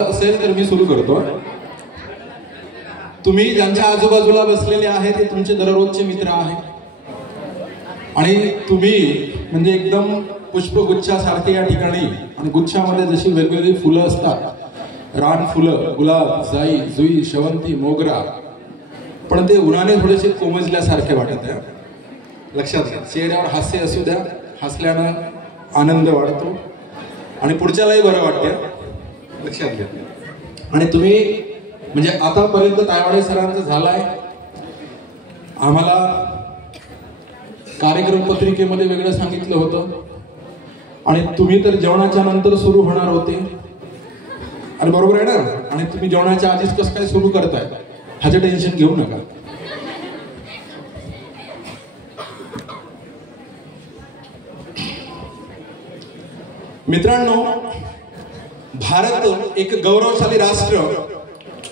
असेल तर मी सुरू करतो। तुम्ही ज्यांच्या आजूबाजूला बसलेले आहे ते तुमचे दररोजचे मित्र आहेत आणि तुम्ही म्हणजे एकदम पुष्पगुच्छासारखे या ठिकाणी आणि गुच्छामध्ये जशी वेगवेगळी फुलं असतात, रान फुलं, गुलाब, जाई, जुई, शेवंती, मोगरा, पण ते उन्हाने थोडेसे कोमजल्यासारखे वाटत आहे। लक्षात घ्या, चेहऱ्यावर हास्य असू द्या, हसल्यानं आनंद वाढतो आणि पुढच्यालाही बरं वाटतं। लक्षात घ्या। आणि तुम्ही म्हणजे आतापर्यंत तायवाडे सरांचं झालाय, आम्हाला कार्यक्रम पत्रिकेमध्ये वेगळं सांगितलं होतं आणि तुम्ही तर जेवणाच्या नंतर सुरू होणार होते आणि बरोबर आहे ना, आणि तुम्ही जेवणाच्या आधीच कसं काय सुरू करताय ह्याचं टेन्शन घेऊ नका। मित्रांनो, भारत एक गौरवशाली राष्ट्र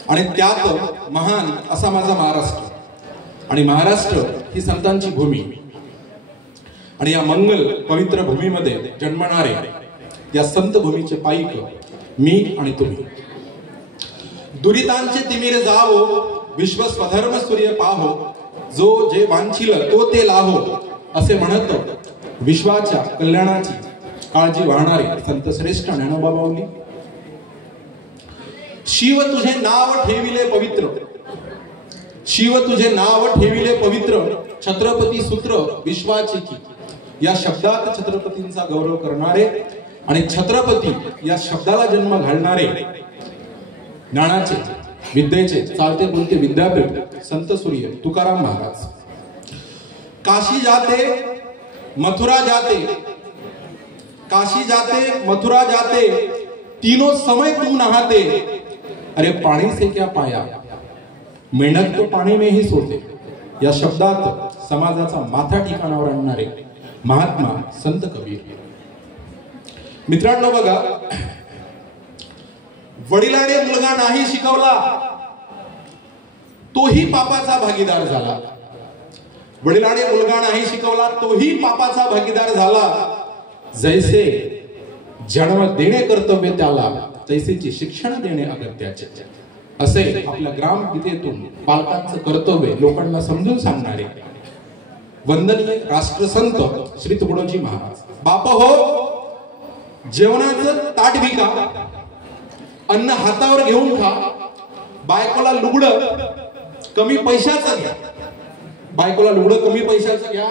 आणि त्यात महान असा माझा महाराष्ट्र, आणि महाराष्ट्र ही संतांची भूमी आणि या मंगल पवित्र भूमीमध्ये जन्मणारे या संत भूमीचे पाईक मी आणि तुम्ही। दुरितांचे तिमिर जावो, विश्व स्वधर्म सूर्य पाहो, जो जे वांछिल तो ते लाहो, असे म्हणत विश्वाच्या कल्याणाची काळजी वाहणारे संत श्रेष्ठ ज्ञानोबा माऊली। शिव तुझे नाव ठेविले पवित्र, शिव तुझे नाव ठेविले पवित्र, छत्रपती सूत्र विश्वाची की, या शब्दात छत्रपतींचा गौरव करणारे आणि छत्रपती या शब्दाला जन्म घालणारे ज्ञानाचे, विद्येचे चालते बोलते विद्यापीठ संत सूर्य तुकाराम महाराज। काशी जाते मथुरा जाते, काशी जाते मथुरा जाते, तीनों समय तुम नहाते, अरे पानी से क्या पाया, मेहनत तो पानी में ही सोते। या शब्दात समाजाचा माथा ठिकाणावर आणणारे महात्मा संत कबीर। मित्रांनो बघा, वडिलांनी मुलगा नाही शिकवला तोही पापाचा भागीदार झाला, वडिलांनी मुलगा नाही शिकवला तोही पापाचा भागीदार झाला। जैसे जन्म देणे कर्तव्य त्याला, तैसेचे शिक्षण देणे अगत्याचे, असे आपल्या ग्रामगीतेतून पालकांचं कर्तव्य लोकांना समजून सांगणारे वंदनीय राष्ट्रसंत श्री तुकडोजी महाराज। बाप हो, जेवणाचं ताट भिका, अन्न हातावर घेऊन खा, बायकोला लुगडं कमी पैशाचं घ्या, बायकोला लुगडं कमी पैशाचं घ्या,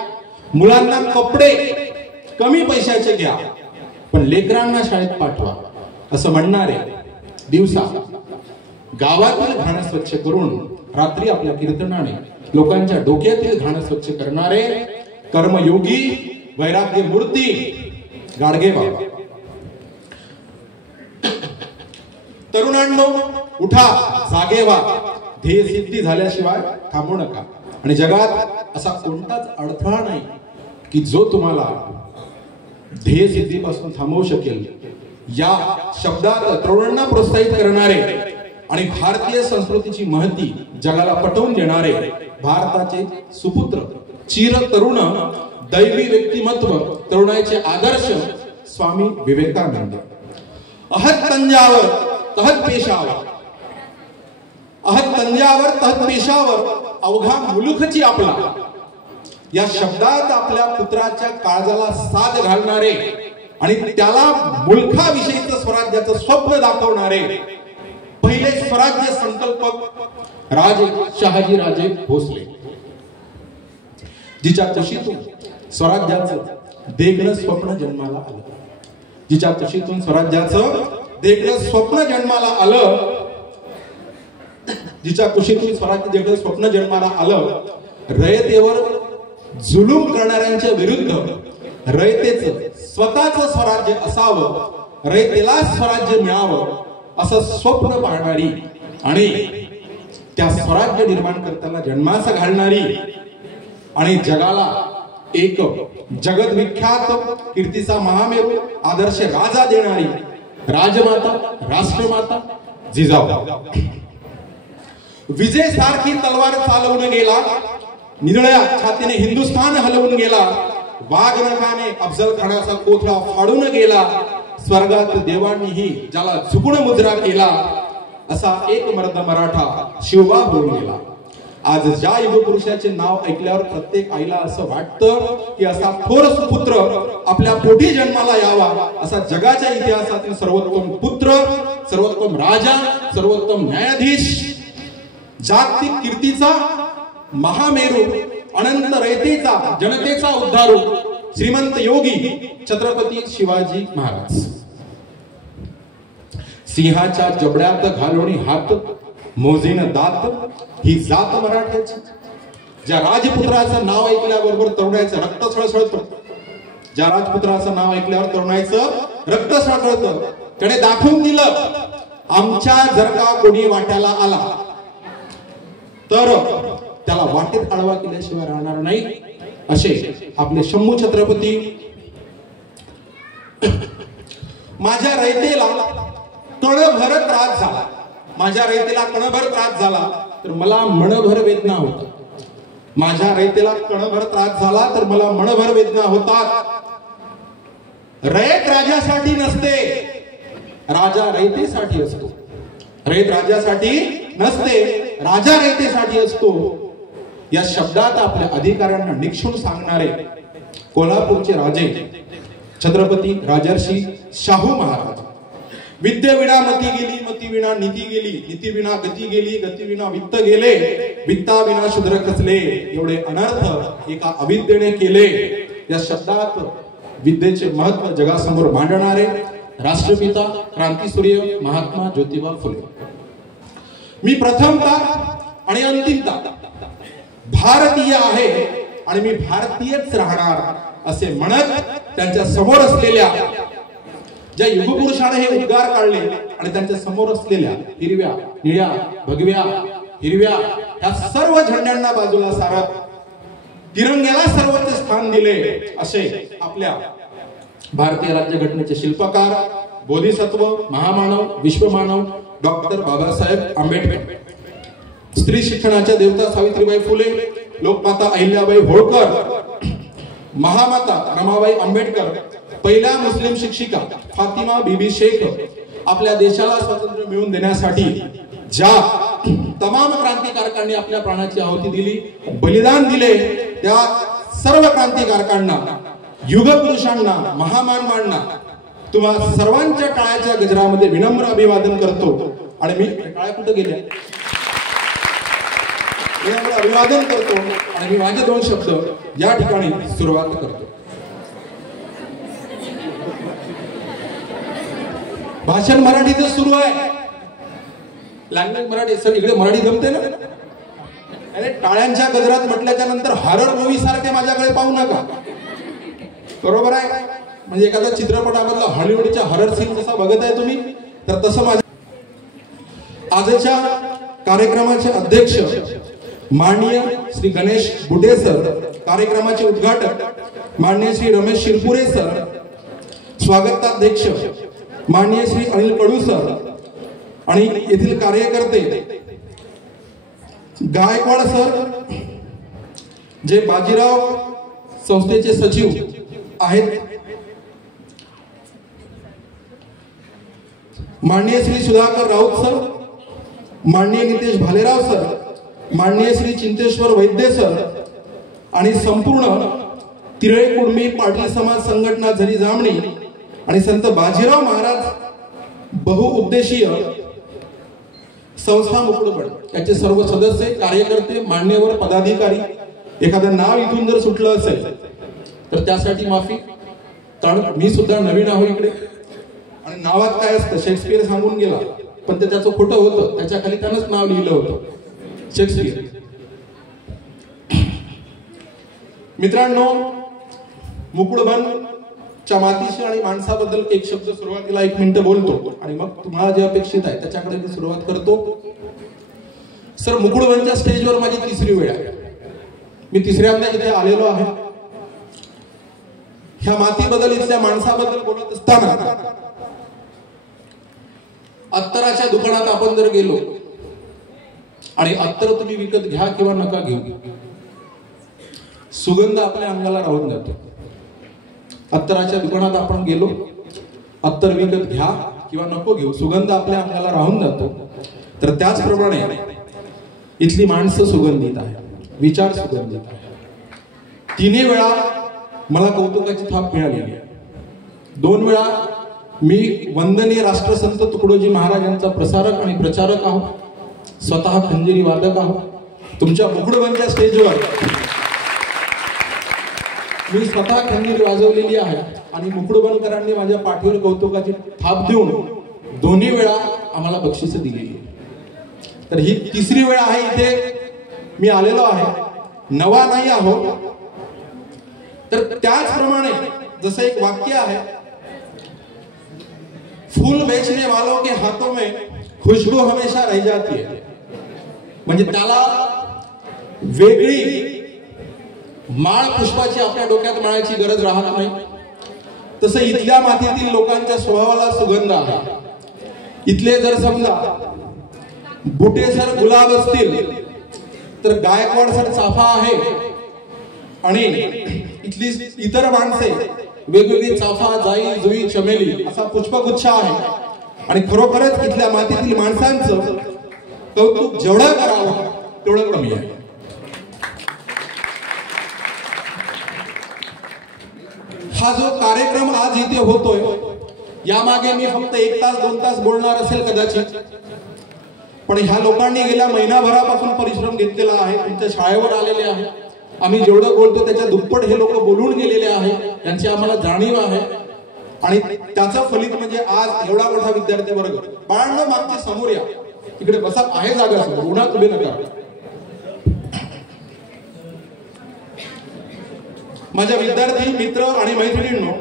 मुलांना कपडे कमी पैशाचे घ्या, पण लेकरांना शाळेत पाठवा, असं म्हणणारे दिवसा गावातील घाण स्वच्छ करून रात्री आपल्या कीर्तनाने लोकांच्या डोक्यातील घाण स्वच्छ करणारे कर्मयोगी वैराग्य मूर्ती गाडगे बाबा। तरुणांनो उठा, जागे व्हा, ध्येय सिद्धी झाल्याशिवाय थांबू नका, आणि जगात असा कोणताच अडथळा नाही की जो तुम्हाला ध्येय सिद्धीपासून थांबवू शकेल। या शब्दात तरुणांना प्रोत्साहित करणारे आणि भारतीय संस्कृतीची महती जगाला पटवून देणारे भारताचे सुपुत्र, चिर तरुण, दैवी व्यक्तिमत्व, तरुणाईचे आदर्श स्वामी विवेकानंद। अहत तंजावर तहत पेशावर, अहत तंजावर तहत पेशावर, अवघा मुलुखची आपला, या शब्दात आपल्या पुत्राच्या काळजाला साथ घालणारे आणि त्याला मुलखाविषयीचं स्वराज्याचं स्वप्न दाखवणारे पहिले स्वराज्य संकल्पक राजे शहाजी राजे भोसले, जिच्या कुशीतून स्वराज्याचं देखणं स्वप्न जन्माला आलं, जिच्या कुशीतून स्वराज्याचं देखणं स्वप्न जन्माला आलं, जिच्या कुशीतून स्वराज्य देखणं स्वप्न जन्माला आलं। रयतेवर जुलूम करणाऱ्यांच्या विरुद्ध रयतेचं स्वतःचं स्वराज्य असावं, रयतेला स्वराज्य मिळावं असं स्वप्न पाहणारी आणि त्या स्वराज्य निर्माण करताना जन्मास घालणारी आणि जगाला एक जगत विख्यात कीर्तीचा महामेरू आदर्श राजा देणारी राजमाता, राष्ट्रमाता जिजाऊ। विजय सारखी तलवार चालवून गेला, निरळ्या छातीने हिंदुस्थान हलवून गेला, वाघ नखाने अफजल खानाचा कोथळा फाडून गेला, स्वर्गात देवांनीही ज्याला झुकून मुजरा केला, असा एक मर्द मराठा शिवबा होऊन गेला. आज ज्या युगपुरुषाचे नाव ऐकल्यावर प्रत्येक आईला असं वाटतं की असा थोर सुपुत्र आपल्या पोटी जन्माला यावा. असा जगाच्या इतिहासातील सर्वोत्तम पुत्र, सर्वोत्तम राजा, सर्वोत्तम न्यायाधीश, जागतिक कीर्तीचा महामेरू, अनंत रयतेचा, जनतेचा उद्धारू, श्रीमंत योगी छत्रपती शिवाजी महाराज. सिंहाच्या जबड्यात घालून हात, मोजीन दात, ही जात मराठ्याची. ज्या राजपुत्राचं नाव ऐकल्याबरोबर तरुणाचं रक्त सळसळतं, ज्या राजपुत्राचं नाव ऐकल्यावर तरुणाचं रक्त सळसळतं, त्याने दाखवून दिलं आमच्या जर का कोणी वाट्याला आला तर त्याला वाटेत आडवा केल्याशिवाय राहणार नाही. असे आपले शंभू छत्रपती. माझ्या रयतेला कणभर त्रास झाला, माझ्या रयतेला कणभर त्रास झाला तर मला मनभर वेदना होतात. माझ्या रयतेला कणभर त्रास झाला तर मला मनभर वेदना होतात. रयत राजासाठी नसते, राजा रयतेसाठी असतो. रयत राजासाठी नसते, राजा रयतेसाठी असतो. या शब्दात आपल्या अधिकाऱ्यांना निक्षून सांगणारे कोल्हापूरचे राजे छत्रपती राजर्षी शाहू महाराज. विद्या विना मती गेली, मती विना नीती गेली, नीती विना गती गेली, गती विना वित्त गेले, वित्ता विना शूद्र खचले. एवढे अनर्थ एका अविद्येने केले. या शब्दात विद्येचे महत्व जगासमोर मांडणारे राष्ट्रपिता क्रांतीसूर्य महात्मा ज्योतिबा फुले. मी प्रथमतः आणि अंतिमतः भारतीय आहे आणि मी भारतीयच राहणार असे म्हणत त्यांच्या समोर असलेल्या ज्या युगपुरुषाने हे उद्गार काढले आणि त्यांच्या समोर असलेल्या हिरव्या, निळ्या, भगव्या, हिरव्या ह्या सर्व झेंड्यांना बाजूला सारत तिरंग्याला सर्वोच्च स्थान दिले असे आपल्या भारतीय राज्यघटनेचे शिल्पकार, बोधिसत्व, महामानव, विश्वमानव डॉक्टर बाबासाहेब आंबेडकर, स्त्री शिक्षणाच्या देवता सावित्रीबाई फुले, लोकमाता अहिल्याबाई होळकर, महामाता रमाबाई आंबेडकर, पहिल्या मुस्लिम शिक्षिका फातिमा बीबी शेख आपल्या देशाला स्वातंत्र्य मिळवून देण्यासाठी ज्या तमाम क्रांतिकारकांनी आपल्या प्राणाची आहुती दिली, बलिदान दिले, त्या सर्व क्रांतिकारकांना, युगपुरुषांना, महामानवांना तुम्हा सर्वांच्या टाळ्याच्या गजरामध्ये विनम्र अभिवादन करतो. आणि मी टाळ्या कुठे गेल्या, विनम्र अभिवादन करतो आणि मी माझे दोन शब्द या ठिकाणी सुरुवात करतो. भाषण मराठीतच सुरू आहे, लँग्वेज मराठी. सर इकडे मराठी जमते ना? अरे टाळ्यांच्या गजरात म्हटल्याच्या नंतर हॉरर मूवी सारखे माझ्याकडे पाहू नका, बरोबर आहे? म्हणजे एखादा चित्रपटामधला हॉलिवूडच्या हॉरर सीन कसा बघत आहे तुम्ही, तर तसं माझ्या आजच्या कार्यक्रमाचे अध्यक्ष माननीय श्री गणेश बुडे सर, कार्यक्रमाचे उद्घाटक माननीय श्री रमेश शिरपुरे सर, स्वागताध्यक्ष माननीय श्री अनिल कडू सर आणि येथील कार्यकर्ते गायकवाड सर, जे बाजीराव संस्थेचे सचिव आहेत, माननीय श्री सुधाकर राऊत सर, माननीय नितेश भालेराव सर, माननीय श्री चिंतेश्वर वैद्य सर आणि संपूर्ण तिरळे कुडमी पाटील समाज संघटना झरी जामणी आणि संत बाजीराव महाराज बहुउद्देशीय संस्था मुकुडबन याचे सर्व सदस्य, कार्यकर्ते, मान्यवर, पदाधिकारी. एखादं नाव इथून जर सुटलं असेल तर त्यासाठी माफी, कारण मी सुद्धा नवीन आहो इकडे आणि नावात काय असतं, शेक्सपियर सांगून गेला पण ते त्याचं खोटं होतं, त्याच्या खाली त्यानंच नाव लिहिलं होतं, शेक्सपियर. मित्रांनो, मुकुडबनच्या मातीशी आणि माणसाबद्दल एक शब्द सुरुवातीला 1 मिनिट बोलतो आणि मग तुम्हाला जे अपेक्षित आहे त्याच्याकडे मी सुरुवात करतो. सर, मुकुडबनच्या स्टेजवर माझी तिसरी वेळ आहे. मी तिसऱ्यांदा इथे आलेलो आहे. ह्या मातीबद्दल, इथल्या माणसाबद्दल बोलत असताना अत्तराच्या दुकानात आपण जर गेलो आणि अत्तर तुम्ही विकत घ्या किंवा नका घेऊ, सुगंध आपल्या अंगाला राहून जातो. अत्तराच्या दुकानात आपण गेलो अत्तर विकत घ्या किंवा नको घेऊ, सुगंध आपल्या अंगाला राहून जातो. तर त्याचप्रमाणे इथली माणसं सुगंधित आहे, विचार सुगंधित आहे. तिन्ही वेळा मला कौतुकाची थाप मिळालेली आहे. 2 वेळा मी वंदनीय राष्ट्रसंत तुकडोजी महाराजांचा प्रसारक आणि प्रचारक आहोत, स्वतः खंजिरी वादक आहोत. तुमच्या मुकुडबनच्या स्टेजवर मी स्वतः खंजीर वाजवलेली आहे आणि मुकुडबनकरांनी माझ्या पाठीवर कौतुकाची थाप देऊन 2 वेळा आम्हाला बक्षीस दिलेली आहे. तर ही 3री वेळ आहे इथे मी आलेलो आहे, नवा नाही आहो. तर त्याचप्रमाणे जसं एक वाक्य आहे, फूल बेचने वालों के हाथों में खुशबू हमेशा रह जाती है. म्हणजे त्याला वेगळी माळ पुष्पाची आपल्या डोक्यात माळायची गरज राहत नाही. तसं इथल्या मातीतील लोकांच्या स्वभावाला सुगंध आहे. इथले जर समजा बुटेसर गुलाब असतील तर गायकवाडसर चाफा आहे आणि इथली इतर माणसे वेगवेगळी चाफा, जाई, जुई, चमेली असा पुष्पगुच्छ आहे. आणि खरोखरच इथल्या मातीतील माणसांचं कौतुक जेवढं करावं तेवढं कमी आहे. हा जो कार्यक्रम आज इथे होतोय यामागे मी फक्त 1 तास 2 तास बोलणार असेल कदाचित, पण ह्या लोकांनी गेल्या महिनाभरापासून परिश्रम घेतलेला आहे. तुमच्या शाळेवर आलेले आहे. आम्ही जेवढं बोलतो त्याच्या दुप्पट हे लोक बोलून गेलेले आहे. त्यांची आम्हाला जाणीव आहे आणि त्याचं फलित म्हणजे आज एवढा मोठा विद्यार्थी वर्ग. बाळांनो मागचे समोर या, तिकडे बसा, आहे जागा समोर, उन्हात उभे नका. माझ्या विद्यार्थी मित्र आणि मैत्रिणींनो,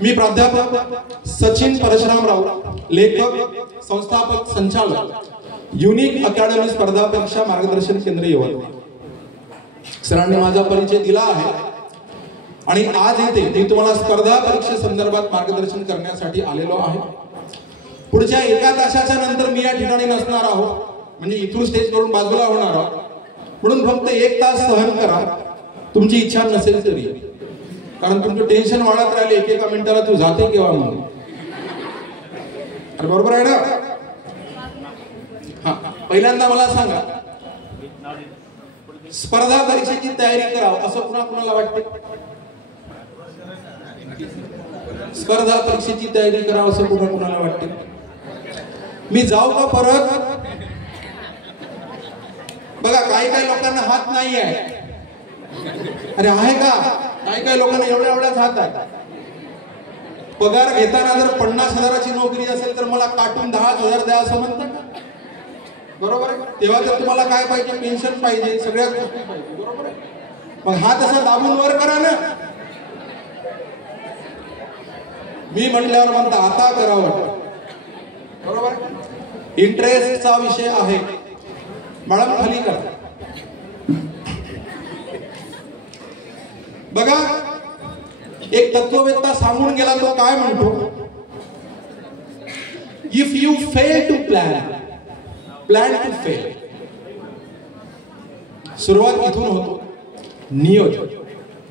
मी प्राध्यापक सचिन परशुरामराव, लेखक, संस्थापक, संचालक, युनिक अकॅडमी स्पर्धा परीक्षा मार्गदर्शन केंद्र यवतमाळ. सरांनी माझा परिचय दिला आहे आणि आज इथे मी तुम्हाला स्पर्धा परीक्षे संदर्भात मार्गदर्शन करण्यासाठी आलेलो आहे. पुढच्या 1 तासाच्या नंतर मी या ठिकाणी नसणार आहोत, म्हणजे इथून स्टेज करून बाजूला होणार आहोत. म्हणून फक्त 1 तास सहन करा, तुमची इच्छा नसेल तरी, कारण तुमचं टेन्शन वाढत राहिले. एकेका मिनिटाला तू जाते केव्हा म्हणून. अरे बरोबर आहे ना? हा, पहिल्यांदा मला सांगा, स्पर्धा परीक्षेची तयारी करावं असं कुणाला वाटते? स्पर्धा परीक्षेची तयारी करावं असं कुणाला वाटते? मी जाऊ का परत? बघा, काही लोकांना हात नाही आहे. अरे आहे का? काही लोकांना एवढ्याच हात आहे. पगार घेताना जर 50,000ची नोकरी असेल तर मला काटून 10,000 द्या असं म्हणतात का? बरोबर आहे. तेव्हा तर तुम्हाला काय पाहिजे? पेन्शन पाहिजे, सगळ्या गोष्टी पाहिजे. बरोबर आहे. मग हात असा दाबून वर करा ना. मी म्हटल्यावर म्हणता आता करावं. बरोबर. इंटरेस्टचा विषय आहे. मॅडम खाली करा. बघा, एक तत्ववेत्ता सांगून गेला, तो काय म्हणतो? If you fail to plan to fail. सुरुवात इथून होतो. नियोजन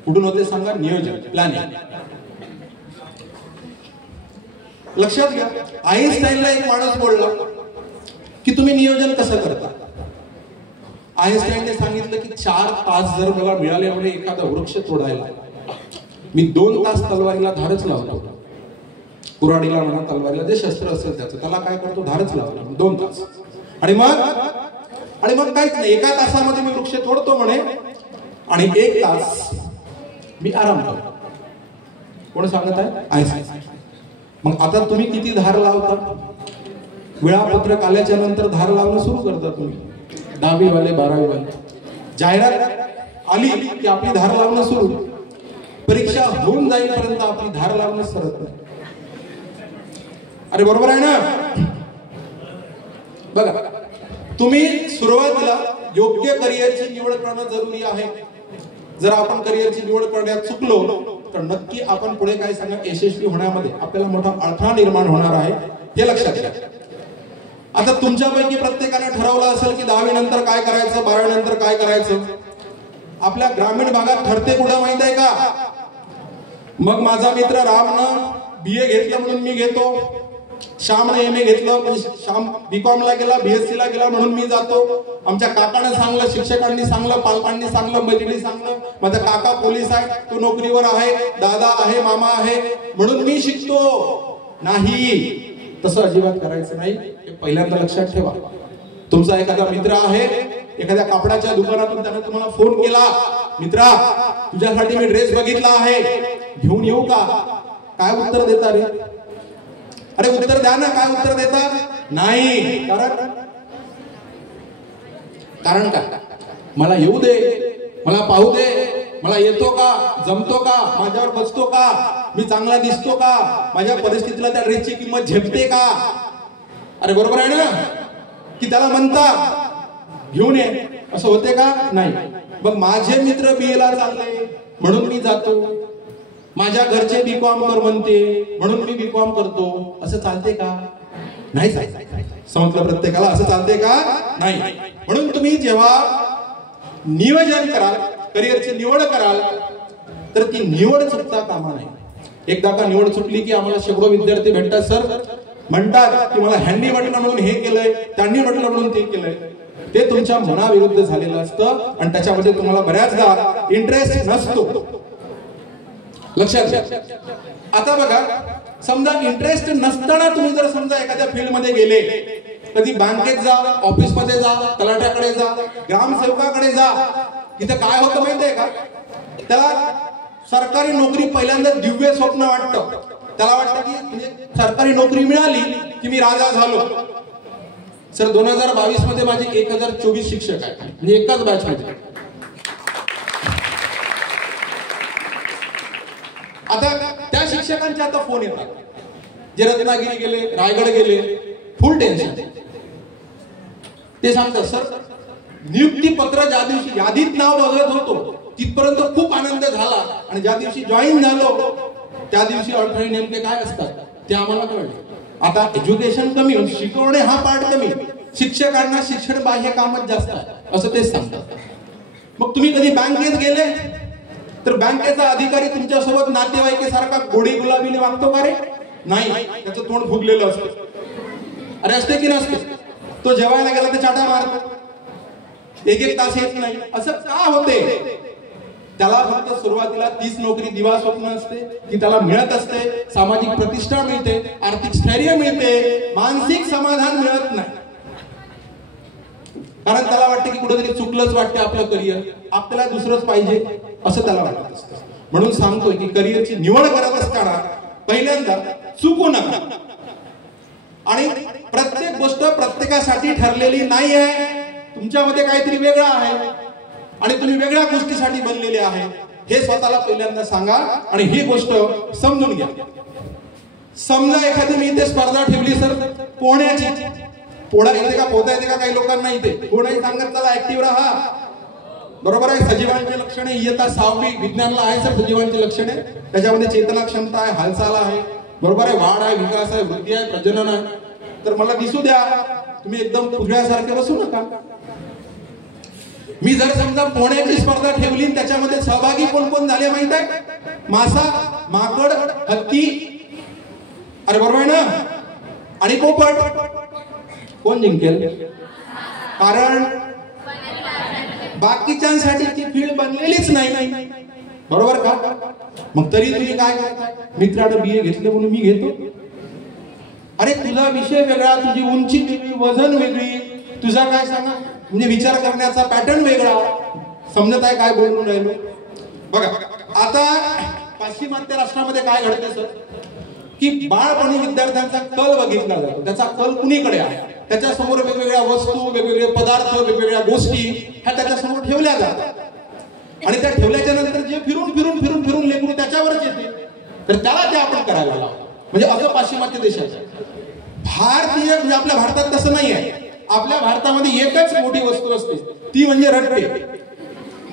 कुठून होते सांगा? नियोजन, प्लॅनिंग. लक्षात घ्या, आईन्स्टाईनला एक माणूस बोलला की तुम्ही नियोजन कसं करता? आईन्स्टाईनने सांगितलं की 4 तास जर मला मिळाले म्हणजे एखादा वृक्ष तोडायला, मी 2 तास तलवारीला धारच लावतो. कुऱ्हाडीला म्हणा, तलवारीला, जे शस्त्र असेल त्याला काय करतो? धारच लावतो 2 तास. आणि मग काहीच नाही, 1 तासामध्ये मी वृक्ष तोडतो म्हणे आणि 1 तास मी आराम करतो. कोण सांगत आहे? आईन्स्टाईन. मग आता तुम्ही किती धार लावता? वेळापत्रक आल्याच्या नंतर धार लावणं सुरू करता तुम्ही. 10वी वाले, 12वी वाले, जाहिरात आली की आपली धार लावणं सुरू. परीक्षा होऊन जाईपर्यंत आपली धार लावणं सरत नाही. अरे बरोबर आहे ना? बघा, तुम्ही सुरुवातीला योग्य करिअरची निवड करणं जरुरी आहे. जर आपण करिअरची निवड करण्यात चुकलो तर नक्की आपण पुढे काय सांगा, यशस्वी होण्यामध्ये आपल्याला मोठा अडथळा निर्माण होणार आहे, हे लक्षात घ्या. आता तुमच्यापैकी प्रत्येकाने ठरवलं असेल की 10वी नंतर काय करायचं, 12वी नंतर काय करायचं. आपल्या ग्रामीण भागात ठरते कुठं माहित आहे का? मग माझा मित्र रामनं BA घेतलं म्हणून मी घेतो, श्यामने MA घेतलं म्हणजे श्याम BCom ला गेला, BSc ला गेला म्हणून मी जातो, आमच्या काकाने सांगलं, शिक्षकांनी सांगलं, पालकांनी सांगलं, मैत्रिणी सांगलं, माझा काका पोलीस आहे, तो नोकरीवर आहे, दादा आहे, मामा आहे म्हणून मी शिकतो. नाही, तसं अजिबात करायचं नाही. हे पहिल्यांदा लक्षात ठेवा. तुमचा एखादा मित्र आहे, एखाद्या कापडाच्या दुकानातून त्याने तुम्हाला फोन केला, मित्रा तुझ्यासाठी मी ड्रेस बघितला आहे, घेऊन येऊ का? काय उत्तर देता रे? अरे उत्तर द्या ना, काय उत्तर देता? नाही. कारण काय? मला येऊ दे, मला पाहू दे, मला येतो का, जमतो का, माझ्यावर बसतो का, मी चांगला दिसतो का, माझ्या परिस्थितीला त्या ड्रेसची किंमत झेपते का? अरे बरोबर आहे ना? की त्याला म्हणता घेऊन ये, असं होते का? नाही. मग माझे मित्र BA ला चालले म्हणून मी जातो, माझ्या घरचे BCom कर म्हणते म्हणून मी BCom करतो, असं चालते का? नाही चालत. समजलं प्रत्येकाला? असं चालते का? नाही. म्हणून तुम्ही जेव्हा नियोजन कराल, करिअरची निवड कराल, तर ती निवड चुकता कामा नाही. एकदा का निवड चुकली की आम्हाला शेकडो विद्यार्थी भेटतात, सर म्हणतात की मला ह्यांनी म्हटलं म्हणून हे केलंय, त्यांनी म्हटलं म्हणून ते केलंय. ते तुमच्या मनाविरुद्ध झालेलं असतं आणि त्याच्यामध्ये तुम्हाला बऱ्याचदा इंटरेस्ट नसतो. लक्षात घ्या. आता बघा, समजा इंटरेस्ट नसताना तुम्ही जर समजा एखाद्या फील्ड मध्ये गेले, कधी बँकेत जा, ऑफिस मध्ये जा, तलाठ्याकडे जा, ग्रामसेवकाकडे जा, इथं काय होतं माहितीये का? त्याला सरकारी नोकरी पहिल्यांदा दिव्य स्वप्न वाटतं. त्याला वाटतं की म्हणजे सरकारी नोकरी मिळाली की मी राजा झालो. सर 2022 मध्ये माझे 1024 शिक्षक आहेत, म्हणजे एकाच बॅच मध्ये. आता त्या शिक्षकांचे आता फोन येतात, जे रत्नागिरी गेले, रायगड गेले, फुल टेन्शन. ते सांगतात, सर नियुक्ती पत्र ज्या दिवशी यादीत नाव बघत होतो तिथपर्यंत खूप आनंद झाला आणि ज्या दिवशी जॉईन झालो त्या दिवशी अडथळे नेमके काय असतात ते आम्हाला कळले. आता एज्युकेशन कमी, शिकवणे हा पार्ट कमी, शिक्षकांना शिक्षण बाह्य कामच जास्त आहे असं तेच सांगतात. मग तुम्ही कधी बँकेत गेले तर बँकेचा अधिकारी तुमच्यासोबत नातेवाईकासारखा गोडी गुलाबीने वागतो का रे? नाही, त्याचं तोंड फुगलेलं असतं. अरे असते की नसते? तो जेवायला गेला तर चाटा मारतो, एक तास येत नाही. असं का होते? त्याला फक्त सुरुवातीला तीच नोकरी दिवा स्वप्न असते की त्याला मिळत असते, सामाजिक प्रतिष्ठा मिळते, आर्थिक स्थैर्य मिळते, मानसिक समाधान मिळत नाही. कारण त्याला वाटते की कुठेतरी चुकलंच वाटते आपलं करिअर, आपल्याला दुसरंच पाहिजे असं त्याला वाटत असतं. म्हणून सांगतोय की करिअरची निवड करत असताना पहिल्यांदा चुकू नका. आणि प्रत्येक गोष्ट प्रत्येकासाठी ठरलेली नाही आहे. तुमच्यामध्ये काहीतरी वेगळं आहे आणि तुम्ही वेगळ्या गोष्टीसाठी बनलेले आहे, हे स्वतःला पहिल्यांदा सांगा आणि ही गोष्ट समजून घ्या. समजा एखादी मी इथे स्पर्धा ठेवली सर पोहण्याची, पोहता येते का, पोहता येते का काही लोकांना इथे, कोणाही सांगत चला ऍक्टिव्ह राहा. बरोबर आहे. सजीवांची लक्षणे इयत्ता 6वी विज्ञानला आहे सर सजीवांची लक्षणे, त्याच्यामध्ये चेतना क्षमता आहे, हालचाल आहे, बरोबर आहे, वाढ आहे, विकास आहे, वृद्धी आहे, प्रजनन आहे. तर मला दिसू द्या, तुम्ही एकदम पुढ्यासारखे बसू नका. मी जर समजा पोहण्याची स्पर्धा ठेवली त्याच्यामध्ये सहभागी कोण कोण झाले माहित आहे? मासा, माकड, हत्ती, अरे बरोबर आहे ना, आणि पोपट. कोण जिंकेल? कारण बाकीच्यांसाठी ती फील्ड बनलेलीच नाही, बरोबर का? मग तरी तुम्ही काय करताय? मित्रानं BA घेतलं म्हणून मी घेतो. अरे तुझा विषय वेगळा, तुझी उंची वेगळी, वजन वेगळी, तुझा काय सांगा म्हणजे विचार करण्याचा पॅटर्न वेगळा. समजत आहे काय बोलून राहिलो? बघा आता पाश्चिमात्य राष्ट्रामध्ये काय घडते सर, की बाळपणी विद्यार्थ्यांचा कल बघितला जातो. त्याचा कल कुणीकडे आहे, त्याच्या समोर वेगवेगळ्या वस्तू, वेगवेगळे पदार्थ, वेगवेगळ्या गोष्टी ह्या त्याच्या समोर ठेवल्या जातात आणि त्या ठेवल्याच्या नंतर जे फिरून फिरून फिरून फिरून लेकरू त्याच्यावरच येते, तर त्याला ते आपण करायला लावतो. म्हणजे असं पाश्चिमात्य देशात. भारतीय म्हणजे आपल्या भारतात तसं नाही आहे. आपल्या भारतामध्ये एकच मोठी वस्तू असते, ती म्हणजे रट्टे.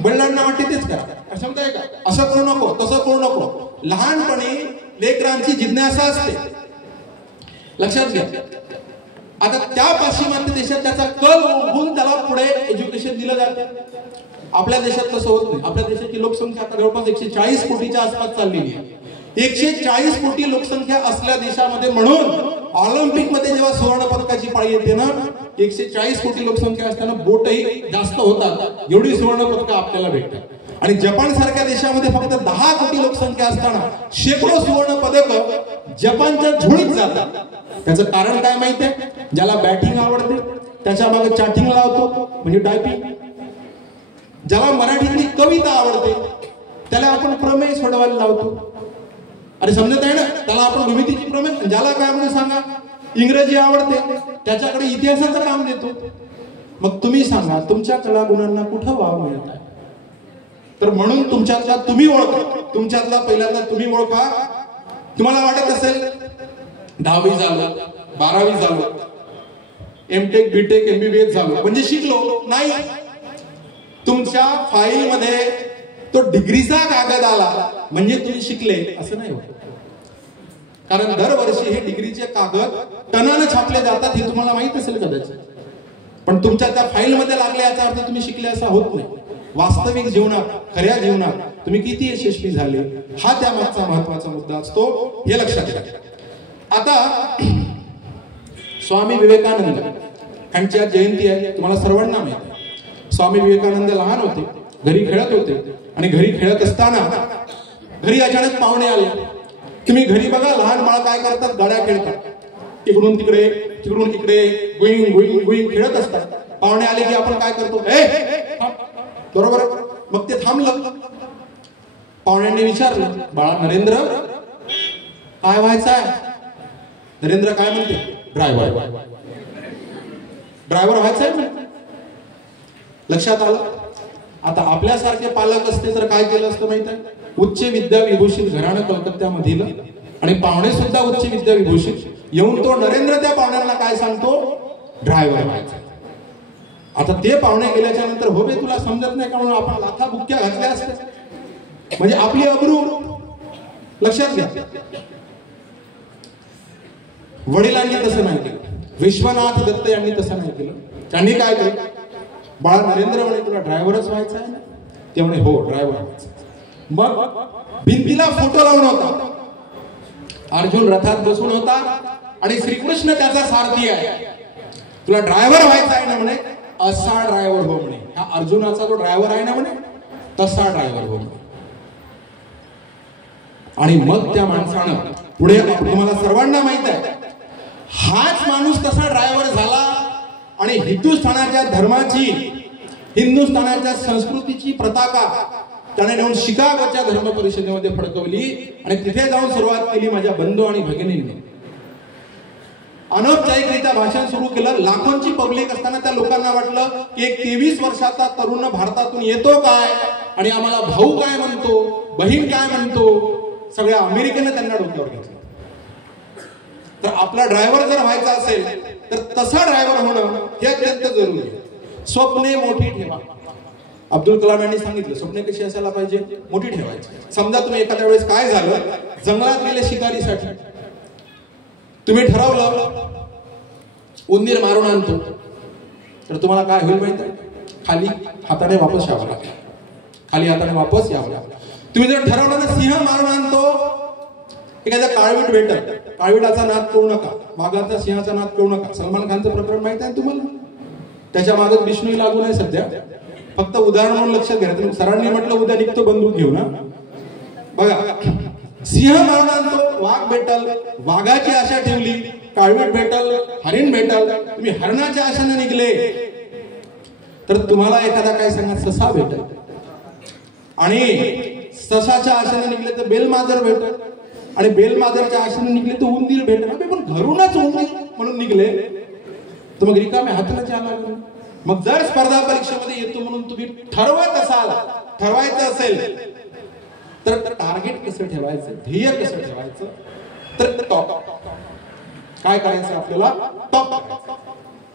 वडिलांना वाटते तेच करा, समजाय का, असं करू नको, तसं करू नको. लहानपणी लेकरांची जिज्ञासा असते, लक्षात घ्या. आता त्या पाश्चिमात्य देशात त्याचा कल ओळखून त्याला पुढे एज्युकेशन दिलं जातं. आपल्या देशात तसं होत नाही. आपल्या देशाची लोकसंख्या आता जवळपास 140 कोटीच्या आसपास चाललेली आहे. 140 कोटी लोकसंख्या असल्या देशामध्ये, म्हणून ऑलिम्पिक मध्ये जेव्हा सुवर्ण पदकाची पाळी येते ना, 140 कोटी लोकसंख्या असताना बोटही जास्त होतात, एवढी सुवर्ण पदक आपल्याला भेटतात. आणि जपान सारख्या देशामध्ये फक्त 10 कोटी लोकसंख्या असताना शेकडो सुवर्ण पदक जपानच्या झोळीत जातात. त्याचं कारण काय माहितीये? ज्याला बॅटिंग आवडते त्याच्या मागे चॅटिंग लावतो, म्हणजे टायपिंग. ज्याला मराठीतली कविता आवडते त्याला आपण प्रमेय सोडवायला लावतो. अरे समजत आहे ना, त्याला आपण भूमितीची प्रमेय. ज्याला काय म्हणून सांगा इंग्रजी आवडते त्याच्याकडे इतिहासाचं काम देतो. मग तुम्ही सांगा तुमच्या कला गुणांना कुठं वाव मिळत आहे? तर म्हणून तुमच्यातला तुम्ही ओळखा, तुमच्यातला पहिल्यांदा तुम्ही ओळखा. तुम्हाला वाटत असेल 10वी झालं, 12वी झालं, एमटेक बीटेक एमबीबीएस झालं म्हणजे शिकलो नाही. तुमच्या फाईल मध्ये तो डिग्रीचा कागद आला म्हणजे तुम्ही शिकले असं नाही होत. कारण दरवर्षी हे डिग्रीचे कागद टनानं छापले जातात, हे तुम्हाला माहित असेल कदाचित. पण तुमच्या त्या फाईल मध्ये लागले याचा अर्थ तुम्ही शिकले असा होत नाही. वास्तविक जीवनात, खऱ्या जीवनात तुम्ही किती यशस्वी झाले हा त्या मागचा महत्वाचा मुद्दा असतो, हे लक्षात घ्या. आता स्वामी विवेकानंद यांची आज जयंती आहे, तुम्हाला सर्वांना माहिती आहे. स्वामी विवेकानंद लहान होते, घरी खेळत होते आणि घरी खेळत असताना घरी अचानक पाहुणे आले. तुम्ही घरी बघा लहान बाळ काय करतात, गाड्या खेळतात, इकडून तिकडे तिकडून इकडे गुईंग गुईंग गुईंग खेळत असतात. पाहुणे आले की आपण काय करतो, बरोबर. मग ते थांबलं. पाहुण्यांनी विचारलं, बाळा नरेंद्र काय व्हायचं आहे? नरेंद्र काय म्हणते, ड्रायव्हर. ड्रायव्हर व्हायचंय म्हणते. लक्षात आलं. आता आपल्यासारखे पालक असते तर काय केलं असतं माहित आहे? उच्च विद्या विभूषित घराणं कलकत्त्यामधील आणि पाहुणे सुद्धा उच्च विद्या विभूषित. येऊन तो नरेंद्र त्या पाहुण्यांना काय सांगतो, ड्रायव्हर व्हायचा. आता ते पाहुणे गेल्याच्या नंतर हो बे तुला समजत नाही का म्हणून आपण लाथा बुक्क्या घातल्या असत्या, म्हणजे आपली अब्रू. लक्षात घ्या. वडिलांनी तसं नाही केलं, विश्वनाथ दत्त यांनी तसं नाही केलं. त्यांनी काय केलं, बाळा नरेंद्र म्हणे तुला ड्रायव्हरच व्हायचं आहे ना? ते म्हणे हो ड्रायव्हर व्हायचं. मग भिंतीला फोटो लावून होता, अर्जुन रथात बसून होता आणि श्रीकृष्ण त्याचा सारथी आहे. तुला ड्रायव्हर व्हायचा आहे ना म्हणे, असा ड्रायव्हर हो म्हणे. हा अर्जुनाचा जो ड्रायव्हर आहे ना म्हणे तसा ड्रायव्हर हो म्हणे. आणि मग त्या माणसानं पुढे तुम्हाला सर्वांना माहित आहे, हाच माणूस तसा ड्रायव्हर झाला आणि हिंदुस्थानाच्या धर्माची, हिंदुस्थानाच्या संस्कृतीची पताका त्याने नेऊन शिकागोच्या धर्म परिषदेमध्ये फडकवली आणि तिथे जाऊन सुरुवात केली माझ्या बंधू आणि भगिनींनी. अनौपचारिकरित्या भाषण सुरू केलं. लाखोंची पब्लिक असताना त्या लोकांना वाटलं की एक 23 वर्षाचा तरुण भारतातून येतो काय आणि आम्हाला भाऊ काय म्हणतो, बहीण काय म्हणतो, सगळ्या अमेरिकेनं त्यांना डोक्यावर घेतलं. तर आपला ड्रायव्हर जर व्हायचा असेल तर तसा ड्रायव्हर होणं हे अत्यंत जरुरी आहे. स्वप्ने मोठी ठेवा. अब्दुल कलाम यांनी सांगितलं स्वप्ने कशी असायला पाहिजे, मोठी ठेवायची. समजा तुम्ही एखाद्या वेळेस काय झालं, जंगलात गेले शिकारीसाठी, तुम्ही ठरवलं उंदीर मारून आणतो, तर तुम्हाला काय होईल माहिती आहे, खाली हाताने वापस यावं लागेल, खाली हाताने वापस यावं लागेल. तुम्ही जर ठरवलं ना सिंह मारून आणतो, एखाद्या काळवीट भेटत, काळवीटाचा नाद करू नका, वाघाचा सिंहाचा नाद करू नका. सलमान खानचं प्रकरण माहित आहे तुम्हाला, त्याच्या मागत विष्णू लागू नाही सध्या, फक्त उदाहरण म्हणून लक्षात घ्या. सरांनी म्हटलं उद्या निघतो बंदूक घेऊ ना, बघा सिंह मारून आणतो, वाघ भेटल, वाघाची आशा ठेवली, काळवीट भेटल, हरिण भेटल. तुम्ही हरणाच्या आशाने निघले तर तुम्हाला एखादा काय सांगा ससा भेटल, आणि ससाच्या आशेने निघले तर बेलमाजर भेटल, आणि बेलमाजरच्या आशेने निघले तर उंदीर भेटल. पण घरूनच उंदीर म्हणून निघले तर मग रिकामे हाताने आला. मग जर स्पर्धा परीक्षेमध्ये येतो म्हणून तुम्ही ठरवत असाल, ठरवायचं असेल तर टार्गेट कसं ठेवायचं, ध्येय कसं ठेवायचं, तर टॉप काय करायचं आपल्याला, टॉप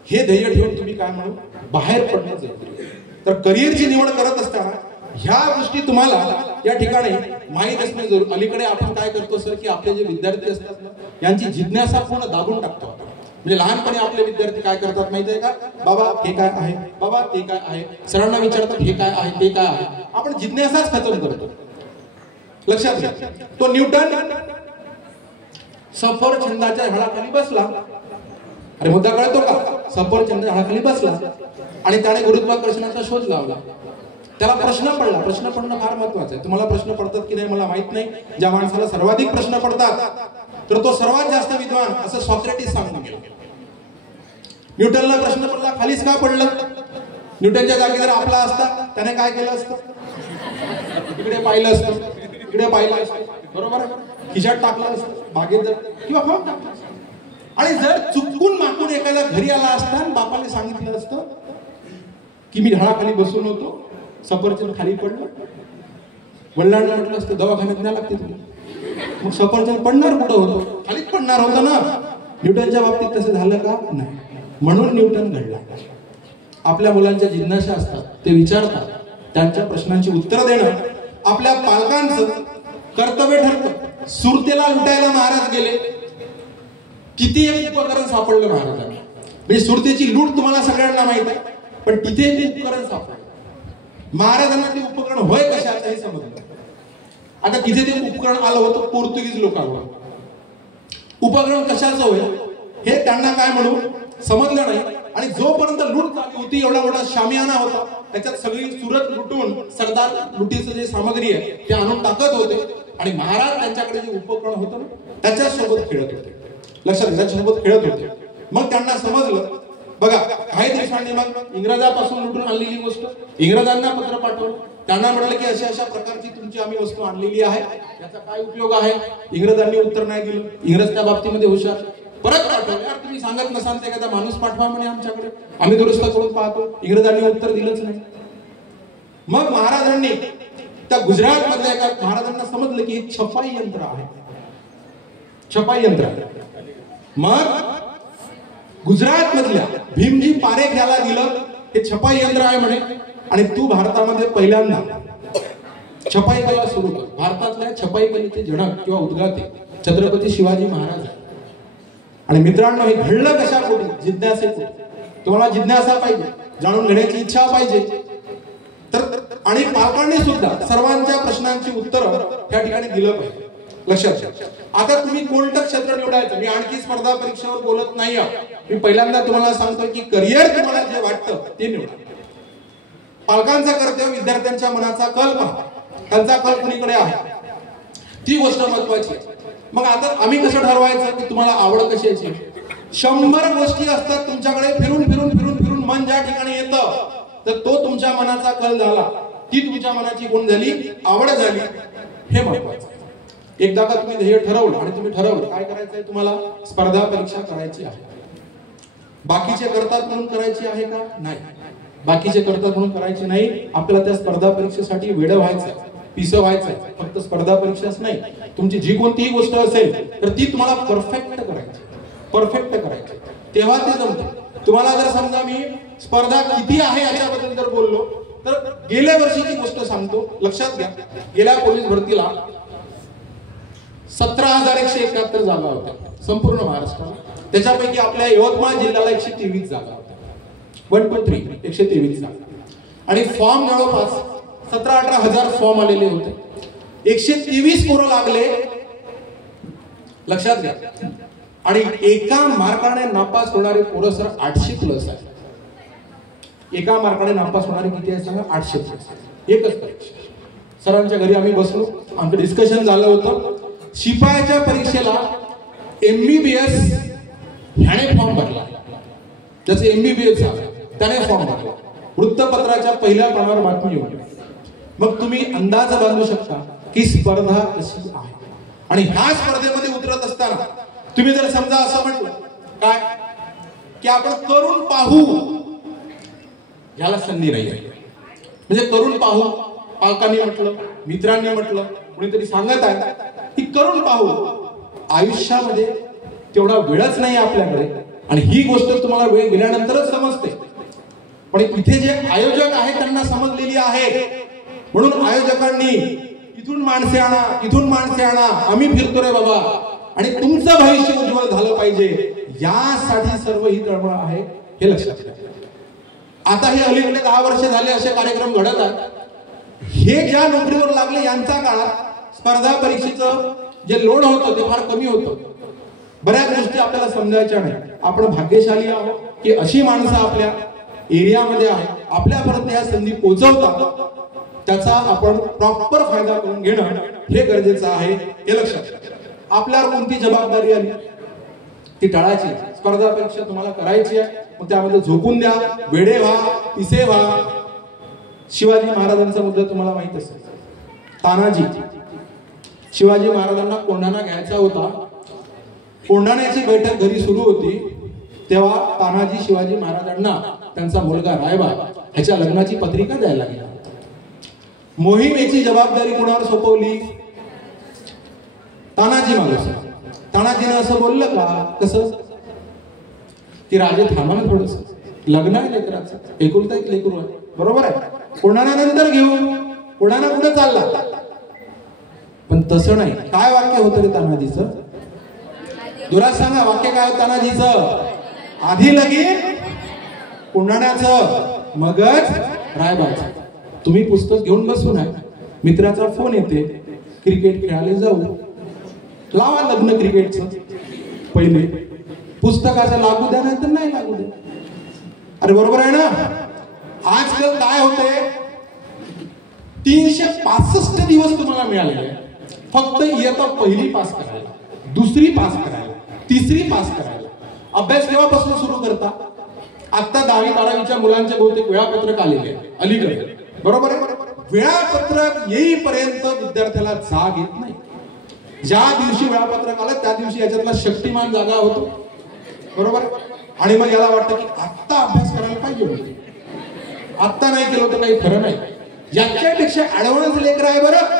हे ध्येय ठेवून तुम्ही काय म्हणून बाहेर पडणं जरुरी. तर करिअरची निवड करत असताना ह्या गोष्टी तुम्हाला या ठिकाणी माहीत असणे जरूर. अलीकडे आपण काय करतो सर की आपले जे विद्यार्थी असतात ना यांची जिज्ञासा पूर्ण दाबून टाकतो. म्हणजे लहानपणी आपले विद्यार्थी काय करतात माहिती आहे का, बाबा हे काय आहे, बाबा ते काय आहे, सरांना विचारतात हे काय आहे ते काय आहे. आपण जिज्ञासाच खतम करतो. लक्षात घ्या, तो न्यूटन सफरचंदाच्या झाडाखाली बसला. अरे मुद्दा कळतो का? सफरचंदाच्या झाडाखाली बसला आणि त्याने गुरुत्वाकर्षणाचा शोध लावला. त्याला प्रश्न पडला. प्रश्न पडणं फार महत्वाचं आहे. तुम्हाला प्रश्न पडतात की नाही मला माहित नाही. ज्या माणसाला सर्वाधिक प्रश्न पडतात तर तो सर्वात जास्त विद्वान असं सॉक्रेटिस सांगून गेला. न्यूटनला प्रश्न पडला, खालीच का पडलं? न्यूटनच्या जागी जर आपला असता त्याने काय केलं असतं? इकडे पाहिलं असतं, इकडे पाहिलं असतं, बरोबर, खिशात टाकलं असतं, बागेत जर किंवा फॉर्म टाकलं असतं. आणि जर चुकून मागून एखादा घरी आला असता आणि बापाने सांगितलं असतं की मी झाडाखाली बसून होतो, सफरचंद खाली पडलं, वडिलांना म्हटलं असतं दवाखान्यात न्याय लागते तुम्ही, मग सफरचंद पडणार कुठं होतं? खालीच पडणार होतं ना. न्यूटनच्या बाबतीत तसं झालं का? नाही. म्हणून न्यूटन घडला. आपल्या मुलांच्या जिज्ञासा असतात, ते विचारतात, त्यांच्या प्रश्नांची उत्तरं देणं आपल्या पालकांचं कर्तव्य ठरतं. सुरतेला लुटायला महाराज गेले, किती एक उपकरण सापडलं महाराजांना. म्हणजे सुरतेची लूट तुम्हाला सगळ्यांना माहित आहे, पण तिथे ते उपकरण सापडलं. महाराजांना ते उपकरण होय कशाचं हे समजलं. आता तिथे ते उपकरण आलं होतं पोर्तुगीज लोकांवर. उपकरण कशाचं होय हे त्यांना काय म्हणू समजलं नाही. आणि जोपर्यंत लूट झाली होती, एवढा मोठा शामियाना होता, त्याच्यात सगळी सुरत लुटून सरदार लुटीचं जे सामग्री आहे ते आणून टाकत होते आणि महाराज त्यांच्याकडे जे उपकरण होतं ना त्याच्यासोबत खेळत होते. लक्षात, त्याच्यासोबत खेळत होते. मग त्यांना समजलं, बघा काही दिवसांनी मग इंग्रजापासून लुटून आणलेली गोष्ट इंग्रजांना पत्र पाठवलं. त्यांना म्हणाले की अशा अशा प्रकारची तुमची आम्ही वस्तू आणलेली आहे, याचा काय उपयोग आहे? इंग्रजांनी उत्तर नाही दिलं. इंग्रज त्या बाबतीमध्ये हुशार. परत पाठवले, यार तुम्ही सांगत नसाल तर एखादा माणूस पाठवा म्हणे आमच्याकडे, आम्ही दुरुस्त करून पाहतो. इंग्रजांनी उत्तर दिलंच नाही. मग महाराजांनी त्या गुजरात मधल्या एका महाराजांना समजलं की हे छपाई यंत्र आहे, छपाई यंत्र आहे. मग गुजरात मधल्या भीमजी पारेख याला दिलं, हे छपाई यंत्र आहे म्हणे आणि तू भारतामध्ये पहिल्यांदा छपाई कला सुरू कर. भारतातल्या छपाई कलेचे जनक किंवा उद्गाते छत्रपती शिवाजी महाराज. आणि मित्रांनो, हे घडलं कशापोटी? जिज्ञासेपोटी. तुम्हाला जिज्ञासा पाहिजे, जाणून घेण्याची इच्छा पाहिजे. तर आणि पालकांनी सुद्धा सर्वांच्या प्रश्नांची उत्तरं त्या ठिकाणी दिलं पाहिजे. लक्षात घ्या. आता तुम्ही कोणतं क्षेत्र निवडायचं? मी आणखी स्पर्धा परीक्षेवर बोलत नाही. मी पहिल्यांदा तुम्हाला सांगतोय की करिअर तुम्हाला जे वाटतं ते निवडा. पालकांचं कर्तव्य विद्यार्थ्यांच्या मनाचा कल पहा, त्यांचा कल कुणीकडे आहे ती गोष्ट महत्वाची आहे. मग आता आम्ही कसं ठरवायचं की तुम्हाला आवड कशाची? 100 गोष्टी असतात तुमच्याकडे, फिरून फिरून फिरून फिरून मन ज्या ठिकाणी येतं तर तो तुमच्या मनाचा कल झाला, ती तुमच्या मनाची गुण झाली, आवड झाली, हे महत्वाचं. एकदा का तुम्ही ध्येय ठरवलं आणि तुम्ही ठरवलं काय करायचंय, तुम्हाला स्पर्धा परीक्षा करायची आहे. बाकीचे करतात म्हणून करायची आहे का? नाही. बाकीचे करतात म्हणून करायची नाही. आपल्याला त्या स्पर्धा परीक्षेसाठी वेड व्हायचंय, पिसं व्हायचंय. फक्त स्पर्धा परीक्षाच नाही, तुमची जी कोणतीही गोष्ट असेल तर ती तुम्हाला परफेक्ट करायची, परफेक्ट करायची, तेव्हा ते जमतं. तुम्हाला जर समजा मी स्पर्धा किती आहे याच्याबद्दल जर बोललो तर गेल्या वर्षीची गोष्ट सांगतो. लक्षात घ्या, गेल्या पोलीस भरतीला 17,171 जागा होत्या संपूर्ण महाराष्ट्राला. त्याच्यापैकी आपल्या यवतमाळ जिल्ह्याला 123 जागा होत्या. 1 2 3 123 जागा. आणि फॉर्म जवळपास 17-18 हजार फॉर्म आलेले होते. 123 पोरं लागले. लक्षात घ्या. आणि एका मार्काने नापास होणारे पोरं सर 800 प्लस आहे. एका मार्काने नापास होणारे किती आहे सांगा? 800 प्लस. एकच परीक्षा. सरांच्या घरी आम्ही बसलो, आमचं डिस्कशन झालं होतं. शिपायाच्या परीक्षेला MBBS ह्याने फॉर्म भरला, ज्याचं MBBS झालं त्याने फॉर्म भरला. वृत्तपत्राच्या पहिल्या पानावर बातमी होती. मग तुम्ही अंदाज बांधू शकता की स्पर्धा कशी आहे. आणि ह्या स्पर्धेमध्ये उतरत असताना तुम्ही जर समजा असं म्हटलं काय की आपण करून पाहू, याला संधी नाही आहे. म्हणजे करून पाहू, पालकांनी म्हटलं, मित्रांनी म्हटलं, कुणीतरी सांगत आहे की करून पाहू. आयुष्यामध्ये तेवढा वेळच नाही आपल्याकडे आणि ही गोष्ट तुम्हाला वेळ गेल्यानंतरच समजते. पण इथे जे आयोजक आहेत त्यांना समजलेली आहे. म्हणून आयोजकांनी इथून माणसे आणा, इथून माणसे आणा, आम्ही फिरतो रे बाबा आणि तुमचं भविष्य उज्ज्वल झालं पाहिजे, यासाठी सर्व ही तळमळ आहे, हे लक्षात घ्या. आता हे अलीकडे 10 वर्ष झाले असे कार्यक्रम घडत आहेत. हे ज्या नोकरीवर लागले यांचा काळात स्पर्धा परीक्षेचं जे लोड होतं ते फार कमी होतं. बऱ्याच गोष्टी आपल्याला समजायच्या नाही. आपण भाग्यशाली आहोत की अशी माणसं आपल्या एरियामध्ये आहे, आपल्यापर्यंत या संधी पोहोचवतात, त्याचा आपण प्रॉपर फायदा करून घेणं हे गरजेचं आहे. हे लक्षात घ्या. आपल्यावर कोणती जबाबदारी आली ती टाळायची. स्पर्धा परीक्षा तुम्हाला करायची आहे, मग त्यामध्ये झोकून द्या, वेडे व्हा, पिसे व्हा. शिवाजी महाराजांचा मुद्दा तुम्हाला माहित असेल. तानाजी, शिवाजी महाराजांना कोंढाणा घ्यायचा होता. कोंढाण्याची बैठक घरी सुरू होती तेव्हा तानाजी शिवाजी महाराजांना त्यांचा मुलगा रायबा ह्याच्या लग्नाची पत्रिका द्यायला गेला. मोहिमेची जबाबदारी कोणावर सोपवली? तानाजी माणूस. तानाजीने असं बोललं का? कसं की राजे थांबा ना थोडस, लग्न आहे लेकराचं, एकुलता एक लेकरू आहे, बरोबर आहे, कोणाला नंतर घेऊ, कोणाला कुठे चालला. पण तसं नाही. काय वाक्य होतं रे तानाजीचं? दुरात सांगा, वाक्य काय होतं तानाजीचं? आधी लगीन कोंढाण्याचं, मगच रायबाचं. तुम्ही पुस्तक घेऊन बसून आहे, मित्राचा फोन येते, क्रिकेट खेळायला जाऊ, लावा लग्न क्रिकेटचं. पहिले पुस्तकाचं लागू द्या, नाही तर नाही लागू द्या. अरे बरोबर आहे ना. आजकाल काय होते, 365 दिवस तुम्हाला मिळाले फक्त इयत्ता पहिली पास करायला, दुसरी पास करायला, तिसरी पास करायला. अभ्यास केव्हापासून सुरू करता? आता 10वी 12वीच्या मुलांचे बहुतेक वेळापत्रक आलेले अलीकडे, बरोबर आहे. वेळापत्रक येईपर्यंत विद्यार्थ्याला जाग येत नाही. ज्या दिवशी वेळापत्रक आलं त्या दिवशी याच्यातला शक्तिमान जागा होतो, बरोबर. आणि मग याला वाटतं की आत्ता अभ्यास करायला पाहिजे, आत्ता नाही केलं तर काही खरं नाही. याच्यापेक्षा ऍडव्हान्स लेकर आहे बरं.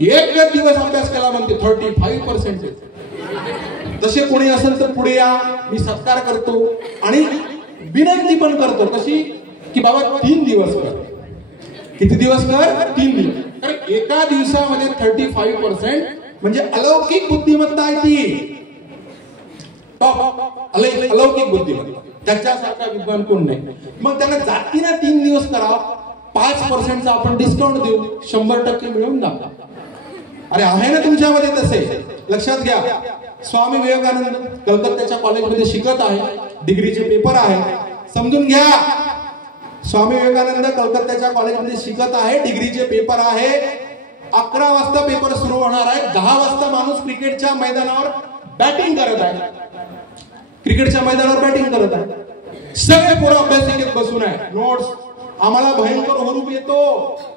एक दिवस अभ्यास केला म्हणते 35%. तसे कोणी असेल तर पुढे या, मी सत्कार करतो आणि विनंती पण करतो. कशी की बाबा 3 दिवस कर. किती दिवस कर? 3 दिवस. कारण एका दिवसामध्ये 35% म्हणजे अलौकिक बुद्धिमत्ता आहे ती. अलौकिक बुद्धिमत्ता, त्याच्यासारखा विद्वान कोण नाही. मग त्याला जातीनं 3 दिवस करा, 5% आपण डिस्काउंट देऊ, 100% मिळून दाखवा. अरे आहे ना तुमच्यामध्ये तसे. लक्षात घ्या. स्वामी विवेकानंद कलकत्त्याच्या कॉलेजमध्ये शिकत आहे, डिग्रीचे पेपर आहे. समजून घ्या. स्वामी विवेकानंद कलकत्त्याच्या कॉलेजमध्ये शिकत आहे, डिग्रीचे पेपर आहे. 11 वाजता पेपर सुरू होणार आहे. 10 वाजता माणूस क्रिकेटच्या मैदानावर बॅटिंग करत आहे. क्रिकेटच्या मैदानावर बॅटिंग करत आहे. सगळे पोरं अभ्यासिकेत बसून आहे. नोट्स. आम्हाला भयंकर हुरूप येतो.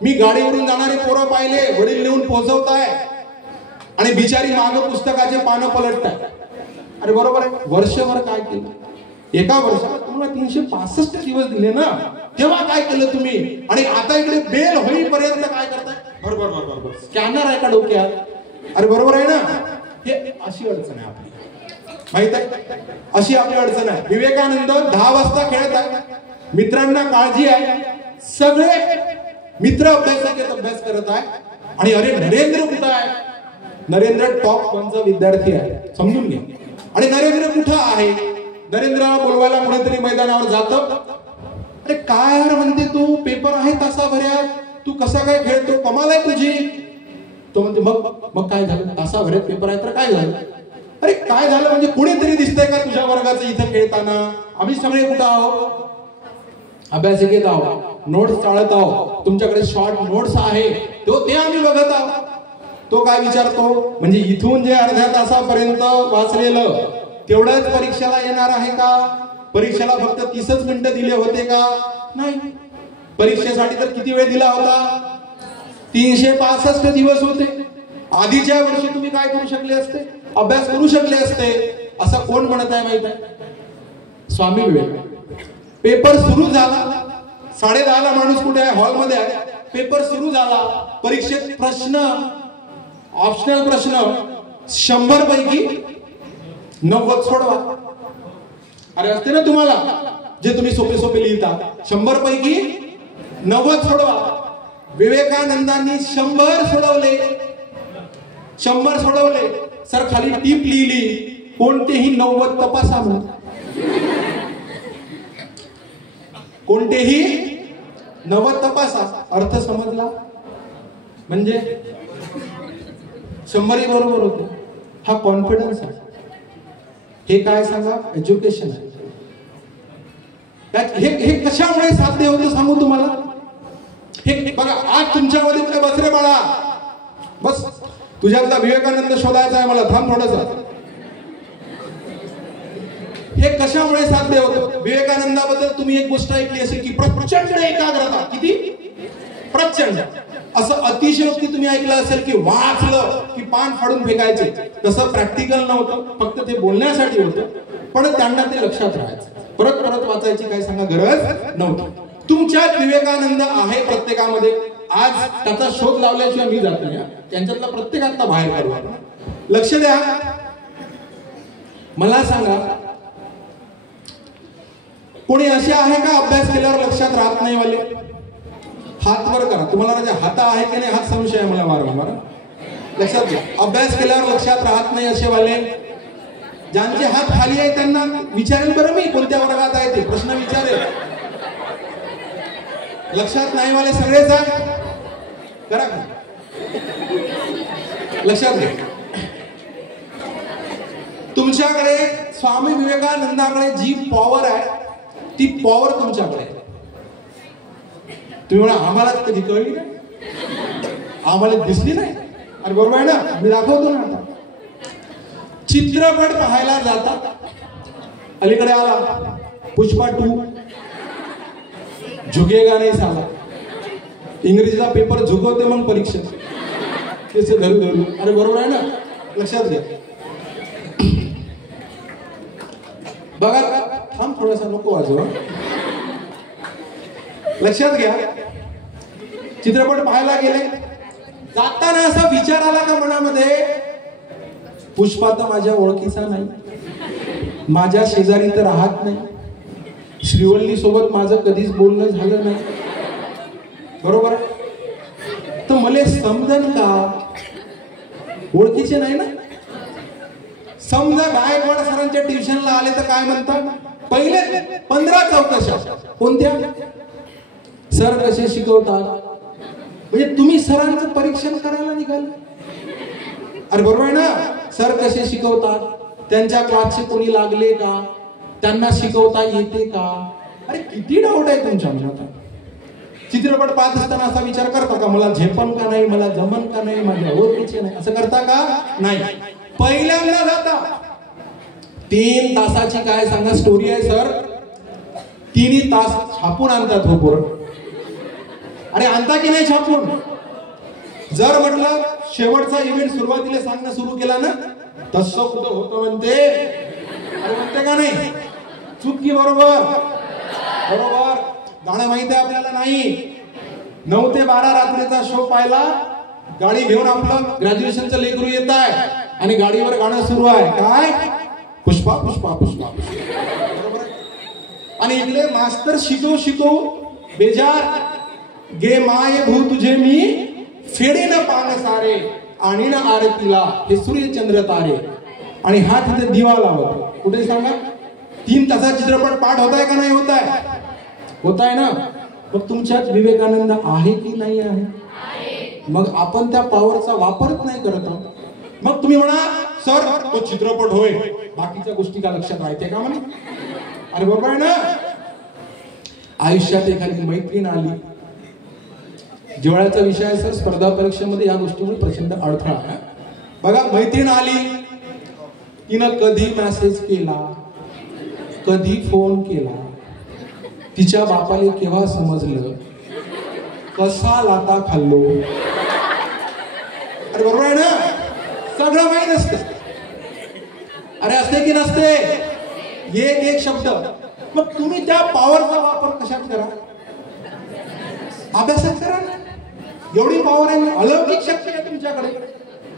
मी गाडीवरून जाणारे पोरं पाहिले, वडील नेऊन पोहोचवताय आणि बिचारी मागं पुस्तकाचे पानं पलटताय. अरे बरोबर आहे. वर्षभर काय केलं? एका वर्षाला तुम्हाला 365 दिवस दिले ना, तेव्हा काय केलं तुम्ही? आणि आता इकडे बेल होईपर्यंत काय करताय? बरोबर बरोबर बरोबर. स्कॅनर आहे का डोक्यात? अरे बरोबर आहे ना. हे अशी अडचण आहे आपली, माहित आहे. अशी आपली अडचण आहे. विवेकानंद 10 वाजता खेळत आहे, मित्रांना काळजी आहे, सगळे मित्र अभ्यास करत आहे. आणि अरे नरेंद्र कुठं आहे? नरेंद्र टॉप 1चा विद्यार्थी आहे, समजून घ्या. आणि नरेंद्र कुठं आहे? नरेंद्रला बोलवायला कुठेतरी मैदानावर जातं. अरे काय यार म्हणते तू, पेपर आहे तासाभरात, तू कसा काय खेळतो, कमाल आहे तुझी. तो म्हणते मग काय झालं? तासाभरात पेपर आहे तर काय झालं? अरे काय झालं म्हणजे कुणीतरी दिसतंय का तुझ्या वर्गाचं इथं खेळताना? आम्ही सगळे कुठं आहोत? अभ्यासिकेत आहोत, नोट्स चाळत आहोत. तुमच्याकडे शॉर्ट नोट्स आहे ते आम्ही बघत आहोत. तो काय विचारतो, म्हणजे इथून जे अर्ध्या तासापर्यंत वाचलेलं तेवढंच परीक्षेला येणार आहे का? परीक्षेला फक्त 30च मिनिटं दिले होते का? नाही. परीक्षेसाठी तर किती वेळ दिला होता? 365 दिवस होते. आधीच्या वर्षी तुम्ही काय करू शकले असते? अभ्यास करू शकले असते. असं कोण म्हणत आहे माहित आहे? स्वामी विवेकानंद. पेपर सुरू झाला, 10:30ला माणूस कुठे आहे? हॉलमध्ये आहे. पेपर सुरू झाला. परीक्षेत प्रश्न, ऑप्शनल प्रश्न 100 पैकी 90 सोडवा. अरे असते ना तुम्हाला जे तुम्ही सोपे सोपे लिहिता, 100 पैकी 90 सोडवा. विवेकानंदांनी 100 सोडवले. 100 सोडवले. सर खाली टीप लिहिली, कोणतेही 90 तपासा म्हणून. कोणतेही 90 तपासा. अर्थ समजला? म्हणजे 100 बरोबर होते. हा कॉन्फिडन्स आहे. हे काय सांगा, एज्युकेशन आहे. हे कशामुळे साध्य होतं सांगू तुम्हाला. हे बघा, आज तुमच्यामध्ये बस रे बाळा, बस तुझ्यातला विवेकानंद शोधायचा आहे मला, थांब थोडंसं. हे कशामुळे साध्य होतं. विवेकानंदाबद्दल तुम्ही एक गोष्ट ऐकली असेल की प्रचंड एकाग्रता. किती प्रचंड. असं अतिशयोक्ती तुम्ही ऐकलं असेल की वाचलं की पान फाडून फेकायचे. तसं प्रॅक्टिकल नव्हतं, फक्त ते बोलण्यासाठी होतं, पण त्यांना ते लक्षात राहायचं. परत परत वाचायची काय सांगा गरज नव्हती. तुमच्यात विवेकानंद आहे प्रत्येकामध्ये. आज त्याचा शोध लावल्याशिवाय मी जात नाही. त्यांच्यातला प्रत्येकातला बाहेर काढवा. लक्ष द्या. मला सांगा, कोणी असे आहे का अभ्यास केल्यावर लक्षात राहत नाही वाले? हात वर करा. तुम्हाला माझ्या हात आहे की नाही हात संशय आहे मला वारंवार. लक्षात घ्या, अभ्यास केल्यावर लक्षात राहत नाही असे वाले. ज्यांचे हात खाली आहे त्यांना विचारेल बरं मी कोणत्या वर्गात आहे ते, प्रश्न विचारेल. लक्षात नाही वाले सगळेच आहे करा का. लक्षात घ्या, तुमच्याकडे स्वामी विवेकानंदाकडे जी पॉवर आहे ती पॉवर तुमच्याकडे. तुम्ही म्हणा आम्हाला कधी कळली नाही, आम्हाला दिसली नाही. अरे बरोबर आहे ना, मी दाखवतो ना. आता चित्रपट पाहायला जाता, अलीकडे आला पुष्पा 2, झुकेगा नाही साला. इंग्रजीचा पेपर झुकवते मग परीक्षा त्याचे धरू धरू. अरे बरोबर आहे ना, लक्षात घ्या. बघा, थांब थोडासा, नको वाजवा. लक्षात घ्या, चित्रपट पाहायला गेले, जाताना असा विचार आला का मनामध्ये, पुष्पा तर माझ्या ओळखीचा नाही, माझ्या शेजारी तर राहत नाही, श्रीवल्ली सोबत माझं कधीच बोलणं झालं नाही, बरोबर. तर मला समजन का, ओळखीचे नाही ना. समजा गायकवाड सरांच्या ट्युशनला आले तर काय म्हणतात, पहिले 15 चौकशा. कोणत्या? सर कसे शिकवतात. म्हणजे तुम्ही सरांचं परीक्षण करायला निघाल. अरे बरोबर आहे ना. सर कसे शिकवतात, त्यांच्या क्लासचे कोणी लागले का, त्यांना शिकवता येते का. अरे किती डाऊट आहे तुमच्या मनात. चित्रपट पाहत असताना असा विचार करता का, मला झेपन का नाही, मला जमन का नाही, माझ्या ओळखीचे नाही, असं करता का नाही. पहिल्यांदा जाता 3 तासाची काय सांगा स्टोरी आहे सर, 3 तास छापून आणतात हो पोरं. अरे आणता की नाही छापून. जर म्हटलं शेवटचा इव्हेंट सुरुवातीला सांगणं सुरू केला ना, तसं कुठं होतं म्हणते. अरे म्हणते का नाही, चूक की बरोबर. बरोबर. गाणं माहिती आहे आपल्याला नाही. 9 ते 12 रात्रीचा शो पाहिला, गाडी घेऊन आपलं ग्रॅज्युएशनचं लेकरू येत आहे आणि गाडीवर गाणं सुरू आहे, काय पुष्पा पुष्पा पुष्पा. बरोबर. आणि इकडे मास्तर शिकवू बेजार, गे माय भू तुझे मी फेडे न पान सारे, आणि ना आरतीला हे सूर्यचंद्र तारे. आणि हा तिथे दिवा लावतो. कुठे सांगा, 3 तासाचा चित्रपट पाठ होत आहे का नाही होत आहे, होत आहे ना. मग तुमच्यात विवेकानंद आहे की नाही आहे. मग आपण त्या पॉवरचा वापरच नाही करत आहोत. मग तुम्ही म्हणा सर तो चित्रपट होय, बाकीच्या गोष्टी का लक्षात राहते का म्हणे. अरे बरोबर आहे ना. आयुष्यात एखादी मैत्रीण आली, जिव्हाळ्याचा विषय आहे सर, स्पर्धा परीक्षेमध्ये या गोष्टीमुळे प्रचंड अडथळा आहे. बघा, मैत्रीण आली, तिनं कधी मेसेज केला, कधी फोन केला, तिच्या बापाला केव्हा समजलं, कसा लाता खाल्लो. अरे बरोबर आहे ना, सगळं माहीत असते. अरे असते की नसते, एक शब्द. मग तुम्ही त्या पॉवरचा वापर कशात करा, अभ्यासात करा ना. एवढी पॉवर आहे, अलौकिक शक्ती आहे तुमच्याकडे.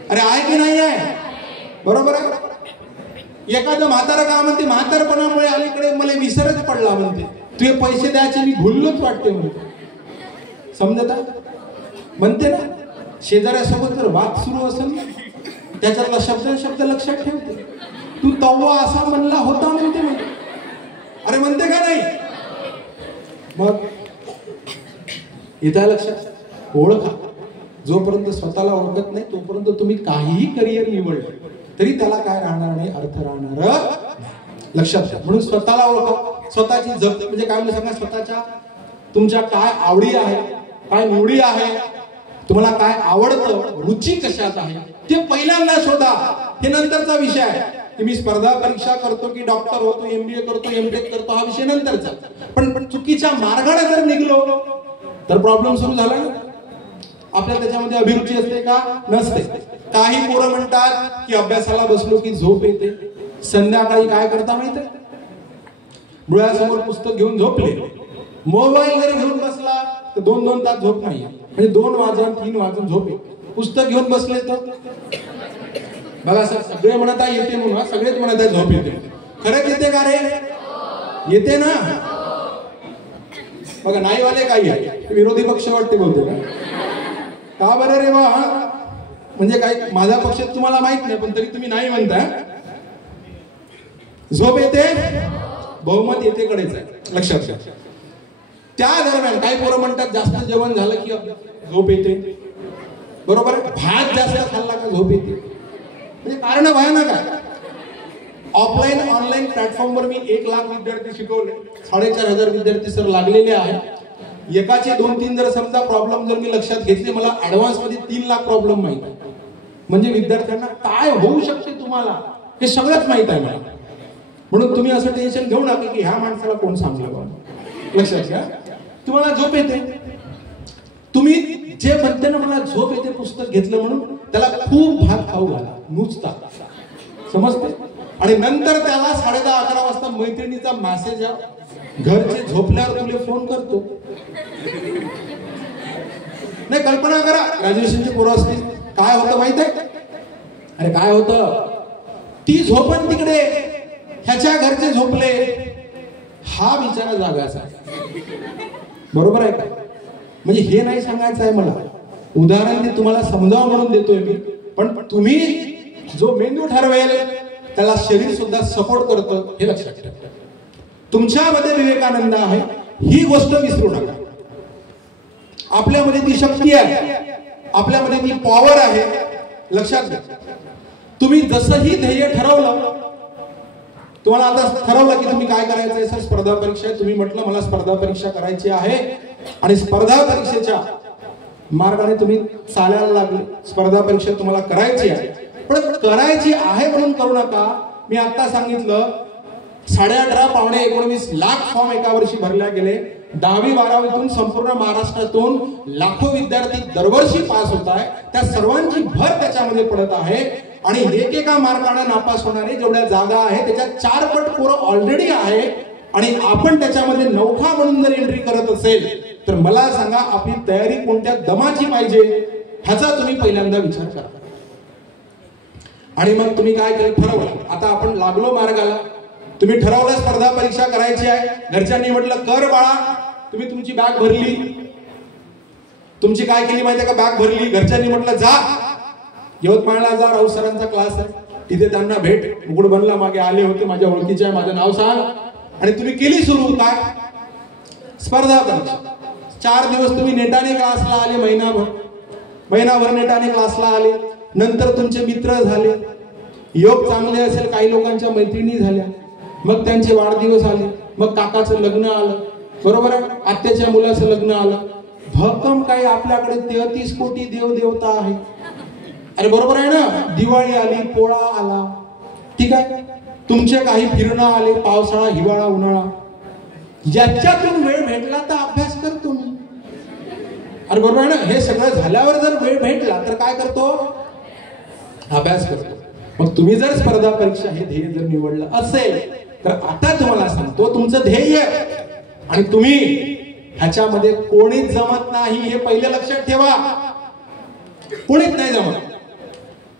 अरे आहे की नाही आहे, बरोबर आहे. एखादं म्हातारा का म्हणते, म्हातारपणामुळे अलीकडे मला विसरच पडला म्हणते, तुझे पैसे द्यायचे मी भुललोच वाटते म्हणते. समजता म्हणते ना. शेजाऱ्यासोबत जर वाद सुरू असेल ना, त्याच्यातला शब्द लक्षात ठेवते. तू तव्वा असा म्हणला होता म्हणते. अरे म्हणते का नाही. मग येत्या लक्षात, ओळखा. जोपर्यंत स्वतःला ओळखत नाही तोपर्यंत तुम्ही काहीही करिअर निवडलं तरी त्याला काय राहणार नाही, अर्थ राहणार नाही. लक्षात घ्या. म्हणून स्वतःला ओळखा, स्वतःची जप म्हणजे काय म्हणू सांगा, स्वतःच्या तुमच्या काय आवडी आहे, काय निवडी आहे, तुम्हाला काय आवडतं, रुची कशात आहे ते पहिल्यांदा शोधा. हे नंतरचा विषय आहे की मी स्पर्धा परीक्षा करतो की डॉक्टर होतो, MBA करतो, MTech करतो, हा विषय नंतरचा. पण चुकीच्या मार्गाने जर निघलो तर प्रॉब्लेम सुरू झाला ना. आपल्याला त्याच्यामध्ये अभिरुची असते का, नसते. काही पोरं म्हणतात की अभ्यासाला बसलो की झोप येते, संध्याकाळी काय करता माहिती, डोळ्यासमोर पुस्तक घेऊन झोपले. मोबाईल जरी घेऊन बसला तर 2-2 तास झोप नाही, म्हणजे 2 वाजून 3 वाजून झोप येते. पुस्तक घेऊन बसले तर बघा सर, सगळे म्हणत आहे येते म्हणून, सगळेच म्हणत आहे झोप येते. खरंच येते का रे, येते ना. बघा नाही वाले काही आहे, विरोधी पक्ष वाटते बोलते का बरं रे बा, म्हणजे काय माझा पक्ष तुम्हाला माहित नाही पण तरी तुम्ही नाही म्हणता. झोप येते, बहुमत येतेकडेच आहे, लक्षात घ्या. त्या दरम्यान काही पोरं म्हणतात जास्त जेवण झालं की झोप येते, बरोबर. भात जास्त खाल्ला का झोप येते, म्हणजे कारण भयानक आहे. ऑफलाईन ऑनलाईन प्लॅटफॉर्मवर मी 1 लाख विद्यार्थी शिकवले, 4,500 विद्यार्थी सर लागलेले आहेत. एकाचे 2-3 जर समजा प्रॉब्लेम जर मी लक्षात घेतले, मला ऍडव्हान्स मध्ये 3 लाख प्रॉब्लेम माहित आहे. म्हणजे विद्यार्थ्यांना काय होऊ शकते तुम्हाला हे सगळंच माहित आहे मला. म्हणून तुम्ही असं टेन्शन घेऊ नका की ह्या माणसाला कोण सांगलं. लक्षात घ्या, तुम्हाला झोप येते, तुम्ही जे म्हणते ना मला झोप येते पुस्तक घेतलं म्हणून त्याला खूप भात खाऊ घाला नुसता, समजते. आणि नंतर त्याला 10:30-11 वाजता मैत्रिणीचा मेसेज घरचे झोपल्यावर तुला फोन करतो. नाही, कल्पना करा ग्रॅज्युएशनचे पोरं असतील, काय होतं माहित आहे, अरे काय होतं, ती झोपण तिकडे, ह्याच्या घरचे झोपले, हा बिचारा जागाचा आहे, बरोबर आहे का. म्हणजे हे नाही सांगायचं आहे मला, उदाहरण मी तुम्हाला समजावं म्हणून देतोय मी. पण तुम्ही जो मेंदू ठरवेल त्याला शरीर सुद्धा सपोर्ट करतं, हे लक्षात ठेवा. तुमच्यामध्ये विवेकानंद आहे ही गोष्ट विसरू नका. आपल्यामध्ये ती शक्ती आहे, आपल्यामध्ये ती पॉवर आहे, लक्षात घ्या. तुम्ही जसंही ध्येय ठरवलं, तुम्हाला आता ठरवलं की तुम्ही काय करायचंय, सर स्पर्धा परीक्षा आहे, तुम्ही म्हटलं मला स्पर्धा परीक्षा करायची आहे आणि स्पर्धा परीक्षेच्या मार्गाने तुम्ही चालायला लागले. स्पर्धा परीक्षा तुम्हाला करायची आहे, पण करायची आहे म्हणून करू नका. मी आता सांगितलं 18.5 पावणे 19 लाख फॉर्म एका वर्षी भरल्या गेले. 10वी-12वीतून संपूर्ण महाराष्ट्रातून लाखो विद्यार्थी दरवर्षी पास होत आहे. त्या सर्वांची भर त्याच्यामध्ये पडत आहे आणि एकेका मार्गाने नापास होणारे जेवढ्या जागा आहे त्याच्या 4 पट पोरं ऑलरेडी आहे. आणि आपण त्याच्यामध्ये नौखा म्हणून जर एंट्री करत असेल तर मला सांगा आपली तयारी कोणत्या दमाची पाहिजे ह्याचा तुम्ही पहिल्यांदा विचार करा. आणि मग तुम्ही काय केलं, ठरवलं. आता आपण लागलो मार्गाला, तुम्ही ठरवलं स्पर्धा परीक्षा करायची आहे, घरच्यांनी म्हटलं कर बाळा, तुम्ही तुमची बॅग भरली. तुमची काय केली माहिती आहे का, बॅग भरली. घरच्यांनी म्हटलं जा यवतमाळला जा, राऊत सरांचा क्लास आहे तिथे त्यांना भेट. मुकुट बनला मागे आले होते, माझ्या ओळखीचे आहे, माझं नाव सांग. आणि तुम्ही केली सुरू काय, स्पर्धा परीक्षा. 4 दिवस तुम्ही नेटाने क्लासला आले, महिनाभर नेटाने क्लासला आले. नंतर तुमचे मित्र झाले, योग चांगले असेल काही लोकांच्या मैत्रिणी झाल्या, मग त्यांचे वाढदिवस आले, मग काकाचं लग्न आलं, बरोबर आहे, आत्याच्या मुलाचं लग्न आलं. भक्कम काही आपल्याकडे 33 कोटी देव देवता आहे, अरे बरोबर आहे ना. दिवाळी आली, पोळा आला, ठीक आहे. तुमचे काही फिरणं आले, पावसाळा, हिवाळा, उन्हाळा. ज्याच्यातून वेळ भेटला तर अभ्यास करतो मी, अरे बरोबर आहे ना. हे सगळं झाल्यावर जर वेळ भेटला तर काय करतो, अभ्यास करतो. मग तुम्ही जर स्पर्धा परीक्षा हे ध्येय जर निवडलं असेल तर आता तुम्हाला सांगतो तुमचं ध्येय आणि तुम्ही ह्याच्यामध्ये कोणीच जमत नाही हे पहिले लक्षात ठेवा. कोणीच नाही जमत.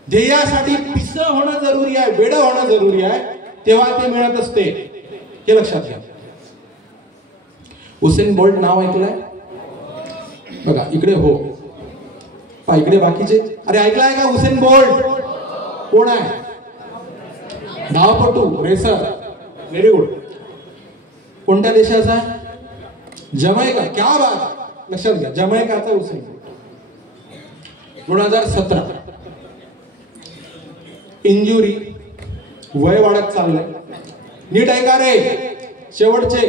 ध्येयासाठी पिसं होणं जरुरी आहे, वेडं होणं जरुरी आहे, तेव्हा ते मिळत असते, हे लक्षात घ्या. उसेन बोल्ट नाव ऐकलंय बघा, इकडे हो इकडे बाकीचे, अरे ऐकलाय का उसेन बोल्ट कोण आहे, धावपटू, रेसर, व्हेरी गुड. कोणत्या देशाचा आहे, जमैका, क्या बात, लक्षात घ्या, जमैकाचा उसेन बोल्ट. 2017 इंजुरी, वय वाढत चाललंय. नीट ऐका रे शेवटचे,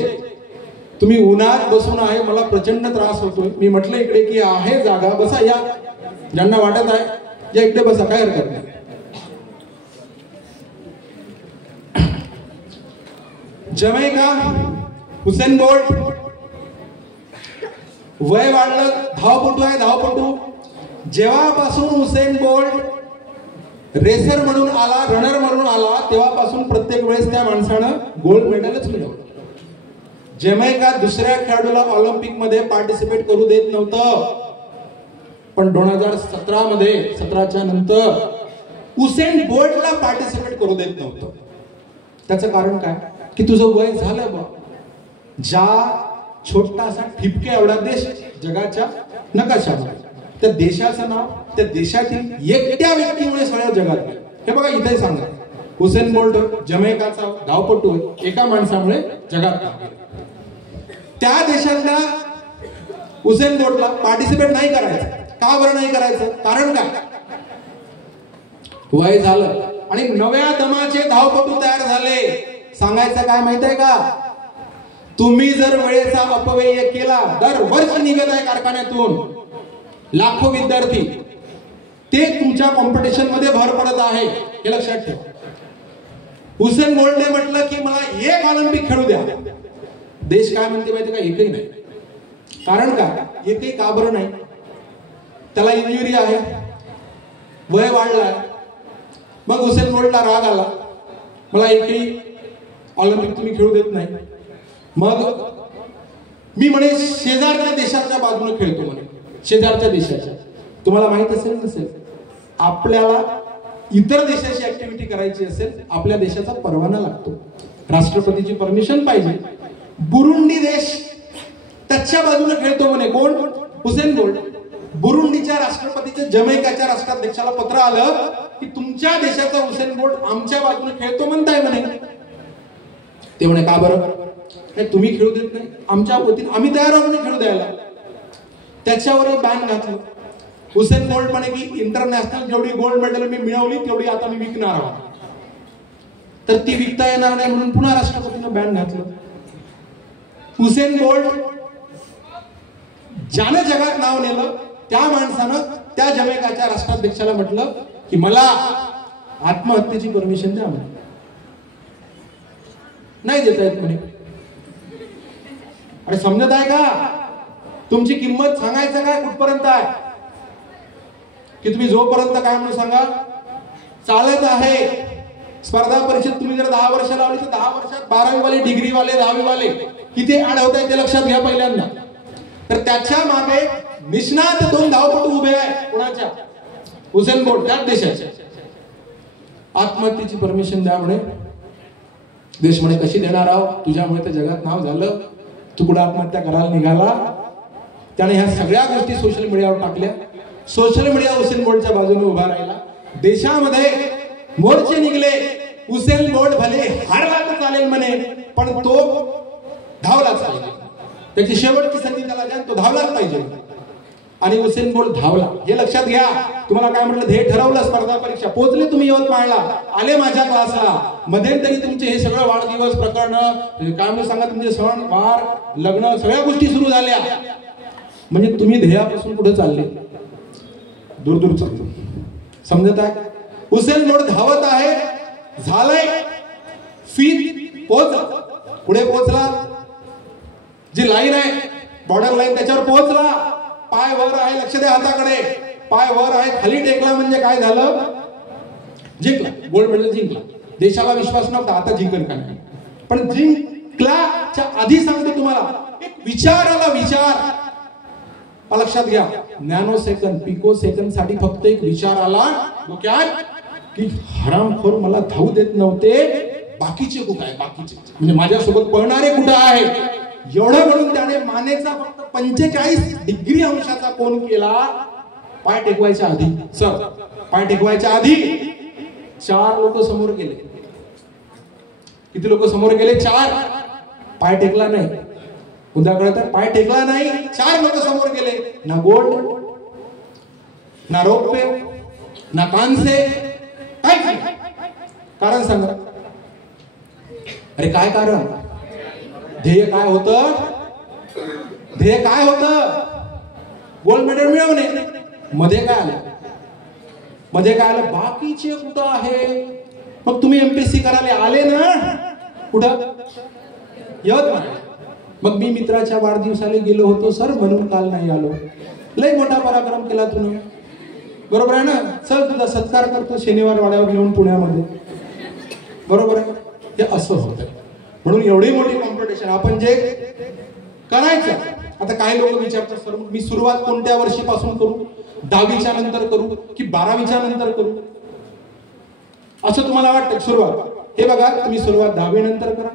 तुम्ही उन्हात बसून आहे, मला प्रचंड त्रास होतोय. मी म्हटलं इकडे की आहे जागा, बसा, या ज्यांना वाटत आहे या इकडे बसा, काय हरकत नाही. जमैका, हुसेन बोल्ट, वय वाढलं, धावपटू आहे, धावपटू. जेव्हापासून हुसेन बोल्ट रेसर म्हणून आला, रनर म्हणून आला, तेव्हापासून प्रत्येक वेळेस त्या माणसानं गोल्ड मेडलच मिळवलं. जमैका दुसऱ्या खेळाडूला ऑलिम्पिक मध्ये पार्टिसिपेट करू देत नव्हतं, पण 2017 मध्ये 17च्या नंतर हुसेन बोल्टला पार्टिसिपेट करू देत नव्हतं. त्याचं कारण काय की तुझं वय झालं बा. ज्या छोटासा ठिपके एवढा देश जगाच्या नकाशावर, त्या देशाचं नाव त्या देशातील एकट्या व्यक्तीमुळे सगळ्या जगात. हे बघा इथे सांगा, हुसेन बोल्ट जमैकाचा धावपटू एका माणसामुळे जगात. त्या देशातल्या हुसेन बोल्टला पार्टिसिपेट नाही करायचं. का बरं नाही करायचं? कारण काय? वय झालं आणि नव्या दमाचे धावपटू तयार झाले. सांगायचं काय माहित आहे का? तुम्ही जर वेळेचा अपव्यय केला, दरवर्षी निघत आहे कारखान्यातून लाखो विद्यार्थी, ते तुमच्या कॉम्पिटिशन मध्ये भर पडत आहे, हे लक्षात ठेवा. हुसेन बोल्टने म्हटलं की मला एक ऑलिम्पिक खेळू द्या. देश काय म्हणते माहिती का? एकही नाही. कारण काय? एकही का बरं नाही? त्याला इंजुरी आहे, वय वाढलाय. मग हुसेन बोल्टला राग आला, मला एकही ऑलिम्पिक तुम्ही खेळू देत नाही. मग मी म्हणे शेजारच्या देशाच्या बाजूने खेळतो म्हणे, शेजारच्या देशाच्या. तुम्हाला माहित असेल नसेल, आपल्याला इतर देशाची ऍक्टिव्हिटी करायची असेल, आपल्या देशाचा परवाना लागतो, राष्ट्रपतीची परमिशन पाहिजे. बुरुंडी देश त्याच्या बाजूने खेळतो म्हणे. कोण? Usain Bolt. बुरुंडीच्या राष्ट्रपतीच्या जमैकाच्या राष्ट्राध्यक्षाला पत्र आलं की तुमच्या देशाचा हुसेन बोल्ट आमच्या बाजूने खेळतो म्हणताय म्हणे. ते म्हणे का बरं? नाही, तुम्ही खेळू देत नाही, आमच्या वतीने आम्ही तयार आहोत म्हणे खेळू द्यायला. त्याच्यावर बॅन घातलं. हुसेन बोल्ट म्हणे की इंटरनॅशनल जेवढी गोल्ड मेडल मी मिळवली तेवढी आता मी विकणार आहोत, तर ती विकता येणार नाही म्हणून पुन्हा राष्ट्रपतीनं बॅन घातलं. हुसेन बोल्ट ज्यानं जगात नाव नेलं त्या माणसानं त्या जमैकाच्या राष्ट्राध्यक्षाला म्हटलं की मला आत्महत्येची परमिशन द्या म्हणे. नाही देता येत म्हणे. अरे समजत आहे का? तुमची किंमत सांगायचं काय कुठपर्यंत आहे? की तुम्ही जोपर्यंत काय म्हणून सांगा चालत आहे स्पर्धा परीक्षेत, तुम्ही जर 10 वर्ष लावली तर 10 वर्षात 12वी वाले, डिग्री वाले, 10वी वाले किती ऍड होत आहे ते लक्षात घ्या पहिल्यांदा. तर त्याच्या मागे निष्णात 2 धावपटू उभे आहे. कोणाच्या? हुसेन बोल्ट, त्याच देशाचे. आत्महत्येची परमिशन द्या म्हणे. देश म्हणे कशी देणार आहोत? तुझ्यामुळे तर जगात नाव झालं, तू कुठं आत्महत्या करायला निघाला? त्याने ह्या सगळ्या गोष्टी सोशल मीडियावर टाकल्या. सोशल मीडिया हुसेन बोल्टच्या बाजूने उभा राहिला. देशामध्ये मोर्चे निघले. हुसेन बोल्ट भले हारला तर चालेल म्हणे, पण तो धावलाच पाहिजे. त्याची शेवटची संधी त्याला द्या, तो धावलाच पाहिजे. आणि हुसेन बोल्ट धावला. हे लक्षात घ्या. तुम्हाला काय म्हटलं? ध्येय ठरवलं, स्पर्धा परीक्षा पोहोचले तुम्ही यवतमाळला, आले माझ्या क्लासला. मध्यंतरी तुमचे हे सगळं वाढदिवस प्रकरण, काय म्हणून सांगा, तुमचे सण वार, लग्न, सगळ्या गोष्टी सुरू झाल्या. म्हणजे तुम्ही ध्येयापासून पुढे चालले, दूर दूर चालतो. समजत आहे? हुसेन बोल्ट धावत आहे, झालंय फीत पोहोचला, पुढे पोहोचला. जी लाईन आहे बॉर्डर लाईन त्याच्यावर पोहोचला. पाय वर आहे, लक्ष द्या हाताकडे, पाय वर आहे, खाली टेकला म्हणजे काय झालं? जिंकला, गोल्ड मेडल जिंकला. देशाला विश्वास नव्हता आता जिंकन का नाही, पण जिंकलाच्या आधी सांगते तुम्हाला एक विचार आला. विचार लक्षात घ्या. नॅनो सेकंद, पिको सेकंद साठी फक्त एक विचार आला डोक्यात की हरामखोर मला धावू देत नव्हते, बाकीचे कुठं आहे? बाकीचे म्हणजे माझ्यासोबत पळणारे कुठं आहे? एवढं म्हणून त्याने मानेचा फक्त 45 डिग्री अंशाचा कोन केला. पाय टेकवायच्या आधी, सर पाय टेकवायच्या आधी 4 लोक समोर गेले. किती लोक समोर गेले? 4. पाय टेकला नाही. उद्या कळत पाय टेकला नाही, 4 लोक समोर गेले. ना गोल्ड ना रौप्य ना कांसे, काहीच नाही. कारण सांगा. अरे काय कारण? ध्येय काय होतं? ध्येय काय होतं? गोल्ड मेडल मिळवणे. मध्ये काय आलं? मध्ये काय आलं? बाकीचे कुठं आहे? मग तुम्ही एमपीएससी करायला आले ना कुठं? यवतमाळ. मग मी मित्राच्या वाढदिवसाला गेलो होतो सर, म्हणून काल नाही आलो. लय मोठा पराक्रम केला तुला, बरोबर आहे ना? चल तुझा सत्कार करतो शनिवार वाड्यावर येऊन पुण्यामध्ये, बरोबर आहे? हे असं होतं. म्हणून एवढी मोठी कॉम्पिटिशन आपण जे करायचं. आता काही लोक विचारतात सर मी सुरुवात कोणत्या वर्षीपासून करू? 10वीच्या नंतर करू की 12वीच्या नंतर करू? असं तुम्हाला वाटतं सुरुवात? हे बघा, तुम्ही सुरुवात 10वी नंतर करा,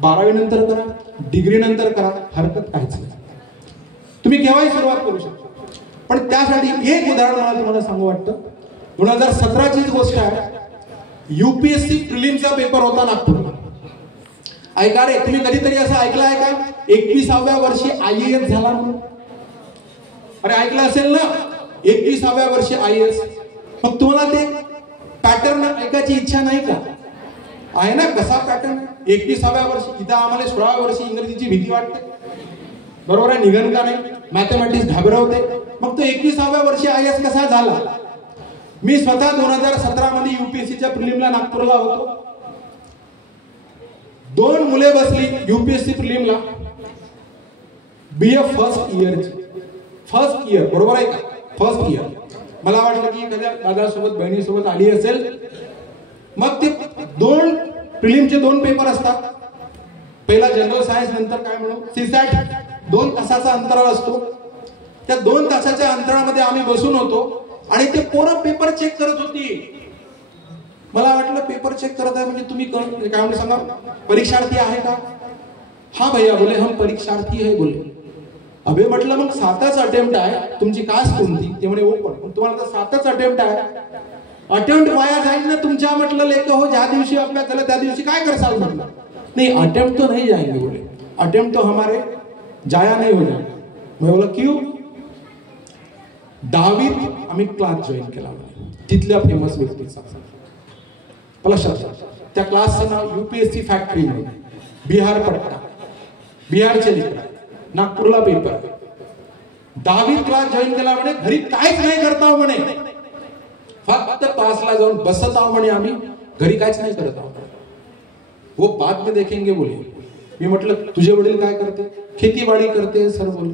12वी नंतर करा, डिग्री नंतर करा, हरकत काहीच नाही. तुम्ही केव्हाही सुरुवात करू शकता. पण त्यासाठी एक उदाहरण मला तुम्हाला सांगू वाटतं. 2017चीच गोष्ट आहे. यूपीएससी प्रिलिमचा पेपर होता नागपूरला. ऐका रे, तुम्ही कधीतरी असं ऐकलं आहे का 21व्या वर्षी IAS झाला म्हणून? अरे ऐकलं असेल ना, 21व्या वर्षी IAS. मग तुम्हाला ते पॅटर्न ऐकायची इच्छा नाही का? आहे ना कसा पॅटर्न? 21व्या वर्षी. इथं आम्हाला 16व्या वर्षी इंग्रजीची भीती वाटते, बरोबर आहे? निघन का नाही? मॅथमॅटिक्स घाबरवते. मग तो 21व्या वर्षी IAS कसा झाला? मी स्वतः 2017 मध्ये यूपीएससीच्या प्रिलिमला नागपूरला होतो. 2 मुले बसली यूपीएससी प्रिलिमला, BA फर्स्ट इयर, बरोबर आहे का? First year. मला वाटलं की एखाद्या दादासोबत बहिणीसोबत आली असेल. मग ते 2 प्रिलिमचे 2 पेपर असतात. पहिला जनरल सायन्स, नंतर काय म्हणू सीसॅट. 2 तासाचा अंतराळ असतो. त्या 2 तासाच्या अंतराळामध्ये आम्ही बसून होतो आणि ते पोरं पेपर चेक करत होती. मला वाटलं पेपर चेक करत आहे म्हणजे तुम्ही काय म्हणून सांगा, परीक्षार्थी आहे का? हा भैया बोले हम परीक्षार्थी है बोले. अबे म्हटलं मग 7च अटेम्प्ट आहे, तुमची कास्ट कोणती? ते म्हणे ओपन. तुम्हाला तर 7च अटेम्प्ट आहे, अटेम्प्ट वाया जाईल ना तुमच्या. म्हटलं लेक हो, ज्या दिवशी अभ्यास झाला त्या दिवशी काय करसाल? म्हटलं नहीं अटेम्प्ट तो नहीं जाएंगे बोले, अटेम्प्ट तो हमारे जाया नहीं हो जाएगा. मैं बोला क्यों? 10वीत आम्ही क्लास जॉईन केला तिथल्या फेमस व्यक्तीचा. त्या क्लासचं नाव यूपीएससी फॅक्टरी म्हणून. बिहार पट्टा, बिहारचे लेकर, नागपूरला पेपर. 10वीत क्लास जॉईन केला म्हणे. घरी काहीच नाही करता म्हणे, फक्त क्लासला जाऊन बसत आहो म्हणे. आम्ही घरी काहीच नाही करत आहोत. वो बाद में देखेंगे बोले. मी म्हटलं तुझे वडील काय करते? खेतीबाडी करते सर बोले.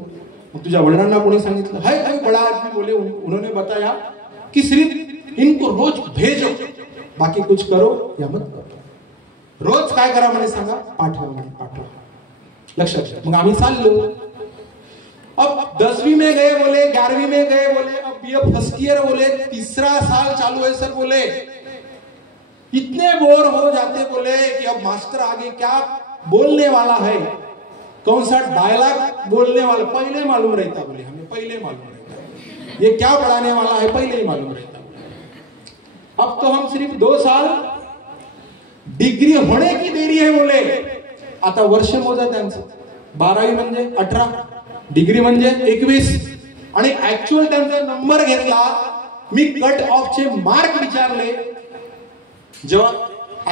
मग तुझ्या वडिलांना कोणी सांगितलं? है कोई बड़ा आदमी बोले, उन्होंने बताया कि सिर्फ इनको रोज भेजो, बाकी कुछ करो या मत करो. रोज काय करा म्हणे सांगा? पाठवा म्हणे, पाठवा. लक्षात. मग आम्ही चाललो. अब 10वीं में गए बोले, 11वीं में गए बोले, अब BA फर्स्ट ईयर बोले, 3रा साल चालू है सर बोले. इतने बोर हो जाते बोले कि अब मास्टर आगे क्या बोलने वाला है, कौन सा डायलॉग बोलने वाला पहले मालूम रहता बोले. हमें पहले मालूम रहता, ये क्या पढ़ाने वाला है पहले ही मालूम रहता. अब तो हम सिर्फ 2 साल, डिग्री होने की देरी है बोले. आता वर्ष मोजा त्यांचं. 12वी म्हणजे 18, डिग्री म्हणजे 21 आणि ऍक्च्युअल त्यांचा नंबर घेतला. मी कट ऑफचे मार्क विचारले. जेव्हा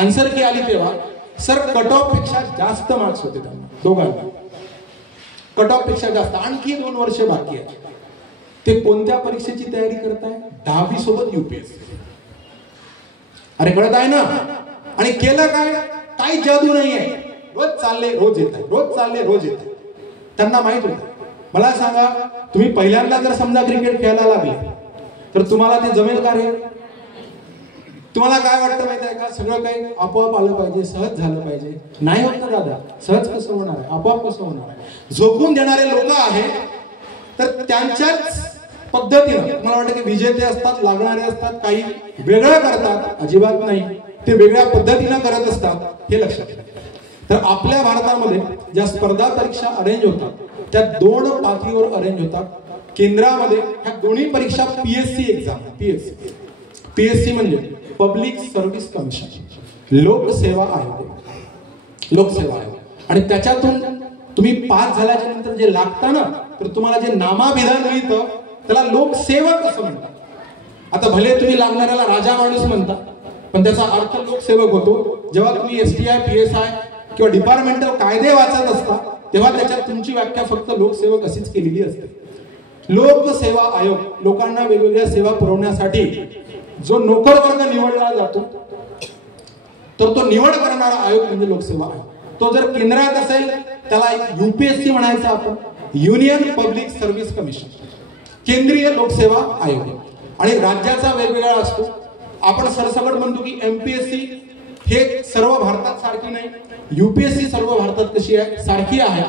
आन्सर की आली तेव्हा सर कट ऑफ पेक्षा जास्त मार्क्स होते त्यांना दोघांना. कट ऑफ पेक्षा जास्त. आणखी 2 वर्ष बाकी आहे. ते कोणत्या परीक्षेची तयारी करताय? 10वी सोबत यूपीएससी. अरे कळत आहे ना? आणि केलं काय? काही जादू नाहीये. रोज चालले रोज येत आहे, रोज चालले रोज येत आहे. त्यांना माहित होतं. मला सांगा, तुम्ही पहिल्यांदा जर समजा क्रिकेट खेळायला लागले तर तुम्हाला ते जमेल का रे? तुम्हाला काय वाटतं माहिती आहे का? सगळं काही आपोआप आलं पाहिजे, सहज झालं पाहिजे. नाही होत ना दादा. सहज कसं होणार आहे? आपोआप कसं होणार आहे? झोकून देणारे लोक आहेत तर त्यांच्याच पद्धतीनं मला वाटतं की विजेते असतात, लागणारे असतात, काही वेगळं करतात, अजिबात नाही. ते वेगळ्या पद्धतीनं करत असतात, हे लक्षात घ्या. तर आपल्या भारतामध्ये ज्या स्पर्धा परीक्षा अरेंज होतात त्या 2 पातळीवर अरेंज होतात. केंद्रामध्ये ह्या दोन्ही परीक्षा PSC एक्झाम. PSC म्हणजे पब्लिक सर्व्हिस कमिशन, लोकसेवा आयोग. लोकसेवा आयोग. आणि त्याच्यातून तुम्ही पास झाल्याच्या नंतर जे लागतं ना, तर तुम्हाला जे नामाभिधान मिळतं त्याला लोकसेवक असं म्हणतात. आता भले तुम्ही लागणाऱ्याला राजा माणूस म्हणता, पण त्याचा अर्थ लोकसेवक होतो. जेव्हा तुम्ही STI PSI किंवा डिपार्टमेंटल कायदे वाचत असता तेव्हा त्याच्यात तुमची व्याख्या फक्त लोकसेवक अशीच केलेली असते. लोकसेवा आयोग लोकांना वेगवेगळ्या सेवा पुरवण्यासाठी जो नोकर वर्ग निवडला जातो तर तो निवड करणारा आयोग म्हणजे लोकसेवा आयोग. तो जर केंद्रात असेल त्याला UPSC म्हणायचं आपण, युनियन पब्लिक सर्व्हिस कमिशन, केंद्रीय लोकसेवा आयोग. आणि राज्याचा वेगवेगळा असतो. आपण सरसकट म्हणतो की MPSC हे सर्व भारतात सारखी नाही, UPSC सर्व भारतात कशी आहे सारखी आहे,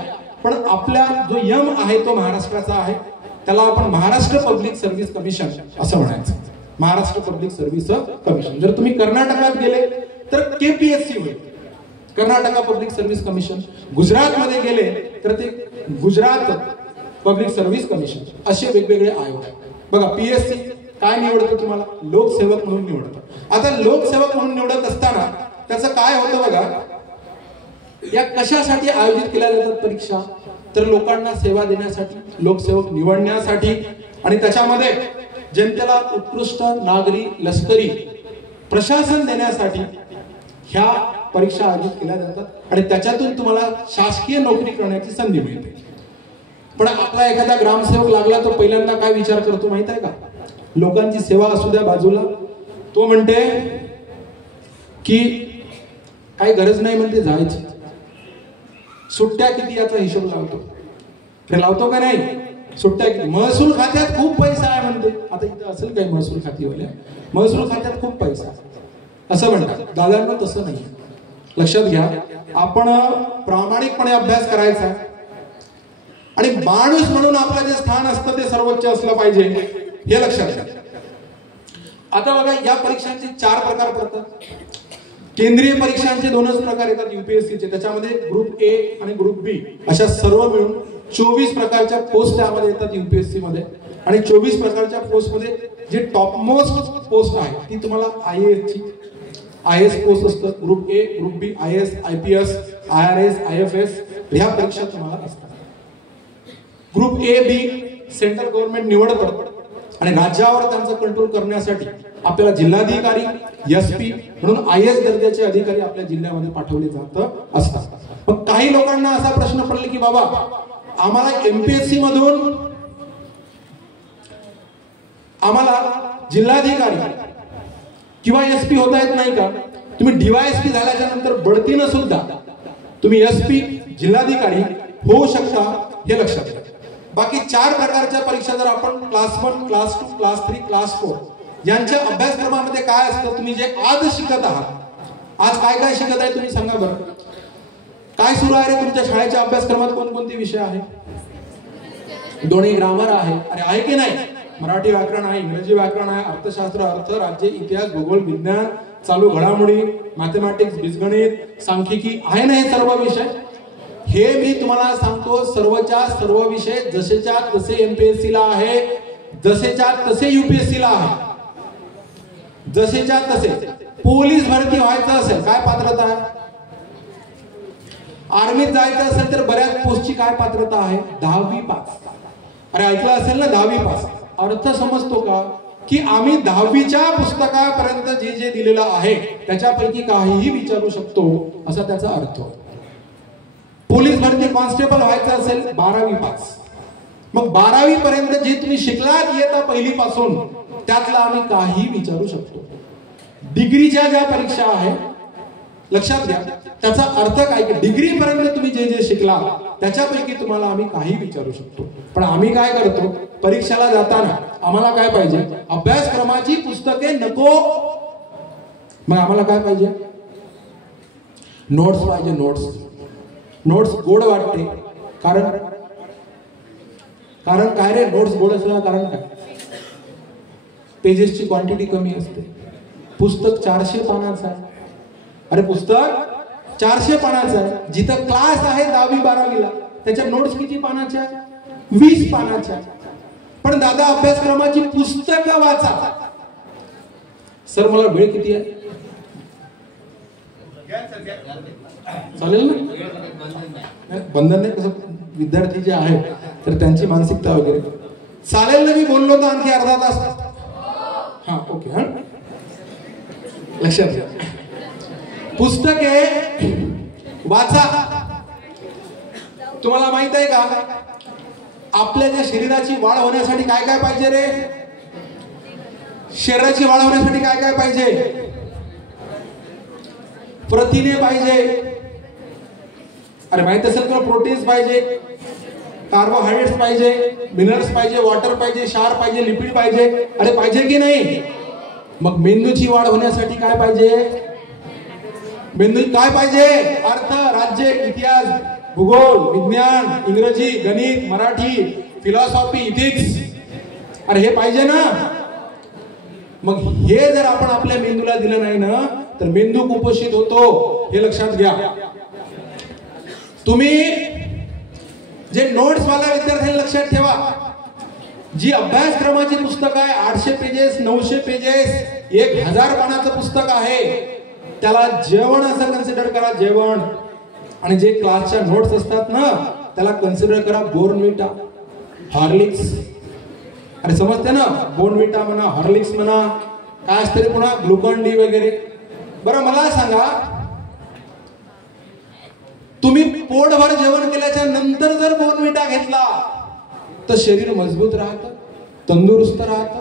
पण आपला जो यम आहे तो महाराष्ट्राचा आहे. त्याला आपण महाराष्ट्र पब्लिक सर्व्हिस कमिशन असं म्हणायचं, महाराष्ट्र पब्लिक सर्व्हिस कमिशन. जर तुम्ही कर्नाटकात गेले तर KPSC होईल, Karnataka public service commission. Gujarat मध्ये गेले तर ते गुजरात पब्लिक सर्व्हिस कमिशन. असे वेगवेगळे आयोग. बघा PSC काय निवडतं तुम्हाला, लोकसेवक म्हणून निवडतं. आता लोकसेवक म्हणून निवडत असताना त्याचं काय होतं बघा, या कशासाठी आयोजित केल्या जातात परीक्षा, तर लोकांना सेवा देण्यासाठी, लोकसेवक निवडण्यासाठी आणि त्याच्यामध्ये जनतेला उत्कृष्ट नागरी लष्करी प्रशासन देण्यासाठी ह्या परीक्षा आयोजित केल्या जातात आणि त्याच्यातून तुम्हाला शासकीय नोकरी करण्याची संधी मिळते. पण आपला एखादा ग्रामसेवक लागला तो पहिल्यांदा काय विचार करतो माहित आहे का, लोकांची सेवा असू द्या बाजूला, तो म्हणते की काही गरज नाही म्हणते जायची, सुट्ट्या किती याचा हिशोब लावतो. ते लावतो का नाही, सुट्ट्या किती, महसूल खात्यात खूप पैसा आहे म्हणते. आता इथं असेल काही महसूल खातीवाल्या, महसूल खात्यात खूप पैसा असं म्हणतात. दादांना तसं नाही. लक्षात घ्या, आपण प्रामाणिकपणे अभ्यास करायचा आणि माणूस म्हणून आपलं जे स्थान असतं ते सर्वोच्च असलं पाहिजे, हे लक्षात घ्या. आता बघा, या परीक्षांचे 4 प्रकार पडतात. केंद्रीय परीक्षांचे 2च प्रकार येतात UPSCचे. त्याच्यामध्ये ग्रुप A आणि ग्रुप B अशा सर्व मिळून 24 प्रकारच्या पोस्ट यामध्ये येतात UPSC मध्ये. आणि 24 प्रकारच्या पोस्ट मध्ये जी टॉप मोस्ट पोस्ट आहे ती तुम्हाला IAS पोस्ट असतं. Group A, group B, IAS, IPS, IRS, IFS ह्या परीक्षा तुम्हाला असतात. Group A, B central government निवडतं आणि राज्यावर त्यांचं कंट्रोल करण्यासाठी आपल्याला जिल्हाधिकारी, SP म्हणून IAS दर्जाचे अधिकारी आपल्या जिल्ह्यामध्ये पाठवले जात असतात. पण काही लोकांना असा प्रश्न पडला की बाबा आम्हाला MPSC मधून आम्हाला जिल्हाधिकारी किंवा SP होता येत नाही का. तुम्ही DYSP झाल्याच्या नंतर बढतीनं सुद्धा तुम्ही SP जिल्हाधिकारी होऊ शकता, हे लक्षात घ्या. बाकी 4 प्रकारच्या परीक्षा जर आपण क्लास 1, क्लास 2, क्लास 3, क्लास 4 यांच्या अभ्यासक्रमामध्ये काय असतं, तुम्ही जे आज शिकत आहात, आज काय काय शिकत आहे तुम्ही सांगा बरं. काय सुरू आहे रे तुमच्या शाळेच्या अभ्यासक्रमात, कोणकोणते विषय आहे. दोन्ही ग्रामर आहे, अरे आहे की नाही, मराठी व्याकरण आहे, इंग्रजी व्याकरण आहे, अर्थशास्त्र, अर्थ, राज्य, इतिहास, भूगोल, विज्ञान, चालू घडामोडी, मॅथमॅटिक्स, बीजगणित, सांख्यिकी आहे ना हे सर्व विषय. हे मी तुम्हाला सांगतो, सर्वच्या सर्व विषय जसेच्या तसे MPSC ला आहे, जसेच्या तसे UPSC ला आहे, जसेच्या तसे. पोलीस भरती व्हायचं असेल काय पात्रता आहे, आर्मीत जायचं असेल तर बऱ्याच पोस्टची काय पात्रता आहे, 10वी पास. अरे ऐकलं असेल ना 10वी पास. अर्थ समजतो का की आम्ही 10वीच्या पुस्तकापर्यंत जे जे दिलेलं आहे त्याच्यापैकी काहीही विचारू शकतो असा त्याचा अर्थ. पोलीस भरती कॉन्स्टेबल व्हायचं असेल 12वी पास. मग 12वी पर्यंत जे तुम्ही शिकलात इयत्ता पहिलीपासून त्यातला आम्ही काही विचारू शकतो. डिग्रीच्या ज्या परीक्षा आहे लक्षात घ्या, त्याचा अर्थ काय की डिग्री पर्यंत तुम्ही जे जे शिकला त्याच्यापैकी तुम्हाला आम्ही काही विचारू शकतो. पण आम्ही काय करतो, परीक्षेला जाताना आम्हाला काय पाहिजे, अभ्यासक्रमाची पुस्तके नको. मग आम्हाला काय पाहिजे, नोट्स पाहिजे. नोट्स गोड वाटते, कारण काय रे, नोट्स गोड असल्याला कारण काय, पेजेसची क्वांटिटी कमी असते. पुस्तक 400 पानाचं आहे. अरे पुस्तक 400 पानाचं आहे, जिथं क्लास आहे 10वी 12वीला त्याच्या नोट्स किती पानाच्या, 20 पानाच्या. पण दादा अभ्यासक्रमाची पुस्तकं वाचा. सर मला वेळ किती आहे, चालेल ना, बंधन नाही. कसं विद्यार्थी जे आहेत तर त्यांची मानसिकता वगैरे चालेल ना, मी बोललो तर आणखी अर्धा तास हा ओके, हा लक्षात घ्या. पुस्तके वाचा. तुम्हाला माहित आहे का आपल्या ज्या शरीराची वाढ होण्यासाठी काय काय पाहिजे रे? शरीराची वाढ होण्यासाठी काय काय पाहिजे? प्रथिने पाहिजे. अरे माहित असेल तुला, प्रोटीन्स पाहिजे, कार्बोहायड्रेट्स पाहिजे, मिनरल्स पाहिजे, वॉटर पाहिजे, क्षार पाहिजे, लिपिड पाहिजे. अरे पाहिजे की नाही? मग मेंदूची वाढ होण्यासाठी काय पाहिजे? मेंदू काय पाहिजे? अर्थ, राज्य, इतिहास, भूगोल, विज्ञान, इंग्रजी, गणित, मराठी, फिलॉसॉफी, इथिक्स. अरे हे पाहिजे ना. मग हे जर आपण आपल्या मेंदूला दिलं नाही ना तर मेंदू कुपोषित होतो. हे लक्षात घ्या. तुम्ही जे नोट्स वाला विद्यार्थ्यांना लक्षात ठेवा, जी अभ्यासक्रमाची पुस्तक आहे 800 पेजेस, 900 पेजेस, 1000 पानाचं पुस्तक आहे, त्याला जेवण असं कन्सिडर करा. जेवण. आणि जे क्लासच्या नोट्स असतात ना त्याला कन्सिडर करा बोर्नविटा, हॉर्लिक्स. अरे समजते ना, बोर्नविटा म्हणा, हॉर्लिक्स म्हणा, काय असते पुन्हा ग्लुकॉन डी वगैरे. बरं मला सांगा, तुम्ही पोटभर जेवण केल्याच्या नंतर जर बोर्नविटा घेतला तर शरीर मजबूत राहतं, तंदुरुस्त राहतं,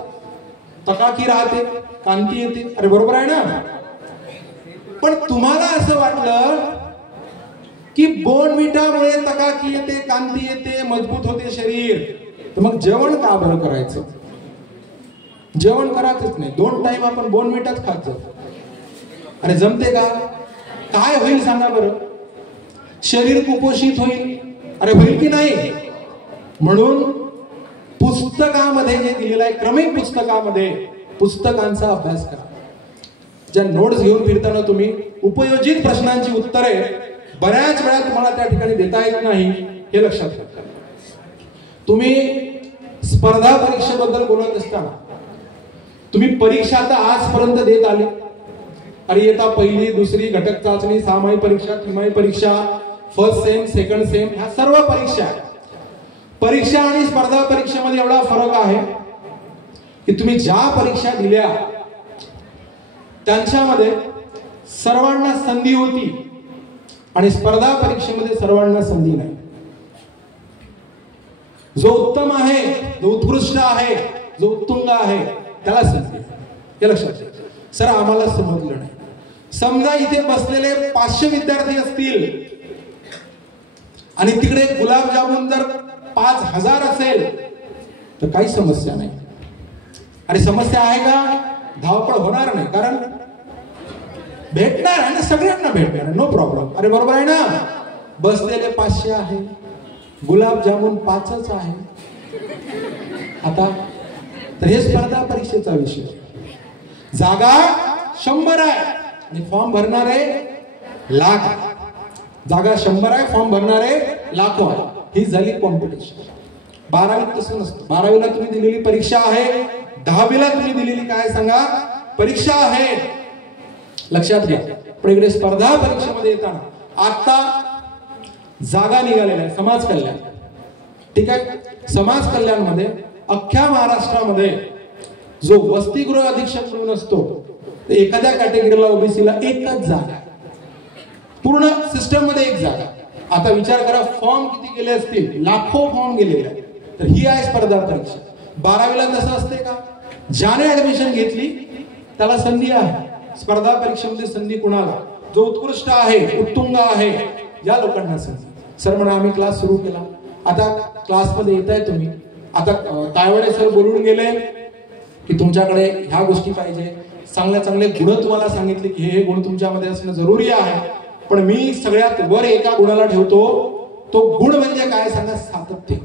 तकाकी राहते, कांती येते. अरे बरोबर आहे ना. पण तुम्हाला असं वाटलं की बोर्नविटामुळे तकाकी येते, कांती येते, मजबूत होते शरीर, तर मग जेवण का बरं करायचं? जेवण करायचंच नाही. 2 टाइम आपण बोर्नविटाच खात जातो. अरे जमते का? काय होईल सांगा बरं? शरीर कुपोषित होईल. अरे होईल की नाही? म्हणून पुस्तकामध्ये जे दिलेलं आहे, क्रमिक पुस्तकामध्ये पुस्तकांचा अभ्यास करा. ज्या नोट्स घेऊन फिरताना तुम्ही उपयोजित प्रश्नांची उत्तरे बऱ्याच वेळा तुम्हाला त्या ठिकाणी देता येत नाही, हे लक्षात घ्या. तुम्ही स्पर्धा परीक्षेबद्दल बोलत असताना तुम्ही परीक्षा तर आजपर्यंत देत आले. अरे येता पहिली, दुसरी, घटक चाचणी, सामायिक परीक्षा, तिमाही परीक्षा, फर्स्ट सेम, सेकंड सेम, ह्या सर्व परीक्षा. परीक्षा आणि स्पर्धा परीक्षेमध्ये एवढा फरक आहे की तुम्ही ज्या परीक्षा दिल्या त्यांच्यामध्ये सर्वांना संधी होती आणि स्पर्धा परीक्षेमध्ये सर्वांना संधी नाही. जो उत्तम आहे, जो उत्कृष्ट आहे, जो उत्तुंग आहे त्याला संधी. हे लक्षात घ्या. सर आम्हाला समजलं नाही. समजा इथे बसलेले 500 विद्यार्थी असतील आणि तिकडे गुलाबजामुन जर 5000 असेल तर काही समस्या नाही. अरे समस्या आहे का? धावपळ होणार नाही, कारण भेटणार आहे ना, सगळ्यांना भेटणार आहे, नो प्रॉब्लेम. अरे बरोबर आहे ना. बसलेले 500 आहे, गुलाबजामुन 5च आहे. आता तर हे स्पर्धा परीक्षेचा विषय. जागा 100 आहे आणि फॉर्म भरणारे लाख. जागा 100 आहे, फॉर्म भरणारे लाखो आहे. ही झाली कॉम्पिटिशन. 12वीत तसं नसतं. 12वीला तुम्ही दिलेली परीक्षा आहे, 10वीला तुम्ही दिलेली काय सांगा परीक्षा आहे. लक्षात घ्या. पण इकडे स्पर्धा परीक्षेमध्ये येताना आता जागा निघालेल्या आहे समाज कल्याण. ठीक आहे. समाज कल्याण मध्ये अख्ख्या महाराष्ट्रामध्ये जो वसतिगृह अधीक्षक म्हणून असतो, एखाद्या कॅटेगरीला ओबीसीला एकच जागा, पूर्ण सिस्टम मध्ये एक जागा. आता विचार करा फॉर्म किती गेले असतील, लाखो फॉर्म गेलेले आहेत. तर ही आहे स्पर्धा परीक्षा. 12वीला तसं असते का? ज्याने ऍडमिशन घेतली त्याला संधी आहे. स्पर्धा परीक्षेमध्ये संधी कुणाला? जो उत्कृष्ट आहे, उत्तुंग आहे, या लोकांना संधी. सर म्हणा आम्ही क्लास सुरू केला. आता क्लासमध्ये येताय तुम्ही. आता तायवडे सर बोलून गेले की तुमच्याकडे ह्या गोष्टी पाहिजे, चांगल्या चांगले गुण तुम्हाला सांगितले की हे गुण तुमच्यामध्ये असणं जरुरी आहे. पण मी सगळ्यात वर एका गुणाला ठेवतो. तो गुण म्हणजे काय सांगा? सातत्य,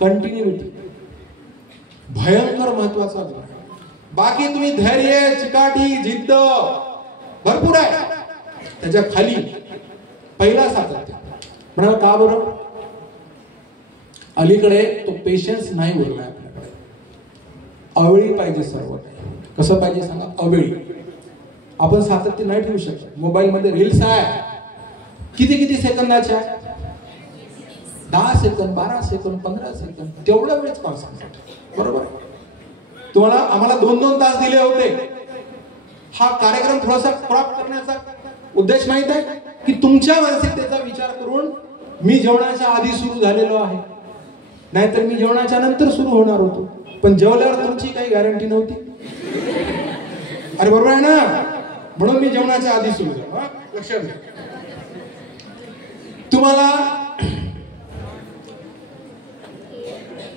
कंटिन्युटी. भयंकर महत्वाचा गुण. बाकी तुम्ही धैर्य, चिकाटी, जिद्द भरपूर आहे, त्याच्या खाली पहिला सातत्य. म्हणाल का बरं? अलीकडे तो पेशन्स नाही उरलाय आपल्याकडे. अवेळी पाहिजे सर्व काही. कसं पाहिजे सांगा? अवेळी. आपण सातत्य नाही ठेवू शकत. मोबाईल मध्ये रील्स आहे, किती सेकंदाच्या? 10 सेकंद, 12 सेकंद, 15 सेकंद, तेवढा वेळच कॉन्सन्ट्रेट. बरोबर. तुम्हाला आम्हाला 2-2 तास दिले होते. हा कार्यक्रम थोडासा क्रॉप करण्याचा उद्देश माहित आहे की तुमच्या मानसिकतेचा विचार करून मी जेवणाच्या आधी सुरू झालेलो आहे, नाहीतर मी जेवणाच्या नंतर सुरू होणार होतो. पण जेवल्यावर तुमची काही गॅरंटी नव्हती. अरे बरोबर आहे ना, म्हणून मी जेवणाच्या आधी सुरू झालो. लक्षात घ्या. तुम्हाला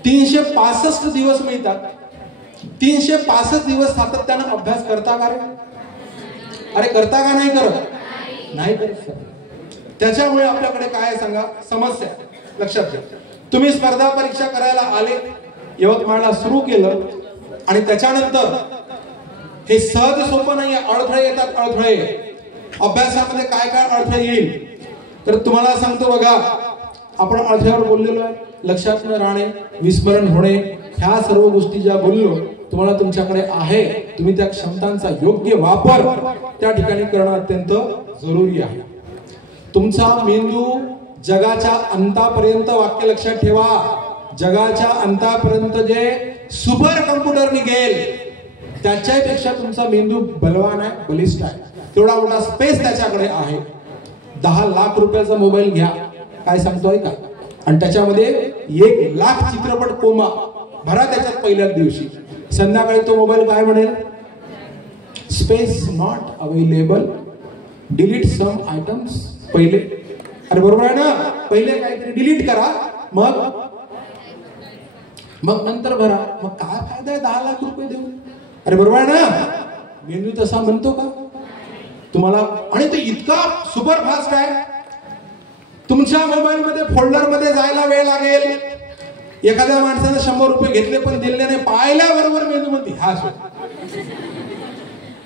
365 दिवस मिळतात. 365 दिवस सातत्यानं अभ्यास करता का रे? अरे करता का नाही करत? नाही करत. त्याच्यामुळे आपल्याकडे काय आहे सांगा समस्या. लक्षात घ्या. तुम्ही स्पर्धा परीक्षा करायला आले, यवतमाळला सुरू केलं आणि त्याच्यानंतर हे सहज सोपं नाहीये. अडथळे येतात, अडथळे. अभ्यासामध्ये काय काय अडथळे येईल तर तुम्हाला सांगतो बघा. आपण अडथळ्यावर बोललेलो आहे. लक्षात न राहणे, विस्मरण होणे, ह्या सर्व गोष्टी ज्या बोललो तुम्हाला तुमच्याकडे आहे. तुम्ही त्या क्षमतांचा योग्य वापर त्या ठिकाणी करणं अत्यंत जरुरी आहे. तुमचा मेंदू जगाच्या अंतापर्यंत, वाक्य लक्षात ठेवा, जगाच्या अंतापर्यंत जे सुपर कम्प्युटर निघेल त्याच्यापेक्षा तुमचा मेंदू बलवान आहे, बलिष्ठ आहे. तेवढा मोठा स्पेस त्याच्याकडे आहे. 10 लाख रुपयाचा मोबाईल घ्या, काय सांगतोय का, आणि त्याच्यामध्ये 1 लाख चित्रपट कोमा भरा त्याच्यात पहिल्याच दिवशी. संध्याकाळी तो मोबाईल काय म्हणेल? Space not available, delete some items. पहिले, अरे बरोबर आहे ना, पहिले काहीतरी डिलीट करा, मग नंतर भरा. मग काय फायदा आहे 10 लाख रुपये देऊन? अरे बरोबर आहे ना. मेंदू तसा म्हणतो का तुम्हाला? आणि ते इतका सुपर फास्ट आहे, तुमच्या मोबाईल मध्ये फोल्डर मध्ये जायला वेळ लागेल. एखाद्या माणसाने 100 रुपये घेतले पण दिले नाही, पाहिल्याबरोबर मेंदू म्हणते हा सो.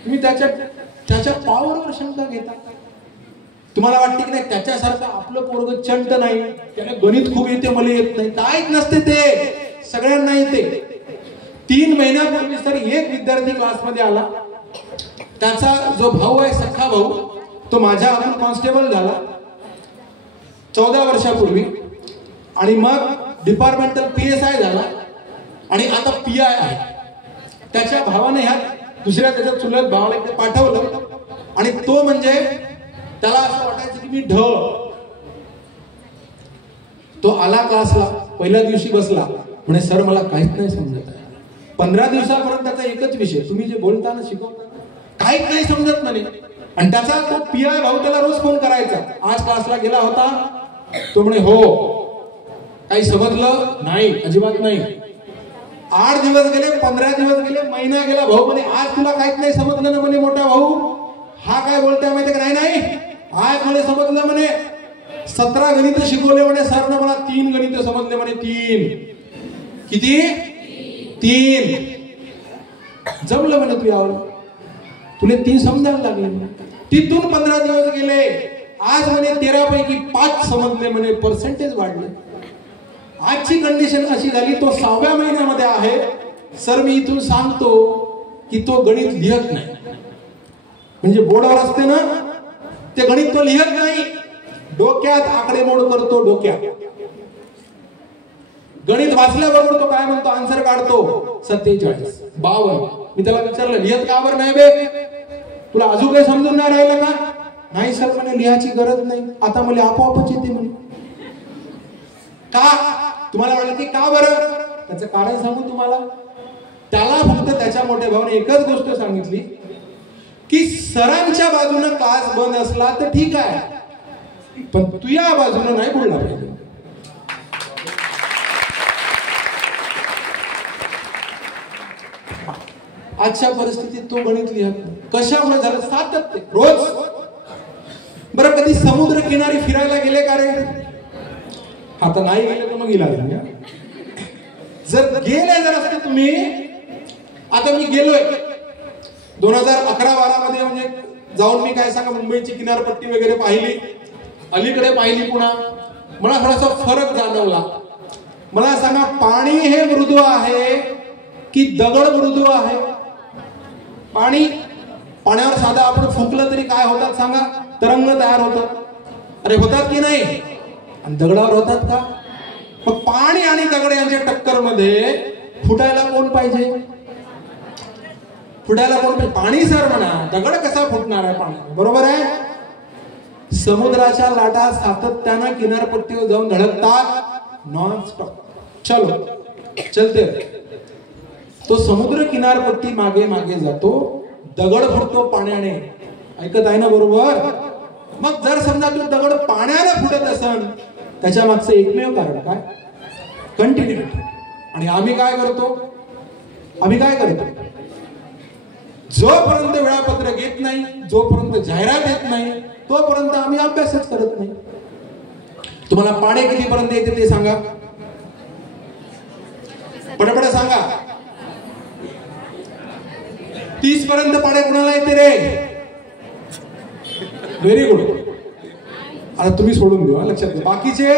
तुम्ही त्याच्या पॉवरवर शंका घेता. तुम्हाला वाटते की नाही त्याच्यासारखं आपलं पोरग चंट नाही, त्याला गणित खूप येते, मला येत नाही. काहीच नसते, ते सगळ्यांना येते. 3 महिन्यापूर्वी सर एक विद्यार्थी क्लासमध्ये आला. त्याचा जो भाऊ आहे, सख्खा भाऊ, तो माझ्या हातून कॉन्स्टेबल झाला 14 वर्षापूर्वी, आणि मग डिपार्टमेंटल PSI झाला, आणि आता PI आहे. त्याच्या भावाने ह्या दुसऱ्या त्याच्या चुलत भावाला इथे पाठवलं, आणि तो म्हणजे त्याला असं वाटायचं की मी तो आला क्लासला, पहिल्या दिवशी बसला, म्हणे सर मला काहीच नाही समजत आहे. 15 दिवसापर्यंत त्याचा एकच विषय, तुम्ही जे बोलताना शिकवता काहीच नाही समजत म्हणे. आणि त्याचा तो PI भाऊ त्याला रोज फोन करायचा, आज क्लासला गेला होता? तो म्हणे हो. काही समजलं नाही? अजिबात नाही. 8 दिवस गेले, 15 दिवस गेले, महिना गेला, भाऊ म्हणे आज तुला काहीच नाही समजलं ना म्हणे मोठा भाऊ. हा काय बोलतोय माहिती का? नाही आज मला समजलं म्हणे. 17 गणित शिकवले म्हणे सरनं मला, 3 गणित समजले म्हणे. 3 किती? 3 जमलं म्हणे तू यावर, तुला 3 समजायला लागले. तिथून 15 दिवस गेले, आज म्हणे 13 पैकी 5 समजले म्हणे, पर्सेंटेज वाढले. आजची कंडिशन अशी झाली, तो 6व्या महिन्यामध्ये आहे. सर मी इथून सांगतो की तो गणित लिहत नाही, म्हणजे बोर्डावर असते ना ते गणित तो लिहत नाही, डोक्यात आकडेमोड करतो. डोक्यात गणित वाचल्याबरोबर तो काय म्हणतो, आन्सर काढतो 47, 52. मी त्याला विचारलं लिहत का बरं नाही बे, तुला अजून काही समजून नाही राहिलं का? नाही सर म्हणे लिहायची गरज नाही, आता मला आपोआपच येते म्हणे. का? तुम्हाला वाटलं की का बरं? त्याचं कारण सांगू तुम्हाला. त्याला फक्त त्याच्या मोठ्या भावाने एकच गोष्ट सांगितली की सरांच्या बाजूने क्लास बंद असला तर ठीक आहे, पण तुझ्या बाजूने नाही बोलला पाहिजे. आजच्या परिस्थितीत तो गणित लिहत नाही. कशामुळे झालं? सातत्य. रोज. बरं कधी समुद्र किनारी फिरायला गेले का रे? आता नाही गेले तर मग गेला. जर गेले जर असते तुम्ही, आता मी गेलोय 2011-12 मध्ये, म्हणजे जाऊन मी काय सांगा मुंबईची किनारपट्टी वगैरे पाहिली, अलीकडे पाहिली पुन्हा, मला थोडासा फरक जाणवला. मला सांगा पाणी हे मृदू आहे की दगड मृदू आहे? पाण्यावर साधा आपण फुकलं तरी काय होतात सांगा? तरंग तयार होतात. अरे होतात की नाही? आणि दगडावर होतात का? मग पाणी आणि दगड यांच्या टक्कर मध्ये फुटायला कोण पाहिजे? फुटायला कोण पाणी सर म्हणा, दगड कसा फुटणार आहे पाणी, बरोबर आहे. समुद्राच्या लाटा सातत्यानं किनारपट्टीवर जाऊन धडकतात नॉन स्टॉप. चलो चलते. तो समुद्र किनारपट्टी मागे मागे जातो, दगड फुटतो पाण्याने. ऐकत आहे ना बरोबर. मग जर समजा तो दगड पाण्याने फुटत असेल, त्याच्या मागचं एकमेव कारण काय, कंटिन्युटी. आणि आम्ही काय करतो, जोपर्यंत वेळापत्रक येत नाही, जोपर्यंत जाहिरात येत नाही, तोपर्यंत आम्ही अभ्यासच करत नाही. तुम्हाला पाणी कितीपर्यंत येते ते सांगा, पटपट सांगा. 30 पर्यंत पाणी कुणाला येते रे? Very good. आता तुम्ही सोडून देऊ, लक्षात घ्या. बाकीचे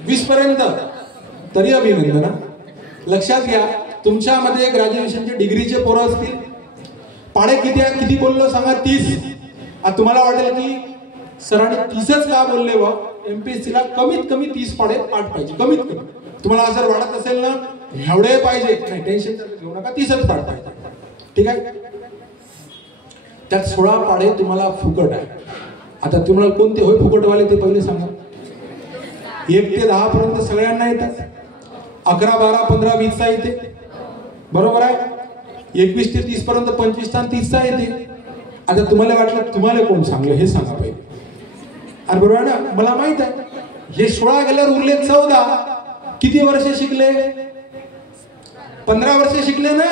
20 पर्यंत, तरी अभिनंदन. लक्षात घ्या, तुमच्यामध्ये ग्रॅज्युएशनचे डिग्रीचे पोरं असतील, पाढे किती बोललो सांगा? 30. आता तुम्हाला वाटेल की सरांनी 30च का बोलले व एमपीएससीला कमीत कमी 30 पाढे पाठ पाहिजे, कमीत कमी. तुम्हाला जर वाटत असेल ना एवढे पाहिजे, नाही टेन्शन घेऊ नका, 30च पाठ पाहिजे. ठीक आहे. त्यात 16 पाढे तुम्हाला फुकट आहे. आता तुम्हाला कोणते होय फुकटवाले ते पहिले सांगा. 1 ते 10 पर्यंत सगळ्यांना येतात. 11, 12, 15, 20 चा येते, बरोबर आहे. 21 ते 30 पर्यंत 25 आणि 30 चा येते. आता तुम्हाला वाटलं तुम्हाला कोण सांगलं हे सांगा पहिले. अरे बरोबर आहे ना, मला माहित आहे. हे 16 गेल्यावर उरले 14. किती वर्ष शिकले? 15 वर्ष शिकले ना.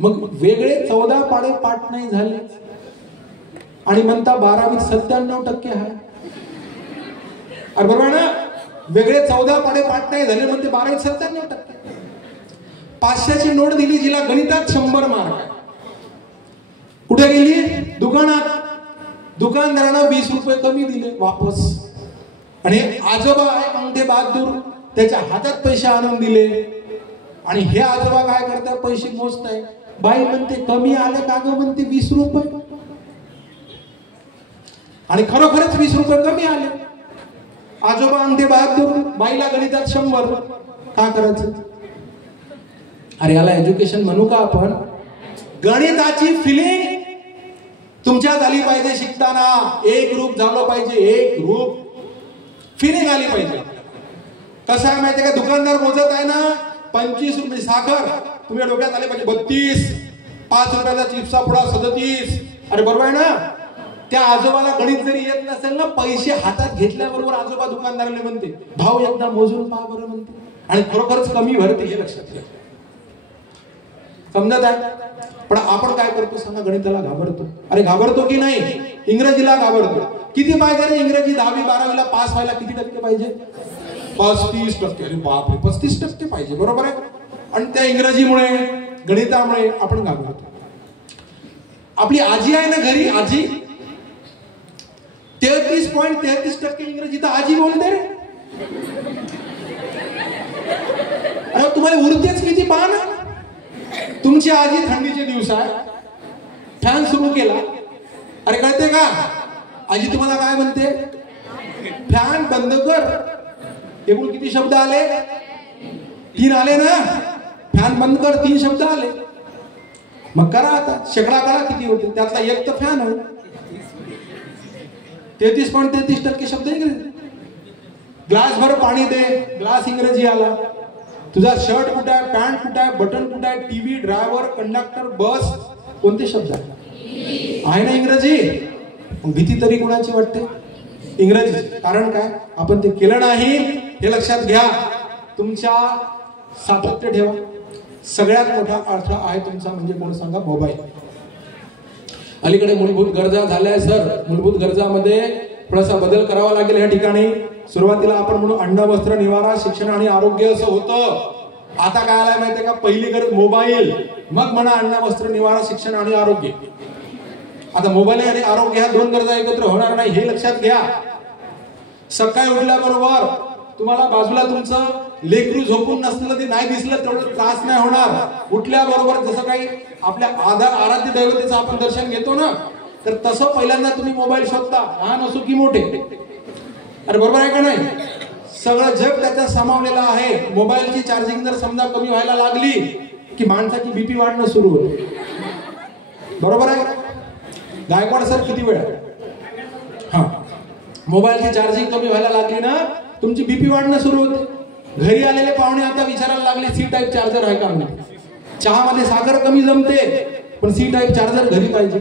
मग वेगळे 14 पाढे पाठ नाही झाले आणि म्हणता 12वीत 97% आहे. अरे बरोबर ना, वेगळे 14 पाढे पाठ नाही झाले म्हणते 12वीत 97%. 500ची नोट दिली जिला गणितात 100 मार्क आहे, कुठे गेली? दुकानात. दुकानदारानं 20 रुपये कमी दिले वापस. आणि आजोबा अंगठे बहादूर त्याच्या हातात पैसे आणून दिले. आणि हे आजोबा काय करतात, पैसे मोजताय. बाई म्हणते कमी आले का ग? म्हणते 20 रुपये. आणि खरोखरच 20 रुपये कमी आले. आजोबा अंगठे बहादूर, बाईला गणितात 100. का करायचं? अरे याला एज्युकेशन म्हणू का आपण? गणिताची फिलिंग तुमच्यात आली पाहिजे शिकताना. एक ग्रुप झालं पाहिजे, एक ग्रुप फिलिंग आली पाहिजे. कसं आहे माहितीये का, दुकानदार मोजत आहे ना 25 रुपये साखर, तुम्ही डोक्यात आले पाहिजे 32. 5 रुपयाचा चिप्सचा पुडा 37. अरे बरोबर आहे ना. त्या आजोबाला गणित जरी येत नसेल ना, पैसे हातात घेतल्याबरोबर आजोबा दुकानदाराला म्हणते भाव एकदा मोजून पहा बरं म्हणते. आणि खरोखरच कमी भरते, हे लक्षात घ्या. समजत आहे? पण आपण काय करतो सांगा, गणिताला घाबरतो. अरे घाबरतो की नाही? इंग्रजीला घाबरतो. किती पाहिजे रे इंग्रजी? 10वी 12वीला पास व्हायला किती टक्के पाहिजे? 35%. अरे बापरे, 35% पाहिजे, बरोबर आहे. आणि त्या इंग्रजीमुळे, गणितामुळे आपण घाबरतो. आपली आजी आहे ना घरी, आजी 33.33% इंग्रजी तर आजी बोलते रे. अरे तुम्हाला उरतेच किती पहा ना. तुमची आजी थंडीचे दिवस आहे, फॅन सुरू केला. अरे कळते का आजी तुम्हाला काय म्हणते? फॅन बंद कर. एकूण किती शब्द आले? 3 आले ना. फॅन बंद कर, 3 शब्द आले. मग करा आता, शेकडा करा किती होते, त्यातला एक तर फॅन आहे. 33.33% शब्द इंग्रजी. ग्लास भर पाणी दे, ग्लास इंग्रजी आला. तुझा शर्ट कुठे आहे, पॅन्ट कुठे आहे, बटन कुठे आहे, टीव्ही, ड्रायव्हर, कंडक्टर, बस, कोणते शब्द आहे ना इंग्रजी. भीती तरी कोणाची वाटते? इंग्रजी. कारण काय? आपण ते केलं नाही, हे लक्षात घ्या. तुमच्या सातत्य ठेवा. सगळ्यात मोठा अडथळा आहे तुमचा म्हणजे कोण सांगा? मोबाईल. अलीकडे मूलभूत गरजा झाल्या सर. मूलभूत गरजामध्ये थोडासा बदल करावा लागेल. या ठिकाणी सुरुवातीला आपण म्हणून अन्न, वस्त्र, निवारा, शिक्षण आणि आरोग्य असं होतं. आता काय आलंय माहितीये का? पहिली गरज मोबाईल, मग म्हणा अन्न, वस्त्र, निवारा, शिक्षण आणि आरोग्य. आता मोबाईल आणि आरोग्य ह्या 2 गरजा एकत्र होणार नाही, हे लक्षात घ्या. सकाळी उठल्याबरोबर तुम्हाला बाजूला तुमचं लेकरू झोपून नसलं ते नाही दिसलं तेवढं त्रास नाही होणार. उठल्याबरोबर जसं काही आपल्या आराध्य दैवतेचं आपण दर्शन घेतो ना, तर तसं पहिल्यांदा तुम्ही मोबाईल शोधता, लहान असो की मोठे. अरे बरोबर आहे का नाही? सगळं जग त्याच्यात सामावलेलं आहे. मोबाईलची चार्जिंग जर समजा कमी व्हायला लागली की माणसाची बीपी वाढणं सुरू होते. बरोबर आहे. गायकवाड सर किती वेळा हा मोबाईलची चार्जिंग कमी व्हायला लागली ना तुमची बीपी वाढणं सुरू होते. घरी आलेले पाहुणे आता विचारायला लागले सी टाईप चार्जर आहे का म्हणून. चहामध्ये साखर कमी जमते पण सी टाईप चार्जर घरी पाहिजे.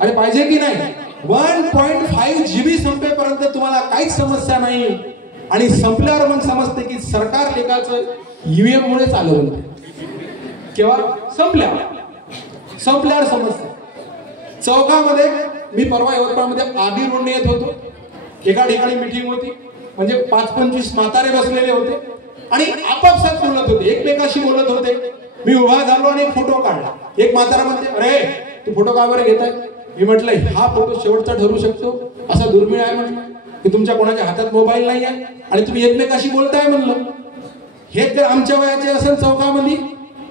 अरे पाहिजे की नाही. 1.5 GB संपेपर्यंत तुम्हाला काहीच समस्या नाही आणि संपल्यावर मग समजते की सरकार लेखाचं ईव्हीएम मुळे चालवलं. केव्हा संपल्यावर समजते. चौकामध्ये मी परवा यवतमाळमध्ये आगी रोडने येत होतो. एका ठिकाणी मीटिंग होती म्हणजे 5-25 म्हातारे बसलेले होते आणि आपापसात बोलत होते एकमेकाशी बोलत होते. मी उभा झालो आणि एक फोटो काढला. एक म्हातारा म्हणते अरे तू फोटो का बरं घेताय. मी म्हटलं हा फोटो शेवटचा ठरू शकतो असा दुर्मिळ आहे म्हटलं की तुमच्या कोणाच्या हातात मोबाईल नाही आहे आणि तुम्ही एकमेकाशी बोलताय म्हणलं. हे जर आमच्या वयाचे असेल चौकामध्ये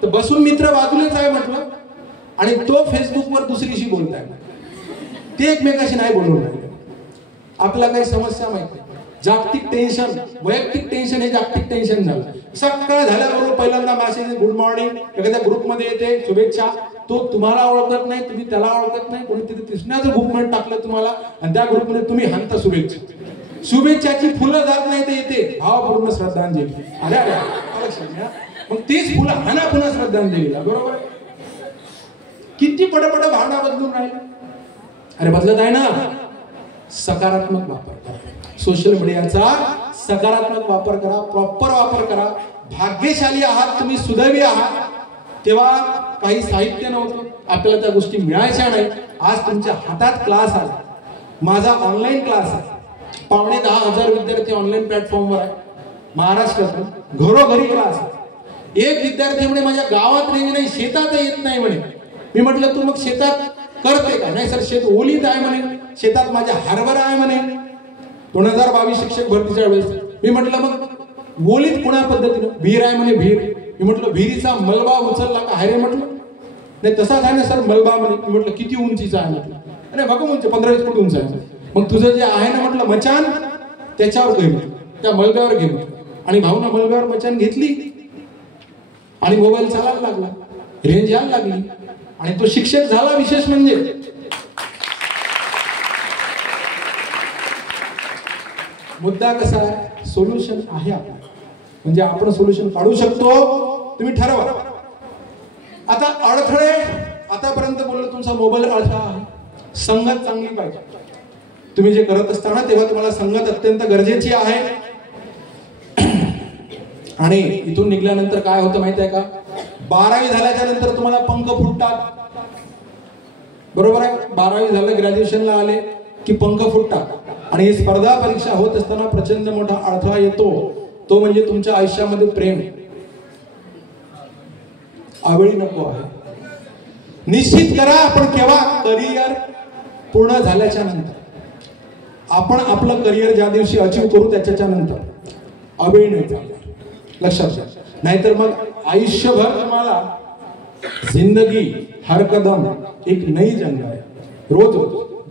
तर बसून मित्र बाजूलाच आहे म्हटलं आणि तो फेसबुकवर दुसरीशी बोलताय. ते एकमेकाशी नाही बोलून राहिले. आपल्याला काही समस्या माहिती. जागतिक टेन्शन वैयक्तिक टेन्शन हे जागतिक टेन्शन झालं. सकाळ झाल्याबरोबर पहिल्यांदा मेसेज गुड मॉर्निंग एखाद्या ग्रुपमध्ये येते शुभेच्छा. तो तुम्हाला ओळखत नाही तुम्ही त्याला ओळखत नाही. कोणी तिथे तिसऱ्याचं ग्रुपमध्ये टाकलं तुम्हाला आणि त्या ग्रुपमध्ये तुम्ही हाणता शुभेच्छा. शुभेच्छाची फुलं जात नाही ते येते भावपूर्ण श्रद्धांजली. अरे अरे मग तीच फुलं हाना पुन्हा श्रद्धांजलीला. बरोबर. किती पटपट भावना बदलून राहिले. अरे बदलत आहे ना. सकारात्मक वापर करा. सोशल मीडियाचा सकारात्मक वापर करा. प्रॉपर वापर करा. भाग्यशाली आहात तुम्ही सुदैवी आहात. तेव्हा काही साहित्य नव्हतं आपल्याला त्या गोष्टी मिळायच्या नाही. आज तुमच्या हातात क्लास आहे. माझा ऑनलाईन क्लास आहे. 5,500 विद्यार्थी ऑनलाईन प्लॅटफॉर्मवर आहे. महाराष्ट्रात घरोघरी क्लास आहे. एक विद्यार्थी म्हणे माझ्या गावात रेंज नाही शेतात येत नाही म्हणे. मी म्हटलं तू मग शेतात करते का. नाही सर शेत ओलीत आहे म्हणे. शेतात माझ्या हरभरा आहे म्हणे. 2022 शिक्षक भरतीच्या वेळेस मी म्हटलं मग ओलीत पुण्या पद्धतीनं विहीर आहे म्हणे. विहीर. मी म्हटलं विहिरीचा मलबा उचलला का. हाय रे म्हटलं नाही तसाच आहे ना सर मलबा म्हणे. मी म्हटलं किती उंचीचा आहे म्हटलं. अरे बघा उंच 15-20 फूट उंच आहे. मग तुझं जे आहे ना म्हटलं मचान त्याच्यावर घे त्या मलब्यावर घे. आणि भाऊना मलब्यावर मचान घेतली आणि मोबाईल चालायला लागला. रेंज यायला लागली आणि तो शिक्षक झाला. विशेष म्हणजे मुद्दा कसा आहे सोल्युशन आहे आपलं म्हणजे आपण सोल्युशन काढू शकतो. तुम्ही ठरवा. आता अडथळे आतापर्यंत बोललो तुमचा मोबाईल अडथळा आहे. संगत चांगली पाहिजे. तुम्ही जे करत असताना तेव्हा तुम्हाला संगत अत्यंत गरजेची आहे. आणि इथून निघाल्यानंतर काय होतं माहिती आहे का. 12वी झाल्याच्या नंतर तुम्हाला पंख फुटतात. बरोबर आहे. 12वी झालं ग्रॅज्युएशनला आले की पंख फुटतात आणि ही स्पर्धा परीक्षा होत असताना प्रचंड मोठा अडथळा येतो. तो म्हणजे तुमच्या आयुष्यामध्ये प्रेम. आवडी नको आहे. निश्चित करा आपण केव्हा करिअर पूर्ण झाल्याच्या नंतर. आपण आपलं करिअर ज्या दिवशी अचीव करू त्याच्या नंतर. आवडी नाही चालणार. लक्षात घ्या. नाहीतर मग आयुष्यभर तुम्हाला जिंदगी हर कदम एक नई जंग आहे. रोज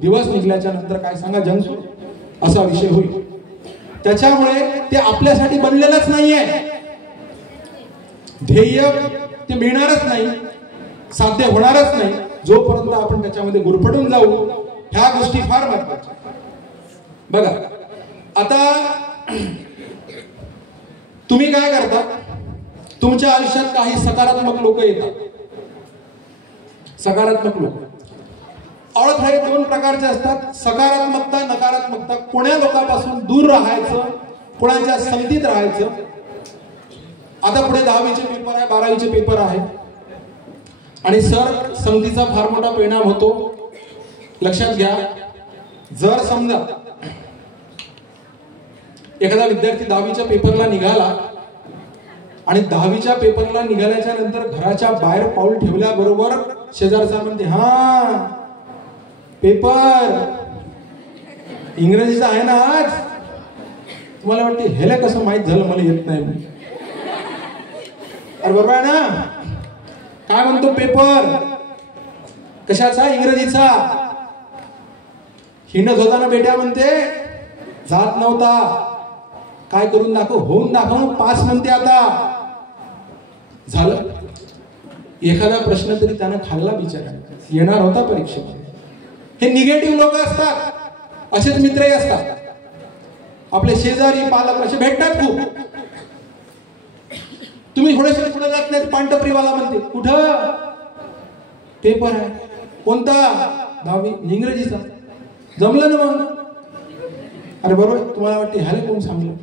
दिवस निघल्याच्या नंतर काय सांगा जंग सुरू असा विषय होईल. त्याच्यामुळे ते आपल्यासाठी बनलेलंच नाहीये. ध्येय ते मिळणारच नाही साध्य होणारच नाही जोपर्यंत आपण त्याच्यामध्ये गुरफटून जाऊ. ह्या गोष्टी फार महत्त्वाच्या. बघा आता तुम्ही काय करता. तुमच्या आयुष्यात काही सकारात्मक लोक येतात. सकारात्मक लोक अडथळे 2 प्रकारचे असतात. सकारात्मकता नकारात्मकता. कोण्या लोकांपासून दूर राहायचं कोणाच्या संगतीत राहायचं. आता पुढे 10वीचे पेपर आहे 12वीचे पेपर आहे आणि सर संगतीचा फार मोठा परिणाम होतो. लक्षात घ्या. जर समजा एखादा विद्यार्थी 10वीच्या पेपरला निघाला आणि 10वीच्या पेपरला निघाल्याच्या नंतर घराच्या बाहेर पाऊल ठेवल्याबरोबर शेजारचा म्हणते हा पेपर इंग्रजीचा आहे ना आज. तुम्हाला वाटते ह्याला कसं माहित झालं मला येत नाही. अरे बरोबर आहे ना. काय म्हणतो पेपर कशाचा इंग्रजीचा. हिंडत होताना बेट्या म्हणते जात नव्हता. काय करून दाखव होऊन दाखव पास म्हणते. आता झालं एखादा प्रश्न तरी त्यानं खाल्ला बिचारा, येणार होता परीक्षेमध्ये. हे निगेटिव्ह लोक असतात, असेच मित्रही असतात. आपले शेजारी पालक असे भेटतात खूप. तुम्ही थोडेसे पुढे जात नाही, पांढरपरीवाला म्हणते कुठं पेपर आहे, कोणता, 10वी इंग्रजीचा. जमलं ना मग. अरे बरोबर, तुम्हाला वाटते ह्याला कोण सांगलं.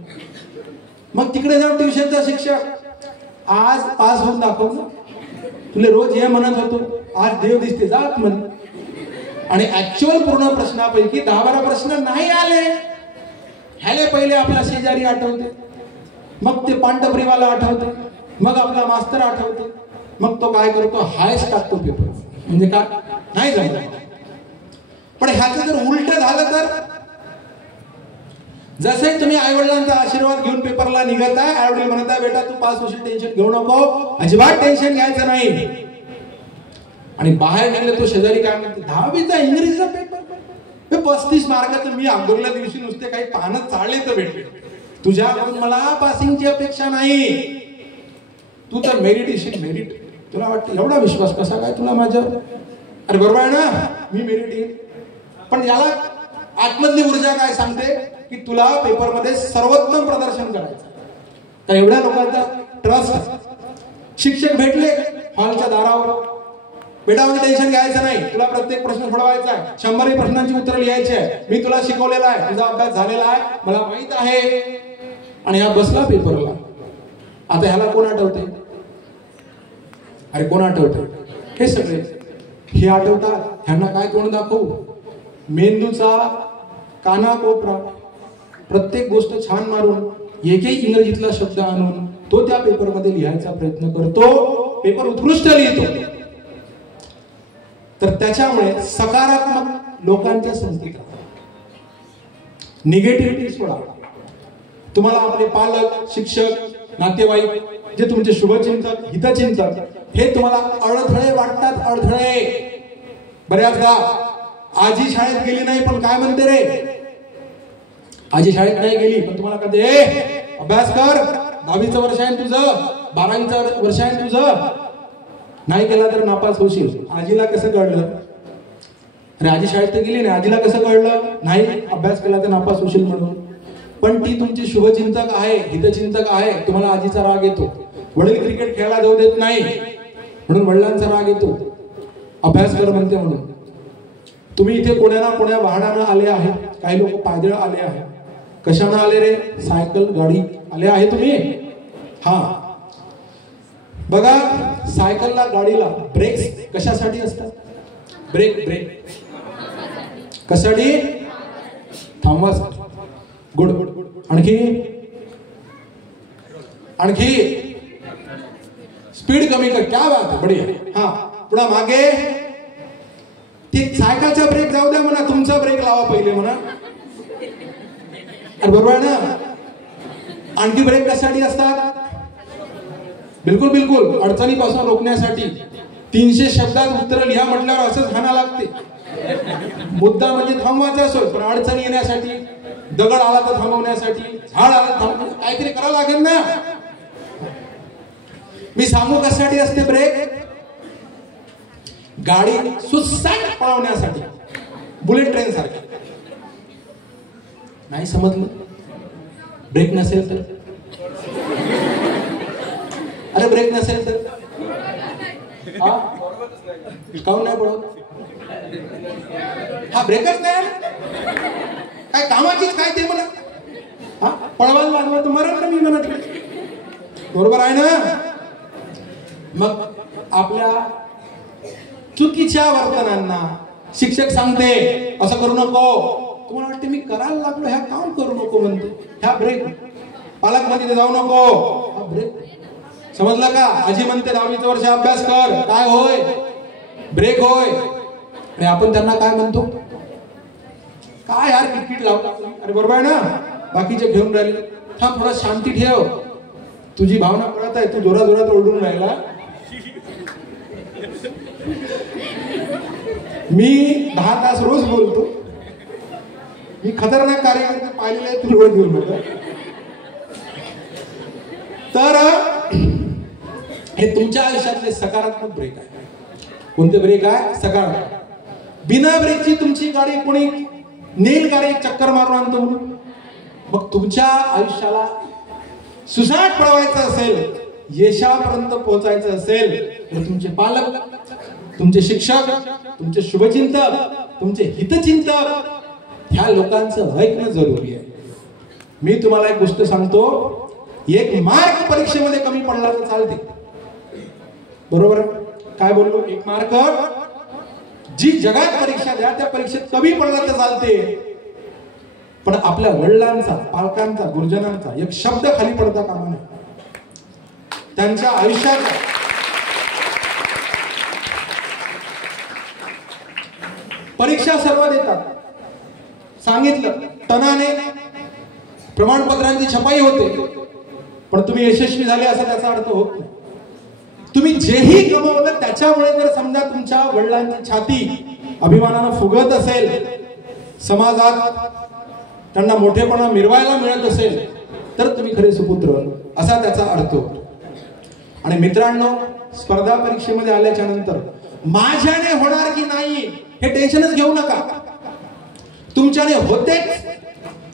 मग तिकडे जाऊन ट्युशनचा शिक्षक आज पास होऊन दाखव ना, तुला रोज हे म्हणत होतो, आज देव दिसते जात म्हण. आणि ऍक्च्युअल पूर्ण प्रश्नापैकी 10-12 प्रश्न नाही आले. ह्याले पहिले आपला शेजारी आठवते, मग ते पांढरपरीवाला आठवते, मग आपला मास्तर आठवते, मग तो काय करतो, हायच टाकतो पेपर. म्हणजे काय नाही जमलं. पण ह्याचं जर उलट झालं तर, जसे तुम्ही आई वडिलांचा आशीर्वाद घेऊन पेपरला निघत आहे, आई वडील म्हणत आहे बेटा तू पास होशील, टेन्शन घेऊ नको, अजिबात टेन्शन घ्यायचं नाही. आणि बाहेर निघले तो शेजारी काय म्हणते, 10वीचा इंग्रजीचा पेपर 35 मार्काचं. मी अगोदरल्या दिवशी नुसते काही पानं चाळले तर भेटले. तुझ्याकडून मला पासिंगची अपेक्षा नाही, तू तर मेरिट येशील, मेरिट. तुला वाटतं एवढा विश्वास कसा काय तुला माझ्यावर. अरे बरोबर आहे ना, मी मेरिट येईल. पण याला आतमधली ऊर्जा काय सांगते की तुला पेपरमध्ये सर्वोत्तम प्रदर्शन करायचं. तर एवढ्या लोकांचा ट्रस्ट. शिक्षक भेटले हॉलच्या दारावर, बेटा म्हणजे टेन्शन घ्यायचं नाही, तुला प्रत्येक प्रश्न सोडवायचा आहे, 100 प्रश्नांची उत्तरं लिहायची आहे, मी तुला शिकवलेलं आहे, तुझा अभ्यास झालेला आहे, मला माहित आहे. आणि हा बसला पेपरला. आता ह्याला कोण आठवते, अरे कोण आठवते, हे सगळे हे आठवतात. ह्यांना काय तोंड दाखवू. मेंदूचा कानाकोपरा प्रत्येक गोष्ट छान मारून एकही इंग्रजीतला शब्द आणून तो त्या पेपरमध्ये लिहायचा प्रयत्न करतो, पेपर उत्कृष्ट लिहितो. तर त्याच्यामुळे सकारात्मक लोकांच्या संगतीत निगेटिव्हिटी सोडा. तुम्हाला आपले पालक, शिक्षक, नातेवाईक, जे तुमचे शुभचिंतक, हितचिंतक, हे तुम्हाला अडथळे वाटतात. अडथळे बऱ्याचदा आजी शाळेत गेली नाही पण काय म्हणते रे, आजी शाळेत नाही गेली पण तुम्हाला कळते अभ्यास कर, 10वीचं वर्ष आहे तुझं, 12वीचं वर्ष आहे तुझं, नाही केला तर नापास होशील. आजीला कसं कळलं, अरे आजी शाळेत तर गेली नाही, आजीला कसं कळलं, नाही अभ्यास केला तर नापास होशील म्हणून. पण ती तुमची शुभचिंतक आहे, हितचिंतक आहे, तुम्हाला आजीचा राग येतो. वडील क्रिकेट खेळायला जाऊ देत नाही म्हणून वडिलांचा राग येतो, अभ्यास कर म्हणते म्हणून. तुम्ही इथे कोण्या ना कोण्या वाहनानं आले आहे, काही लोक पायदळ आले आहे. कशानं आले रे, सायकल गाडी आले आहे तुम्ही. हा बघा, सायकलला गाडीला ब्रेक्स कशासाठी असतात, ब्रेक ब्रेक कशासाठी, थांबवासाठी. गुड. आणखी आणखी स्पीड कमी कर, क्या बात आहे, बढिया. हा पुन्हा मागे, ते सायकलचा ब्रेक जाऊ द्या म्हणा, तुमचा ब्रेक लावा पहिले म्हणा. अरे बरोबर आहे ना. आणखी ब्रेक कशासाठी असतात, बिलकुल बिलकुल अडचणीपासून रोखण्यासाठी. 300 शब्दात उत्तर लिहा म्हटल्यावर असंच हाना लागते. मुद्दा म्हणजे थांबवायचा असो, पण अडचणी येण्यासाठी, दगड आला तर थांबवण्यासाठी, झाड आला तर थांबवण्यासाठी काहीतरी करावं लागेल ना. मी सांगू कशासाठी असते ब्रेक, गाडी सुसाट पळवण्यासाठी, बुलेट ट्रेन सारखी. नाही समजलं, ब्रेक नसेल तर, अरे ब्रेक नसेल तर काऊन नाही पडत, हा ब्रेकच नाही, काय कामाचीच काय ते म्हणा, हा पळवायला लागलं तर मरण मी म्हणत. बरोबर आहे ना. मग आपल्या चुकीच्या वर्तनांना शिक्षक सांगते असं करू नको, तुम्हाला वाटते मी करायला लागलो, ह्या काम करू नको म्हणते, ह्या ब्रेक. पालक मध्ये जाऊ नको, हा ब्रेक. समजलं का. आजी म्हणते 10वीचं वर्ष अभ्यास कर, काय होय, ब्रेक होय. आणि आपण त्यांना काय म्हणतो, काय यार किटकिट लावला. अरे बरोबर आहे ना. बाकीचे घेऊन राहिले, थांब थोडा शांती ठेव, तुझी भावना कळत आहे, तू जोरा जोरात ओरडून राहिला. मी 10 तास रोज बोलतो, मी खतरनाक कार्यकर्ते पाहिलेले आहेत, तुला घेऊन बोलतो. तर हे तुमच्या आयुष्यातले सकारात्मक ब्रेक आहे. कोणते ब्रेक आहे? सकारात्मक. बिना ब्रेकची तुमची गाडी कोणी नेल गाडी चक्कर मारून आणतो. मग तुमच्या आयुष्याला सुसाट पळवायचं असेल, यशापर्यंत पोहोचायचं असेल, तर तुमचे पालक, तुमचे शिक्षक, तुमचे शुभचिंतक, तुमचे हितचिंतक ह्या लोकांचं ऐकणं जरुरी आहे. मी तुम्हाला एक गोष्ट सांगतो, एक मार्क परीक्षेमध्ये कमी पडला तर चालते. बरोबर? काय बोललो? एक मार्क जी जगात परीक्षा द्या त्या परीक्षेत कमी पडला तर चालते, पण आपल्या वडिलांचा, पालकांचा, गुरुजनांचा एक शब्द खाली पडता कामा नये. त्यांच्या आयुष्याचा परीक्षा सर्व देतात, सांगितलं टनाने प्रमाणपत्रांची छपाई होते, पण तुम्ही यशस्वी झाले असा त्याचा अर्थ होत नाही. तुम्ही जेही गमावलं त्याच्यामुळे जर समजा तुमच्या वडिलांची छाती अभिमानानं फुगत असेल, समाजात त्यांना मोठेपणा मिरवायला मिळत असेल, तर तुम्ही खरे सुपुत्र असा त्याचा अर्थ होतो. आणि मित्रांनो, स्पर्धा परीक्षेमध्ये आल्याच्या नंतर माझ्याने होणार की नाही हे टेन्शनच घेऊ नका. तुमच्याने होतेच.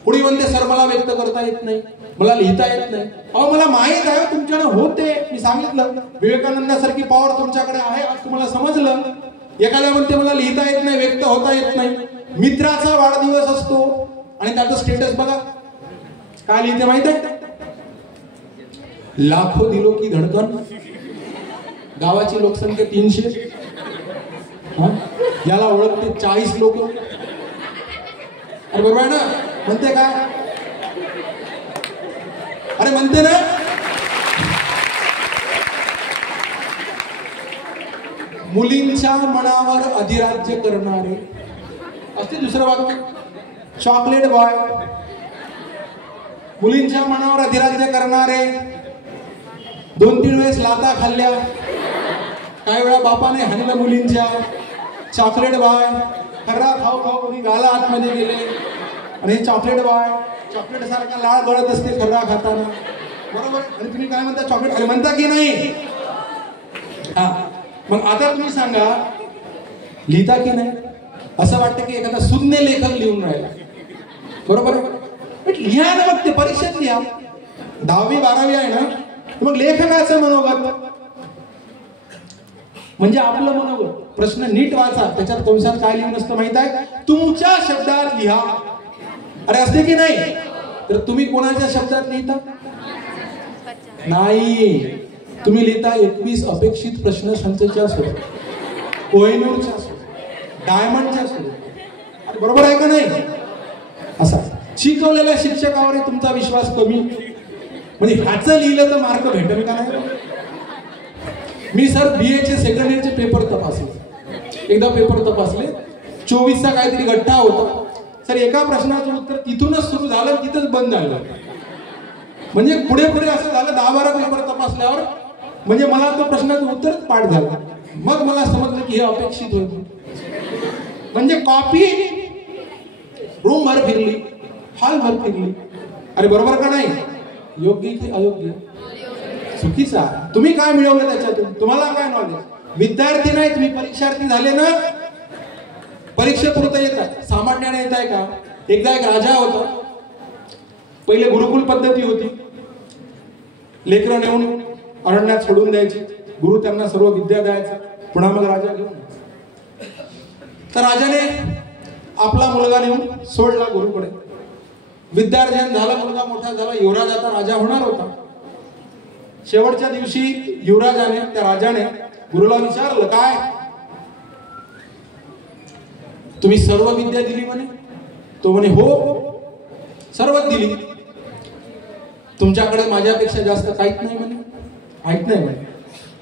कुणी म्हणते सर मला व्यक्त करता येत नाही, मला लिहिता येत नाही. अहो मला माहित आहे तुमच्याने होते. मी सांगितलं विवेकानंदासारखी पॉवर तुमच्याकडे आहे, आज तुम्हाला समजलं. एखाद्या म्हणते मला लिहिता येत नाही, व्यक्त होता येत नाही. मित्राचा वाढदिवस असतो आणि त्याचं स्टेटस बघा काय लिहिते माहित आहे? लाखो दिलो की धडकन, गावाची लोकसंख्या 300, याला ओळखते 40 लोक. अरे बरोबर आहे ना? म्हणते काय? अरे म्हणते ना. मुलींच्या मनावर अधिराज्य करणारे असते दुसरं वाक्य, चॉकलेट बॉय. मुलींच्या मनावर अधिराज्य करणारे, 2-3 वेळेस लाता खाल्ल्या, काही वेळा बापाने हाणलं मुलींच्या. Chocolate boy. खर्रा खाऊ खाऊ कोणी गाला आतमध्ये गेले आणि चॉकलेट बॉय चॉकलेट सारखा लाळ गळत असते खर्रा खाताना. बरोबर? आणि तुम्ही काय म्हणता? चॉकलेट खाली म्हणता की नाही? हा, मग आता तुम्ही सांगा लिहिता की नाही? असं वाटतं की एखादा सुज्ञ लेखक लिहून राहिला. बरोबर? लिहा ना, मग ते परीक्षेत लिहा. 10वी-12वी आहे ना, मग लेखकाचं मनोगत म्हणजे आपलं मनोगत. प्रश्न नीट वाचा, त्याच्यात कंसात काय लिहून असतं माहित आहे? तुमच्या शब्दात लिहा. अरे असते की नाही? तर तुम्ही कोणाच्या शब्दात लिहिता? नाही, तुम्ही लिहिता 21 अपेक्षित प्रश्न संचच्या स्वरूपात, कोहिनूरच्या स्वरूपात, डायमंडच्या स्वरूपात. अरे बरोबर आहे का नाही? असा शिकवलेल्या शिक्षकावर तुमचा विश्वास कमी, म्हणजे ह्याचं लिहिलं तर मार्क भेटेल का नाही? मी सर BA सेकंड इयरचे पेपर तपासले. एकदा पेपर तपासले, 24चा काहीतरी गठ्ठा होता. सर एका प्रश्नाचं उत्तर तिथूनच सुरू झालं, तिथंच बंद झालं. म्हणजे पुढे पुढे असं झालं 10-12 पेपर तपासल्यावर, म्हणजे मला तो प्रश्नाचं उत्तरच पाठ झालं. मग मला समजलं की हे अपेक्षित होतं. म्हणजे कॉपी रूम भर फिरली, हॉल भर फिरली. अरे बरोबर का नाही? योग्य की अयोग्य? चुकीचा. तुम्ही काय मिळवलं त्याच्यातून? तुम्हाला काय नॉलेज? विद्यार्थी नाही तुम्ही, परीक्षार्थी झाले ना. परीक्षेपुरतं येतात, सामान्याने येत आहे का? एकदा एक राजा होता. पहिले गुरुकुल पद्धती होती. लेकरं नेऊन अरण्यात सोडून द्यायची, गुरु त्यांना सर्व विद्या द्यायचा, पुन्हा मग राजा घेऊन. तर राजाने आपला मुलगा नेऊन सोडला गुरुकडे. विद्यार्जन झाला, मुलगा मोठा झाला, युवराज आता राजा होणार होता. शेवटच्या दिवशी युवराजाने, त्या राजाने गुरुला विचारलं, काय तुम्ही सर्व विद्या दिली म्हणे? तो म्हणे हो, सर्वच दिली. तुमच्याकडे माझ्यापेक्षा जास्त काहीच नाही म्हणे. माहित नाही म्हणे.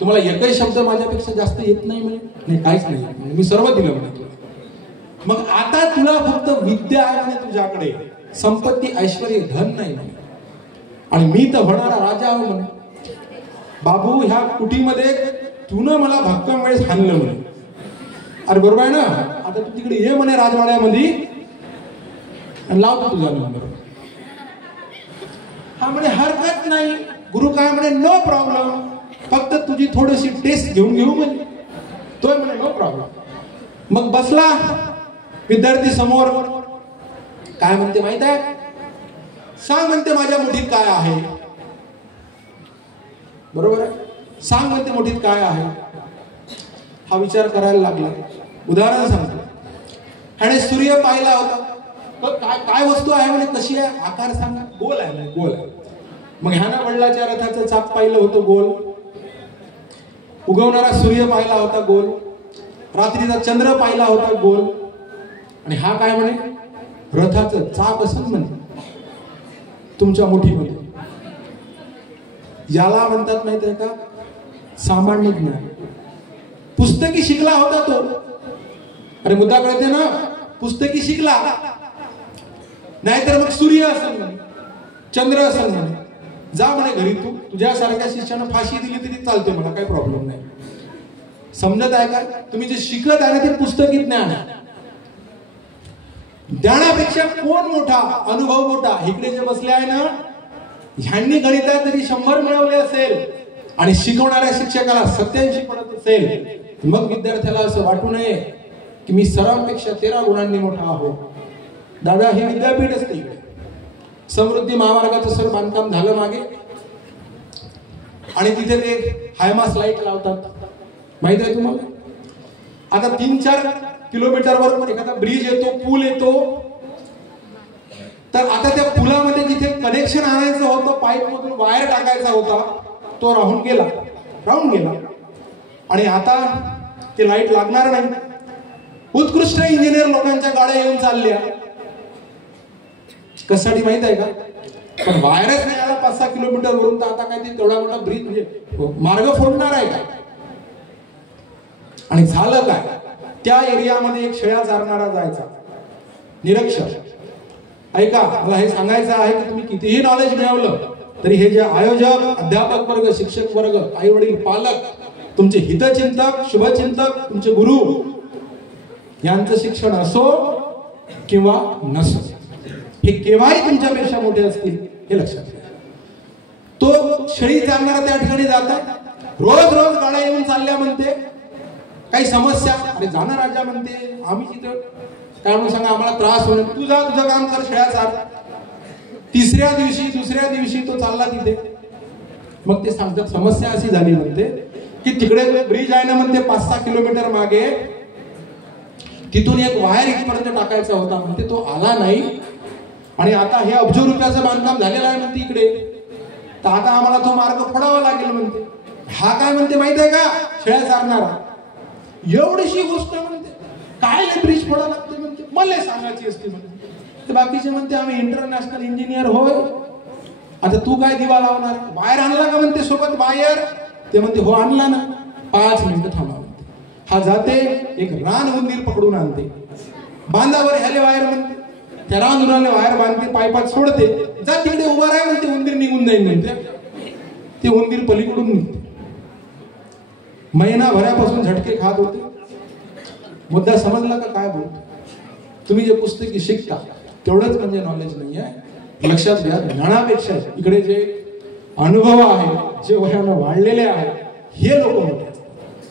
तुम्हाला एकही शब्द माझ्यापेक्षा जास्त येत नाही म्हणे. नाही काहीच नाही, मी सर्व दिलं म्हणे तुला. मग आता तुला फक्त विद्या आहे म्हणे तुझ्याकडे, संपत्ती ऐश्वर्य धन नाही म्हणे. आणि मी तर होणारा राजा हो म्हणे. बाबू ह्या कुटीमध्ये तूनं मला भक्कम वेळेस हाणलं म्हणे. अरे बरोबर आहे ना? आता तू तिकडे ये म्हणे राजवाड्यामध्ये आणि लावतो तुझा नंबर. हा म्हणे हरकत नाही. गुरु काय म्हणे? No problem. फक्त तुझी थोडीशी टेस्ट घेऊन घेऊ म्हणजे. तो म्हणे नो प्रॉब्लेम. मग बसला विद्यार्थी समोर. काय म्हणते माहित आहे? सांग म्हणते माझ्या मुठीत काय आहे. बरोबर आहे, सांग म्हणते मुठीत काय आहे. हा विचार करायला लागला. उदाहरण सांगतो, ह्याने सूर्य पाहिला होता. काय काय वस्तू आहे म्हणे, कशी आहे, आकार सांगा. गोल आहे म्हणे, गोल आहे. मग ह्यानं वडिलाच्या रथाचं चाक पाहिलं होतं, गोल. उगवणारा सूर्य पाहिला होता, गोल. रात्रीचा चंद्र पाहिला होता, गोल. आणि हा काय म्हणे, रथाचं चाक असं म्हणे तुमच्या मुठीमध्ये. याला म्हणतात माहित आहे का, सामान्य ज्ञान. पुस्तकी शिकला होता तो. अरे मुद्दा कळते ना, पुस्तकी शिकला. नाहीतर मग सूर्य असेल म्हणे, चंद्र असेल म्हणे. जा म्हणे घरी, तू तुझ्यासारख्या शिष्यानं फाशी दिली तरी चालते, मला काही प्रॉब्लेम नाही. समजत आहे का? तुम्ही जे शिकत आहे ना ते पुस्तकी ज्ञान आहे. ज्ञानापेक्षा कोण मोठा, अनुभव मोठा. इकडे जे बसले आहे ना, ह्यांनी गणितात जरी 100 मिळवले असेल आणि शिकवणाऱ्या शिक्षकाला 87 पडत असेल, मग विद्यार्थ्याला असं वाटू नये की मी सरांपेक्षा 13 गुणांनी मोठा आहो. दादा, हे विद्यापीठ असते इकडे. समृद्धी महामार्गाचं सर बांधकाम झालं मागे, आणि तिथे ते हायमास लाईट लावतात, माहित आहे तुम्हाला. आता 3-4 किलोमीटरवर एखादा ब्रिज येतो, पूल येतो. तर आता त्या पुलामध्ये जिथे कनेक्शन आणायचं होतं, पाईप मधून वायर टाकायचा होता, तो राहून गेला. आणि आता ते लाईट लागणार नाही. उत्कृष्ट इंजिनियर लोकांच्या गाड्या येऊन चालल्या. कशासाठी माहित आहे का? पण वायरच नाही आला 5-6 किलोमीटर वरून, तर आता काय ते तेवढा मोठा ब्रिज म्हणजे मार्ग फोडणार आहे का? आणि झालं काय, त्या एरियामध्ये एक शेळ्या चारणारा जायचा, निरक्षर. ऐका, मला हे सांगायचं आहे की तुम्ही कितीही नॉलेज मिळवलं तरी हे जे आयोजक, अध्यापक वर्ग, शिक्षक वर्ग, आई वडील, पालक, तुमचे हितचिंतक, शुभचिंतक, तुमचे गुरु, यांचं शिक्षण असो किंवा नसो, हे केव्हाही तुमच्यापेक्षा मोठे असतील, हे लक्षात घ्या. तो शेळी चालणारा त्या ठिकाणी जातात. रोज रोज गाड्या येऊन चालल्या म्हणते, काही समस्या. अरे जाणार राजा म्हणते, आम्ही तिथं काय म्हणून सांगा, आम्हाला त्रास होईल. तू जा, तुझं काम कर, शेळ्या चाल. तिसऱ्या दिवशी, दुसऱ्या दिवशी तो चालला तिथे. मग ते सांगतात समस्या अशी झाली म्हणते की तिकडे ब्रिज आहे ना म्हणते 5-6 किलोमीटर मागे, तिथून एक वायर इथपर्यंत टाकायचा होता म्हणते, तो आला नाही. आणि आता हे अब्ज रुपयाचं बांधकाम झालेलं आहे म्हणते इकडे, तर आता आम्हाला तो मार्ग फोडावा लागेल म्हणते. हा काय म्हणते माहित आहे का, शेळ्या चारणारा, एवढीशी गोष्ट म्हणते, काय ब्रिज फोडा लागते म्हणते, मला सांगायची असते म्हणते. तर बाकीचे म्हणते आम्ही इंटरनॅशनल इंजिनियर होय, आता तू काय दिवा लावणार, बाहेर आणला का म्हणते सोबत बाहेर. ते म्हणते हो आणला ना. 5 मिनिटं थांबा म्हणते. हा जाते, एक रान उंदीर पकडून आणते, बांधावर ह्याले वायर म्हणते. त्या रान उंदराने वायर बांधते, पायपात सोडते, जा तिकडे उभा राहा म्हणते, उंदीर निघून जाईल म्हणते. ते उंदीर पलीकडून निघते. महिनाभरापासून झटके खात होते. मुद्दा समजला का काय बोलतो? तुम्ही जे पुस्तकी शिकता तेवढंच म्हणजे नॉलेज नाही आहे. लक्षात घ्या, ज्ञानापेक्षा इकडे जे अनुभव आहे, जे वयानं वाढलेले आहे, हे लोक मोठे असतात.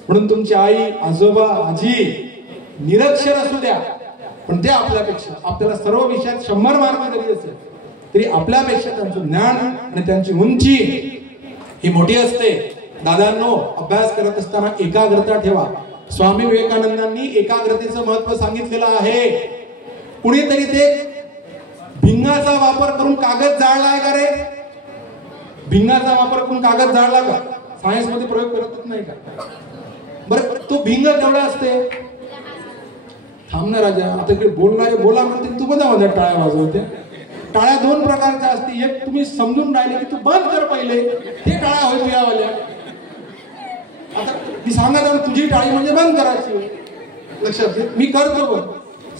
म्हणून तुमची आई, आजोबा, आजी निरक्षर असू द्या, पण ते आपल्यापेक्षा, आपल्याला सर्व विषयात 100 मार्क जरी असेल तरी आपल्यापेक्षा त्यांचं ज्ञान आणि त्यांची उंची ही मोठी असते. दादांनो, अभ्यास करत असताना एकाग्रता ठेवा. स्वामी विवेकानंदांनी एकाग्रतेचं महत्व सांगितलेलं आहे. कुणीतरी ते भिंगाचा वापर करून कागद जाळलाय का रे? भिंगाचा वापर करून कागद जाळला का? सायन्स मध्ये प्रयोग करतच नाही का? बरं, तो भिंग केवढा असते? थांब ना राजा, आता इकडे बोला म्हणते, तू बघा माझ्या टाळ्या वाजवते. टाळ्या 2 प्रकारच्या असते. एक तुम्ही समजून राहिले की तू बंद कर पहिले, ते टाळ्या होय तुझ्यावाल्या. आता मी सांगत आहे तुझी टाळी म्हणजे बंद करायची. लक्षात घे, मी करतो बघ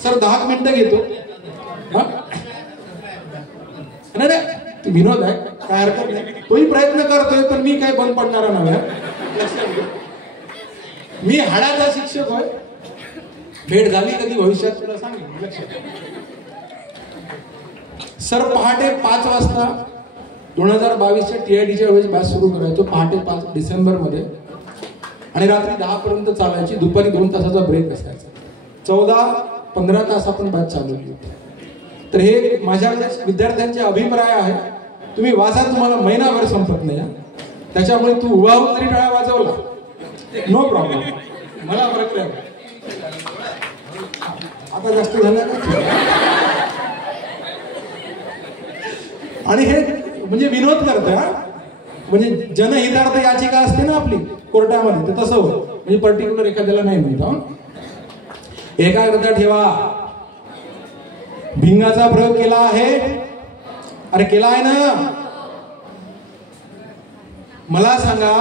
सर, 10 मिनिटं घेतो. नाही, विनोद आहे, काय हरकत नाही, तोही प्रयत्न करतोय, पण मी काय बंद पडणार नाही. लक्षात घे, मी हाडाचा शिक्षक होय. भेट झाली कधी भविष्यात तुला सांगेन. लक्षात, सर पहाटे 5 वाजता 2022च्या TITच्या वेळेस बॅच सुरू करायचो पहाटे 5 डिसेंबरमध्ये आणि रात्री 10 पर्यंत चालायची. दुपारी 2 तासाचा ब्रेक असायचा. 14-15 तास आपण बॅच चालवली होती. तर हे माझ्याकडे विद्यार्थ्यांचे अभिप्राय आहे. तुम्ही वाचा, तुम्हाला महिनाभर संपत नाही. त्याच्यामुळे तू उभा होऊन तरी टाळा वाजवला, नो प्रॉब्लेम, मला फरक नाही. आता जास्त झालं का? आणि हे म्हणजे विनोद करतोय. म्हणजे जनहितार्थ याचिका असते ना आपली कोर्टामध्ये, ते तसं होतं. म्हणजे पर्टिक्युलर एखाद्याला नाही म्हणतो. एकाग्रता ठेवा. भिंगाचा प्रयोग केला आहे? अरे केला आहे ना. मला सांगा,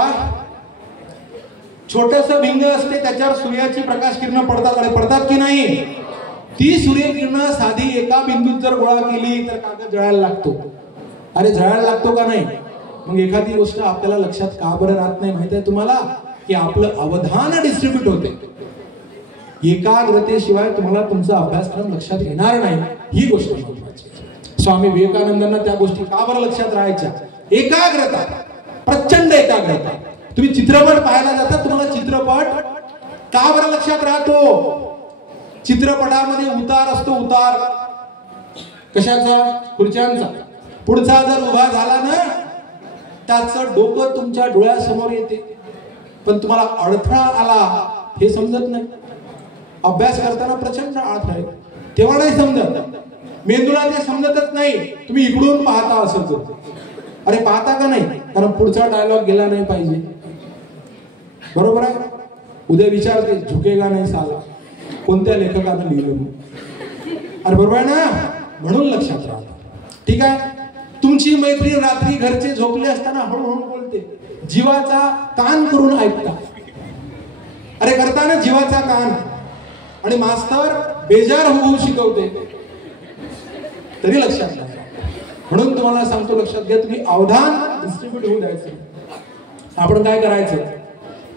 छोटस भिंग असते, त्याच्यावर सूर्याची प्रकाश किरण पडतात. अरे पडतात की नाही? ती सूर्यकिरण साधी एका बिंदूत जर गोळा केली तर कागद जळायला लागतो. अरे जळायला लागतो का नाही? मग एखादी गोष्ट आपल्याला लक्षात का बरं राहत नाही माहिती आहे तुम्हाला? की आपलं अवधान डिस्ट्रीब्यूट होते. एकाग्रतेशिवाय तुम्हाला तुमचा अभ्यासक्रम लक्षात येणार नाही, ही गोष्ट महत्त्वाची. स्वामी विवेकानंदांना त्या गोष्टी का बरं लक्षात राहायच्या? एकाग्रता, प्रचंड एकाग्रता. तुम्ही चित्रपट पाहायला जाता, तुम्हाला चित्रपट का बरं लक्षात राहतो? चित्रपटामध्ये उतार असतो. उतार कशाचा? खुर्च्यांचा. पुढचा जर उभा झाला ना, त्याचं डोकं तुमच्या डोळ्यासमोर येते, पण तुम्हाला अडथळा आला हे समजत नाही. अभ्यास करताना प्रचंड अडथळा आहे, तेव्हा नाही समजत. मेंदूला ते समजतच नाही. तुम्ही इकडून पाहता असं करतो. अरे पाहता का नाही? कारण पुढचा डायलॉग गेला नाही पाहिजे. बरोबर आहे. उद्या विचारते झुकेगा नाही साला, कोणत्या लेखकानं लिहिलं? अरे बरोबर आहे ना. म्हणून लक्षात राहतं. ठीक आहे. तुमची मैत्रीण रात्री घरचे झोपले असताना हळूहळू बोलते, जीवाचा कान करून ऐकता. अरे करताना जीवाचा कान. आणि मास्तर बेजार होऊ शिकवते तरी लक्षात नाही. म्हणून तुम्हाला सांगतो, लक्षात घ्या, तुम्ही अवधान डिस्ट्रीब्यूट होऊ द्यायचं. आपण काय करायचं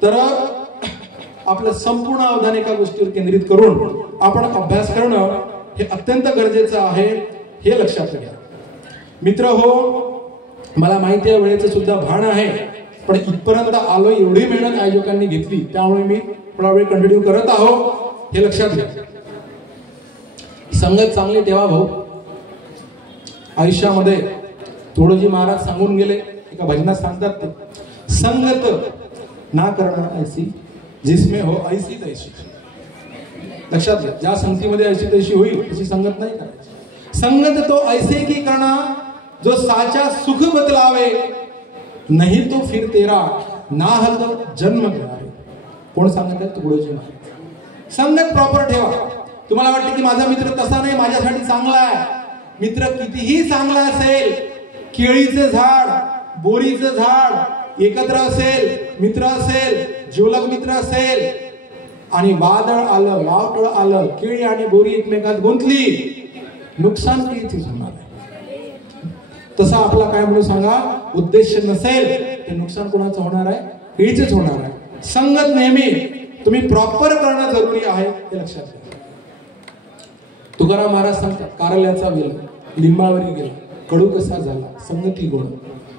तर आपलं संपूर्ण अवधान एका गोष्टीवर केंद्रित करून आपण अभ्यास करणं हे अत्यंत गरजेचं आहे, हे लक्षात घ्या. मित्र हो, मला माहिती आहे वेळेचं सुद्धा भान आहे, पण इथपर्यंत आलो, एवढी मेहनत आयोजकांनी घेतली, त्यामुळे मी थोडा वेळ कंटिन्यू करत आहो, हे लक्षात घ्या. संगत चांगली ठेवा भाऊ. आयुष्यामध्ये तुळोजी महाराज सांगून गेले, एका भजनात सांगतात ते, संगत ना करना ऐसी जिसमें हो ऐसी तैसी. लक्षात घ्या, ज्या संगतीमध्ये ऐसी तैसी होईल तशी संगत नाही करायची. संगत तो ऐसे की करना जो साचा सुख बतलावे, नहीं तो फिर तेरा नाहक जन्म घेणारे. कोण सांगत आहे? तुळोजी महाराज. संगत प्रॉपर ठेवा. तुम्हाला वाटतं की माझा मित्र तसा नाही, माझ्यासाठी चांगला आहे. मित्र कितीही चांगला असेल, केळीचं झाड, बोरीचं झाड एकत्र असेल, मित्र असेल, जिवलग मित्र असेल, आणि वादळ आलं, वावटळ आलं, केळी आणि बोरी एकमेकात गुंतली, नुकसान कितीच होणार आहे. तसा आपला काय म्हणून सांगा, उद्देश नसेल ते नुकसान कोणाचं होणार आहे? केळीचंच होणार आहे. संगत नेहमी तुम्ही प्रॉपर करणं जरुरी आहे, हे लक्षात घ्या. तुकाराम महाराज सांगतात, कारल्याचा वेल लिंबावरी गेला, कडू कसा झाला, संगती गुण.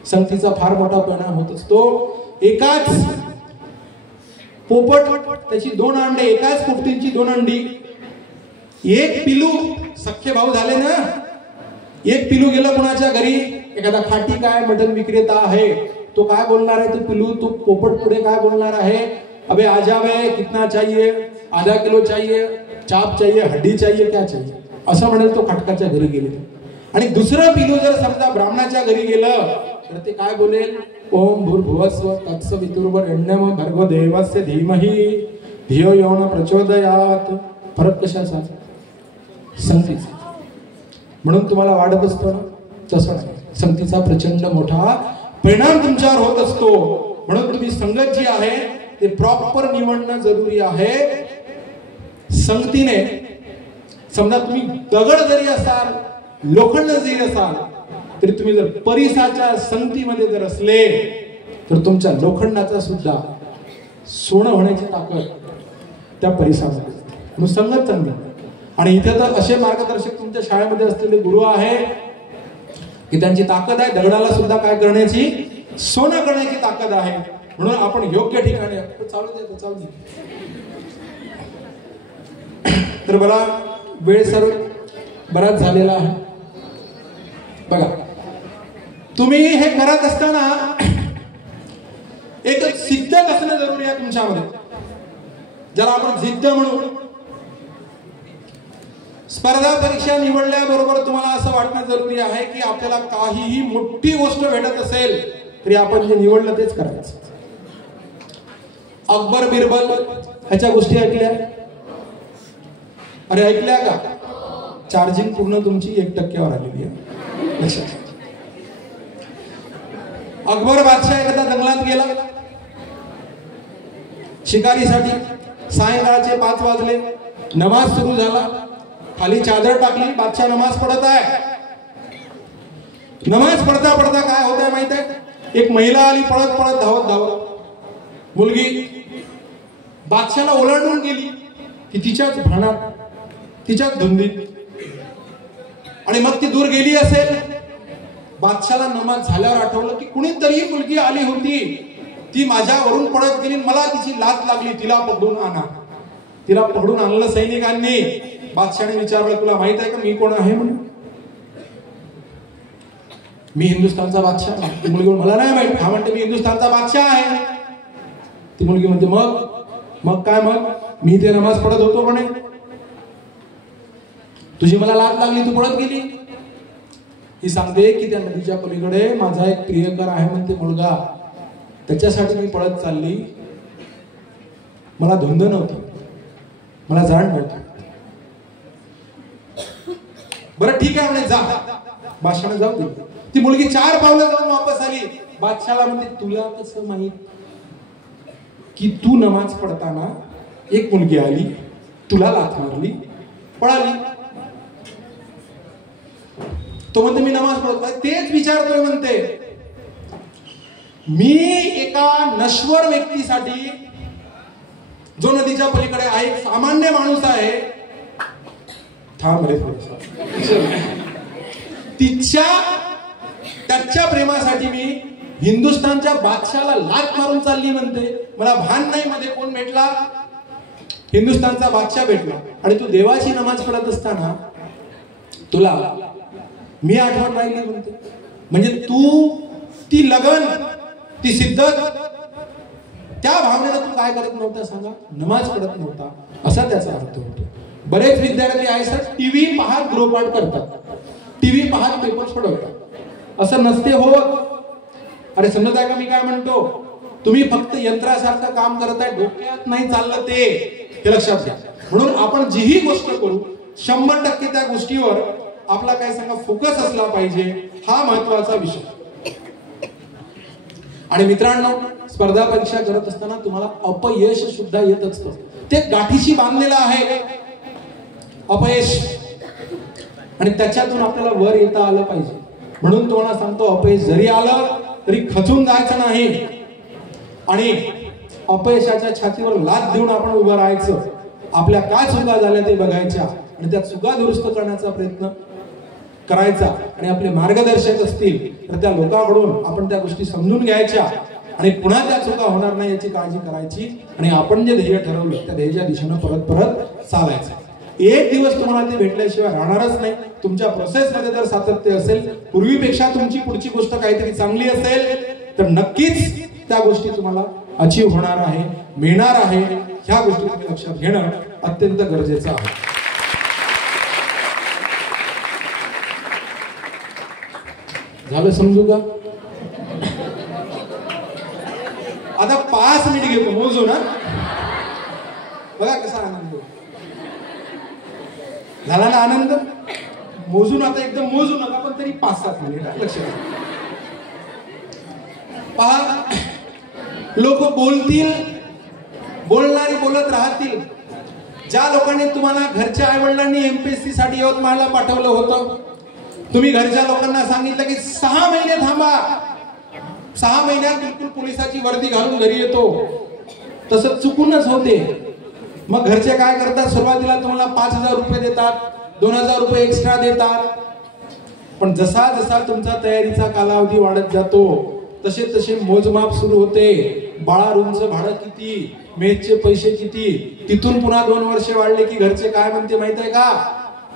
संगतीचा फार मोठा परिणाम होत असतो. एकाच पोपट, त्याची 2 अंडे, एकाच पोपटींची 2 अंडी, एक पिलू, सख्खे भाऊ झाले ना, एक पिलू गेलं कोणाच्या घरी, एखादा खाटी काय मटन विक्रेता आहे, तो काय बोलणार आहे? तो पिलू, तो पोपट पुढे काय बोलणार आहे? अबे आजा बे, कितना चाहिए? आधा किलो चाहिए, चाप चाहिए, हड्डी चाहिए, क्या चाहिए? असं म्हणेल तो खटकाच्या घरी गेले. आणि दुसरं पिलू जर समजा ब्राह्मणाच्या घरी गेलं तर ते काय बोलेल? ओम भूर्भुवस्व तत्सवितुर्वरेण्यं भर्गो देवस्य धीमहि धियो यो न प्रचोदयात. फरक कशाचा? संगतीचा. म्हणून तुम्हाला वाटत असतं तसं नाही, संगतीचा प्रचंड मोठा परिणाम तुमच्यावर होत असतो. म्हणून तुम्ही संगत जी आहे ते प्रॉपर निवडणं जरुरी आहे. संगतीने समजा तुम्ही दगड जरी असाल, लोखंड जरी असाल, तरी तुम्ही जर परिसाच्या संगतीमध्ये जर असले तर तुमच्या लोखंडाचा सुद्धा सोनं होण्याची ताकद त्या परिसामध्ये असते. म्हणून संगत चांगली. आणि इथे तर असे मार्गदर्शक तुमच्या शाळेमध्ये असलेले गुरु आहे, की त्यांची ताकद आहे दगडाला सुद्धा काय करण्याची, सोनं करण्याची ताकद आहे. म्हणून आपण योग्य ठिकाणी चालू दे. तर बरा वेळ सर्व बराच झालेला आहे. बघा, तुम्ही हे करत असताना एक सिद्ध असणं जरुरी आहे तुमच्यामध्ये, ज्याला आपण जिद्द म्हणू. स्पर्धा परीक्षा निवडल्याबरोबर तुम्हाला असं वाटणं जरुरी आहे की आपल्याला काहीही मोठी गोष्ट भेटत असेल तरी आपण जे निवडलं तेच करायचं. अकबर बिरबल ह्याच्या गोष्टी ऐकल्या? अरे ऐकल्या का? चार्जिंग पूर्ण तुमची 1% आलेली आहे, लक्षात. अकबर बादशाह एकदा जंगलात गेला शिकारीसाठी. सायंकाळचे 5 वाजले, नमाज सुरू झाला. खाली चादर टाकली, बादशाह नमाज पडत आहे. नमाज पडता पडता काय होत आहे माहित आहे? एक महिला आली पळत पळत धावत धावत. मुलगी बादशाहला ओलांडून गेली की तिच्याच भानात, तिच्याच धुंदीत. आणि मग ती दूर गेली असेल. बादशाहला नमाज झाल्यावर आठवलं की कुणीतरी मुलगी आली होती, ती माझ्यावरून पळत गेली, मला तिची लात लागली, तिला पकडून आणा. तिला पकडून आणलं सैनिकांनी. बादशाहने विचारलं, तुला माहित आहे का मी कोण आहे म्हणून? मी हिंदुस्थानचा बादशाह. ती मुलगी मला नाही माहित. हा म्हणते मी हिंदुस्थानचा बादशाह आहे. ती मुलगी म्हणते मग काय? मग मी ते नमाज पडत होतो म्हणे, तुझी मला लात लागली, तू पळत गेली. ही सांगते की त्या नदीच्या पलीकडे माझा एक प्रियकर आहे म्हणते मुलगा, त्याच्यासाठी मी पळत चालली. मला धुंद नव्हती, मला जाण नव्हती. बरं ठीक आहे म्हणे, जा. बादशाहने जाऊ दिली. ती मुलगी 4 पावलं जाऊन वापस आली. बादशाहला म्हणते, तुला कसं माहित की तू नमाज पडताना एक मुलगी आली, तुला लाथ मारली, पळाली? तो म्हणते मी नमाज पडतोय. तेच विचारतोय म्हणते. मी एका नश्वर व्यक्तीसाठी, जो नदीच्या पलीकडे आहे, एक सामान्य माणूस आहे, थांब रे त्याच्या प्रेमासाठी मी हिंदुस्थानच्या बादशाहाला लाथ मारून चालली म्हणते. मला भान नाही मध्ये कोण भेटला, हिंदुस्थानचा बादशाह भेटला. आणि तू देवाची नमाज पडत असताना तुला मी आठवण राहिली म्हणते. म्हणजे तू ती लगन, ती सिद्धत, त्या भावनेला तू काय करत नव्हता सांगा? नमाज पडत नव्हता, असा त्याचा अर्थ होतो. बरेच विद्यार्थी आहे सर, टीव्ही पाहत गृहपाठ करतात, टीव्ही पाहत पेपर सोडवतात. असं नसते होत. अरे समजत आहे का मी काय म्हणतो? तुम्ही फक्त यंत्रासारखं काम करत आहे, डोक्यात नाही चाललं ते, हे लक्षात घ्या. म्हणून आपण जीही गोष्ट करू 100% त्या गोष्टीवर आपला काय सांगा फोकस असला पाहिजे. हा महत्वाचा विषय. आणि मित्रांनो, स्पर्धा परीक्षा करत असताना तुम्हाला अपयश सुद्धा येत असतं. ते गाठीशी बांधलेलं आहे अपयश, आणि त्याच्यातून आपल्याला वर येता आलं पाहिजे. म्हणून तुम्हाला सांगतो, अपयश जरी आलं तरी खचून जायचं नाही आणि अपयशाच्या छातीवर लाथ देऊन आपण उभं राहायचं. आपल्या काय चुका झाल्या ते बघायच्या आणि त्या चुका दुरुस्त करण्याचा प्रयत्न करायचा. आणि आपले मार्गदर्शक असतील तर त्या लोकांकडून आपण त्या गोष्टी समजून घ्यायच्या आणि पुन्हा त्या चुका होणार नाही याची काळजी करायची. आणि आपण जे ध्येय ठरवलं त्या ध्येयाच्या दिशेनं परत परत चालायचं. एक दिवस तुम्हाला ते भेटल्याशिवाय राहणारच नाही. तुमच्या प्रोसेसमध्ये जर सातत्य असेल, पूर्वीपेक्षा तुमची पुढची गोष्ट काहीतरी चांगली असेल, तर नक्कीच त्या गोष्टी तुम्हाला अचीव होणार आहे, मिळणार आहे. ह्या गोष्टी तुम्ही लक्षात घेणं अत्यंत गरजेचं आहे. झालं समजू का? आता 5 मिनिट घेतो, मोजू ना. बघा कसा आनंद झाला ना. आनंद मोजून, आता एकदम मोजू नका, पण तरी 5-7 मिनिट लक्षात पहा. लोक बोलतील, बोलणारे बोलत राहतील. ज्या लोकांनी तुम्हाला घरच्या आई वडिलांनी एमपीएससी साठी यवतमाळला पाठवलं होतं, तुम्ही घरच्या लोकांना सांगितलं की 6 महिने थांबा, 6 महिन्यात बिलकुल पोलिसाची वर्दी घालून घरी येतो, तसं चुकूनच होते. मग घरचे काय करतात? सुरुवातीला तुम्हाला 5,000 रुपये देतात, 2,000 रुपये एक्स्ट्रा देतात. पण जसा जसा तुमचा तयारीचा कालावधी वाढत जातो तसे तसे मोजमाप सुरू होते. बाळा रूमचं भाडं किती, मेसचे पैसे किती, तिथून पुन्हा 2 वर्ष वाढले की घरचे काय म्हणते माहित आहे का,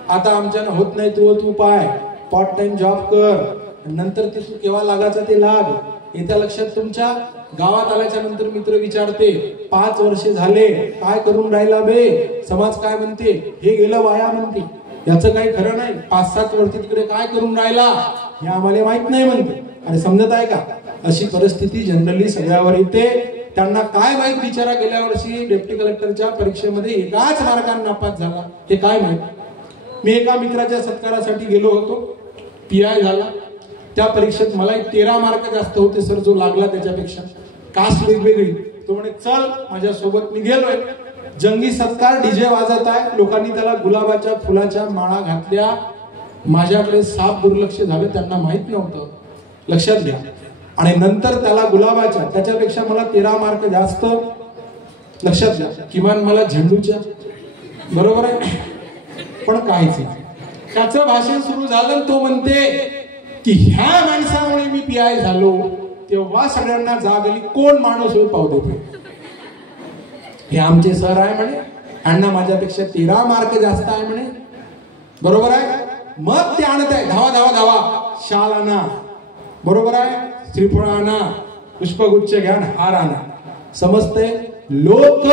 आता आमच्यानं होत नाही, तू पाय पार्ट टाइम जॉब कर, नंतर ते तू केव्हा लागायचा ते लाग. येत्या लक्षात तुमच्या गावात आल्याच्या नंतर मित्र विचारते 5 वर्ष झाले काय करून राहिला बे, समाज काय म्हणते, हे गेलं वाया म्हणते, याचं काही खरं नाही, 5-7 वर्ष तिकडे काय करून राहिला हे आम्हाला माहित नाही म्हणते. अरे समजत आहे का, अशी परिस्थिती जनरली सगळ्यावर येते. त्यांना काय माहित बिचारा गेल्या वर्षी डेप्टी कलेक्टरच्या परीक्षेमध्ये एकाच मार्काने नापास झाला, हे काय माहित. मी एका मित्राच्या सत्कारासाठी गेलो होतो, PI झाला. त्या परीक्षेत मला 13 मार्क जास्त होते सर, जो लागला त्याच्यापेक्षा, कास्ट वेगवेगळी. तो म्हणे चल माझ्या सोबत. मी गेलोय, जंगी सत्कार, डीजे वाजत आहे, लोकांनी त्याला गुलाबाच्या फुलाच्या माळा घातल्या. माझ्याकडे साफ दुर्लक्ष झालं, त्यांना माहित नव्हतं, लक्षात घ्या. आणि नंतर त्याला गुलाबाच्या, त्याच्यापेक्षा मला 13 मार्क जास्त, लक्षात घ्या. किमान मला झेंडूच्या, बरोबर आहे, पण काहीच नाही. त्याचं भाषण सुरू झालं, तो म्हणते की ह्या माणसामुळे मी PI झालो. तेव्हा सगळ्यांना जाग आली, कोण माणूस होय पाहू देतो, हे आमचे सर आहे म्हणे, यांना माझ्यापेक्षा 13 मार्क जास्त आहे म्हणे, बरोबर आहे. मग ते आणत आहे, धावा धावा धावा, शाल आणा, बरोबर आहे, श्रीफळ आणा, पुष्पगुच्छ घ्या, हार आणा. समजते, लोक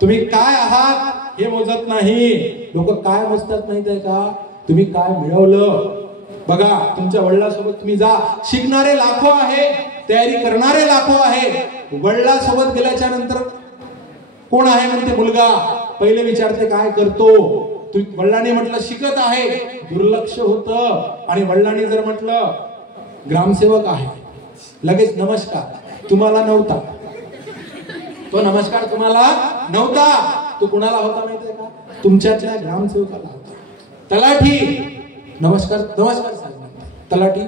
तुम्ही काय आहात हे मोजत नाही, लोक काय मोजतात माहित आहे का, तुम्ही काय मिळवलं. बघा, तुमच्या वडिलांसोबत तुम्ही जा, शिकणारे लाखो आहे, तयारी करणारे लाखो आहे. वडिलांसोबत गेल्याच्या नंतर कोण आहे म्हणते मुलगा, पहिले विचारते काय करतो. वडिलांनी म्हटलं शिकत आहे, दुर्लक्ष होतं. आणि वडिलांनी जर म्हटलं ग्रामसेवक आहे, लगेच नमस्कार, तुम्हाला नव्हता तो, नमस्कार तुम्हाला नव्हता. तो कुणाला होता माहितीये का, तुमच्यातल्या ग्रामसेवकाला होता. तलाठी नमस्कार, नमस्कार साहेब, तलाठी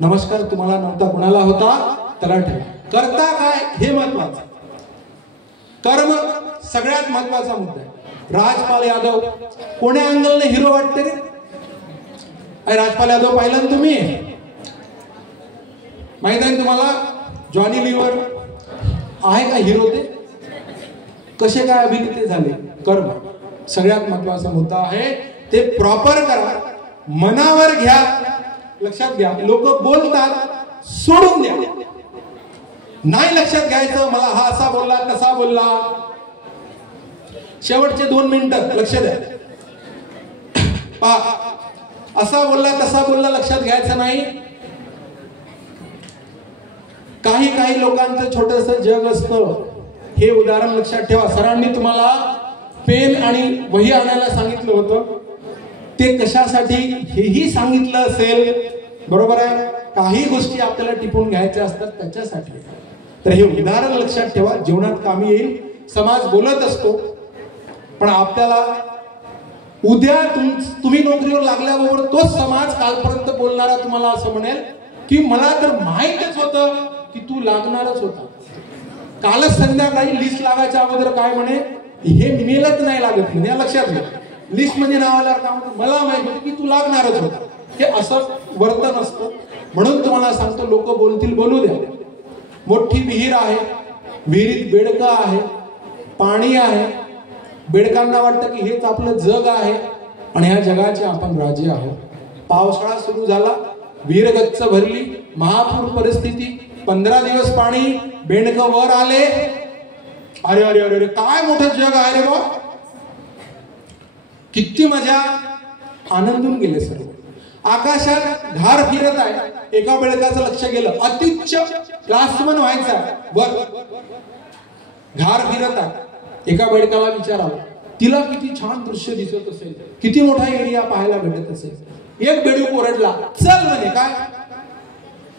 नमस्कार, तुम्हाला नव्हता, कुणाला होता, तलाठी. करता काय हे महत्वाचं, कर्म सगळ्यात महत्वाचा मुद्दा आहे. राजपाल यादव कोण्या अँगलने हिरो वाटते रे. राजपाल यादव पाहिलं ना तुम्ही, माहित आहे तुम्हाला, जॉनी लिव्हर आहे का हिरो, ते कसे काय अभिनेते झाले. कर्म सगळ्यात महत्वाचा मुद्दा आहे, ते प्रॉपर करा, मनावर घ्या, लक्षात घ्या. लोक बोलतात, सोडून द्या, नाही लक्षात घ्यायचं, मला हा असा बोलला तसा बोलला. शेवटचे 2 मिनिटं लक्ष द्या, असा बोलला तसा बोलला, लक्षात घ्यायचं नाही. काही लोकांचं छोटस जग असतं, हे उदाहरण लक्षात ठेवा. सरांनी तुम्हाला पेन आणि वही आणायला सांगितलं होतं, ते कशासाठी हेही सांगितलं असेल, बरोबर आहे. काही गोष्टी आपल्याला टिपून घ्यायच्या असतात त्याच्यासाठी. तर हे उदाहरण लक्षात ठेवा, जीवनात कामी येईल. समाज बोलत असतो, पण आपल्याला उद्या तुम्ही नोकरीवर लागल्याबरोबर तोच समाज कालपर्यंत बोलणारा तुम्हाला असं म्हणेल की मला तर माहीतच होतं की तू लागणारच होता. कालच संध्याकाळी लिस्ट लागायच्या अगोदर काय म्हणे, हे मेलच नाही लागत म्हणे, लक्षात घ्या. लिस्ट मध्ये नाव आल्यावर काय म्हणतो, मला माहित होतं की तू लागणारच होता. हे असं वर्तन असतं. म्हणून तुम्हाला सांगतो, लोक बोलतील, बोलू द्या. मोठी विहीर आहे, विहिरीत बेडकं आहे, पाणी आहे. बेडकांना वाटतं की हेच आपलं जग आहे आणि ह्या जगाचे आपण राजे आहोत. पावसाळा सुरू झाला, विहीर गच्च भरली, महापूर परिस्थिती, 15 दिवस पाणी, बेडकं वर आले. अरे अरे अरे काय मोठं जग आहे रे बा, किती मजा, आनंदून गेले सर्व. आकाशात घार फिरत आहे, एका बेडकाचं लक्ष गेलं, अतिच्च क्लासमन व्हायचा वर, घार फिरत आहे. एका बेडकाला विचार आला, तिला किती छान दृश्य दिसत असेल, किती मोठा एरिया पाहायला भेटत असेल. एक बेडूक ओरडला, चल म्हणे, काय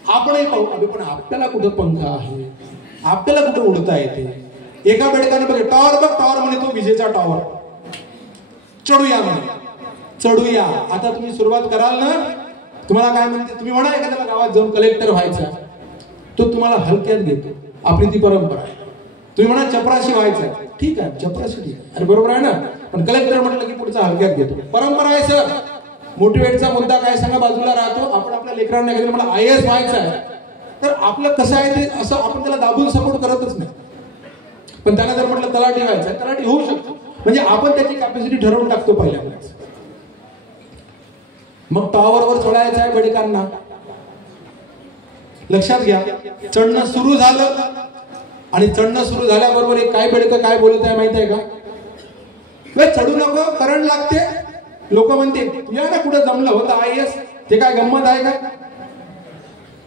आपणही पाहू. अबे पण आपल्याला कुठं पंख आहे, आपल्याला कुठं उडता येते. एका बेडकाने बघे, टॉवर बघ, टॉवर म्हणे तो विजेचा टॉवर, चढूया म्हणे, चढूया. आता तुम्ही सुरुवात कराल ना, तुम्हाला काय म्हणते, तुम्ही म्हणा एखाद्या गावात जाऊन कलेक्टर व्हायचा, तो तुम्हाला हलक्यात घेतो, आपली ती परंपरा आहे. तुम्ही म्हणा चपराशी व्हायचं, ठीक आहे, चपराशी ठीक आहे, अरे बरोबर आहे ना, पण कलेक्टर म्हटलं की पुढचा हलक्यात घेतो, परंपरा आहे सर. मोटिवेटचा मुद्दा काय सांगा बाजूला राहतो. आपण आपल्या लेकरांना घेऊन मला IAS व्हायचं आहे, तर आपलं कसं आहे ते असं आपण त्याला दाबून सपोर्ट करतच नाही. पण त्याला जर म्हटलं तलाठी व्हायचं आहे, तलाठी होऊ शकतो. म्हणजे आपण त्याची कॅपॅसिटी ठरवून टाकतो पहिल्यांदाच. मग टॉवरवर चढायचं आहे बेडकांना. लक्षात घ्या, चढणं सुरू झालं आणि चढणं सुरू झाल्याबरोबर एक काय बेडकं काय बोलत आहे माहित आहे का? चढू नको, करंट लागते. लोक म्हणते या ना कुठं जमलं होतं IAS, ते काय गंमत आहे का?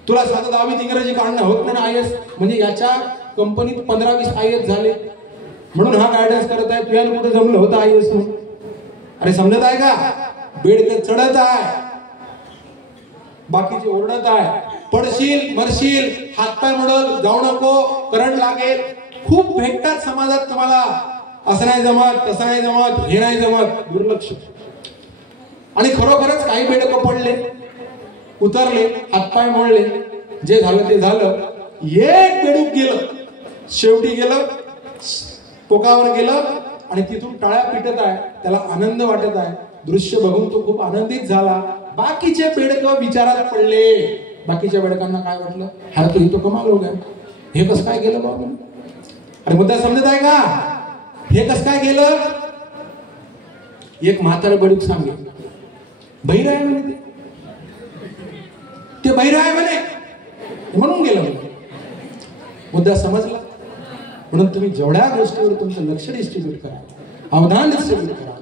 तुला साधं 10वीत इंग्रजी काढणं होत नाही ना IAS. म्हणजे याच्या कंपनीत 15-20 IAS झाले म्हणून हा गायडन्स करत आहे तुला कुठं जमलं होतं IAS म्हणून. अरे समजत आहे का? बेडकं चढत आहे, बाकीचे ओरडत आहे पडशील मरशील, हातपाय मोडल, जाऊ नको, करंट लागेल. खूप भेटतात समाजात तुम्हाला, असं नाही जमत, तसं नाही जमत, हे नाही जमत, दुर्लक्ष. आणि खरोखरच काही बेडकं पडले, उतरले, हातपाय मोडले, जे झालं ते झालं. एक बेडूक गेलं, शेवटी गेलं, टोकावर गेलं आणि तिथून टाळ्या पिटत आहे, त्याला आनंद वाटत आहे. दृश्य बघून तो खूप आनंदित झाला. बाकीचे बेडकं विचारात पडले. बाकीच्या बेडकांना काय वाटलं, हा तो इथं कमाल हो गया, हे कसं काय गेलं बाबा? अरे मुद्दा समजत आहे का? हे कसं काय गेलं? एक म्हातारं बेडूक सांगे, बहिर आहे म्हणे, ते बहिर आहे म्हणे म्हणून गेलं. मुद्दा समजला? म्हणून तुम्ही जेवढ्या गोष्टीवर तुमचं लक्ष डिस्ट्रीब्यूट करा, अवधान डिस्ट्रीब्यूट करा,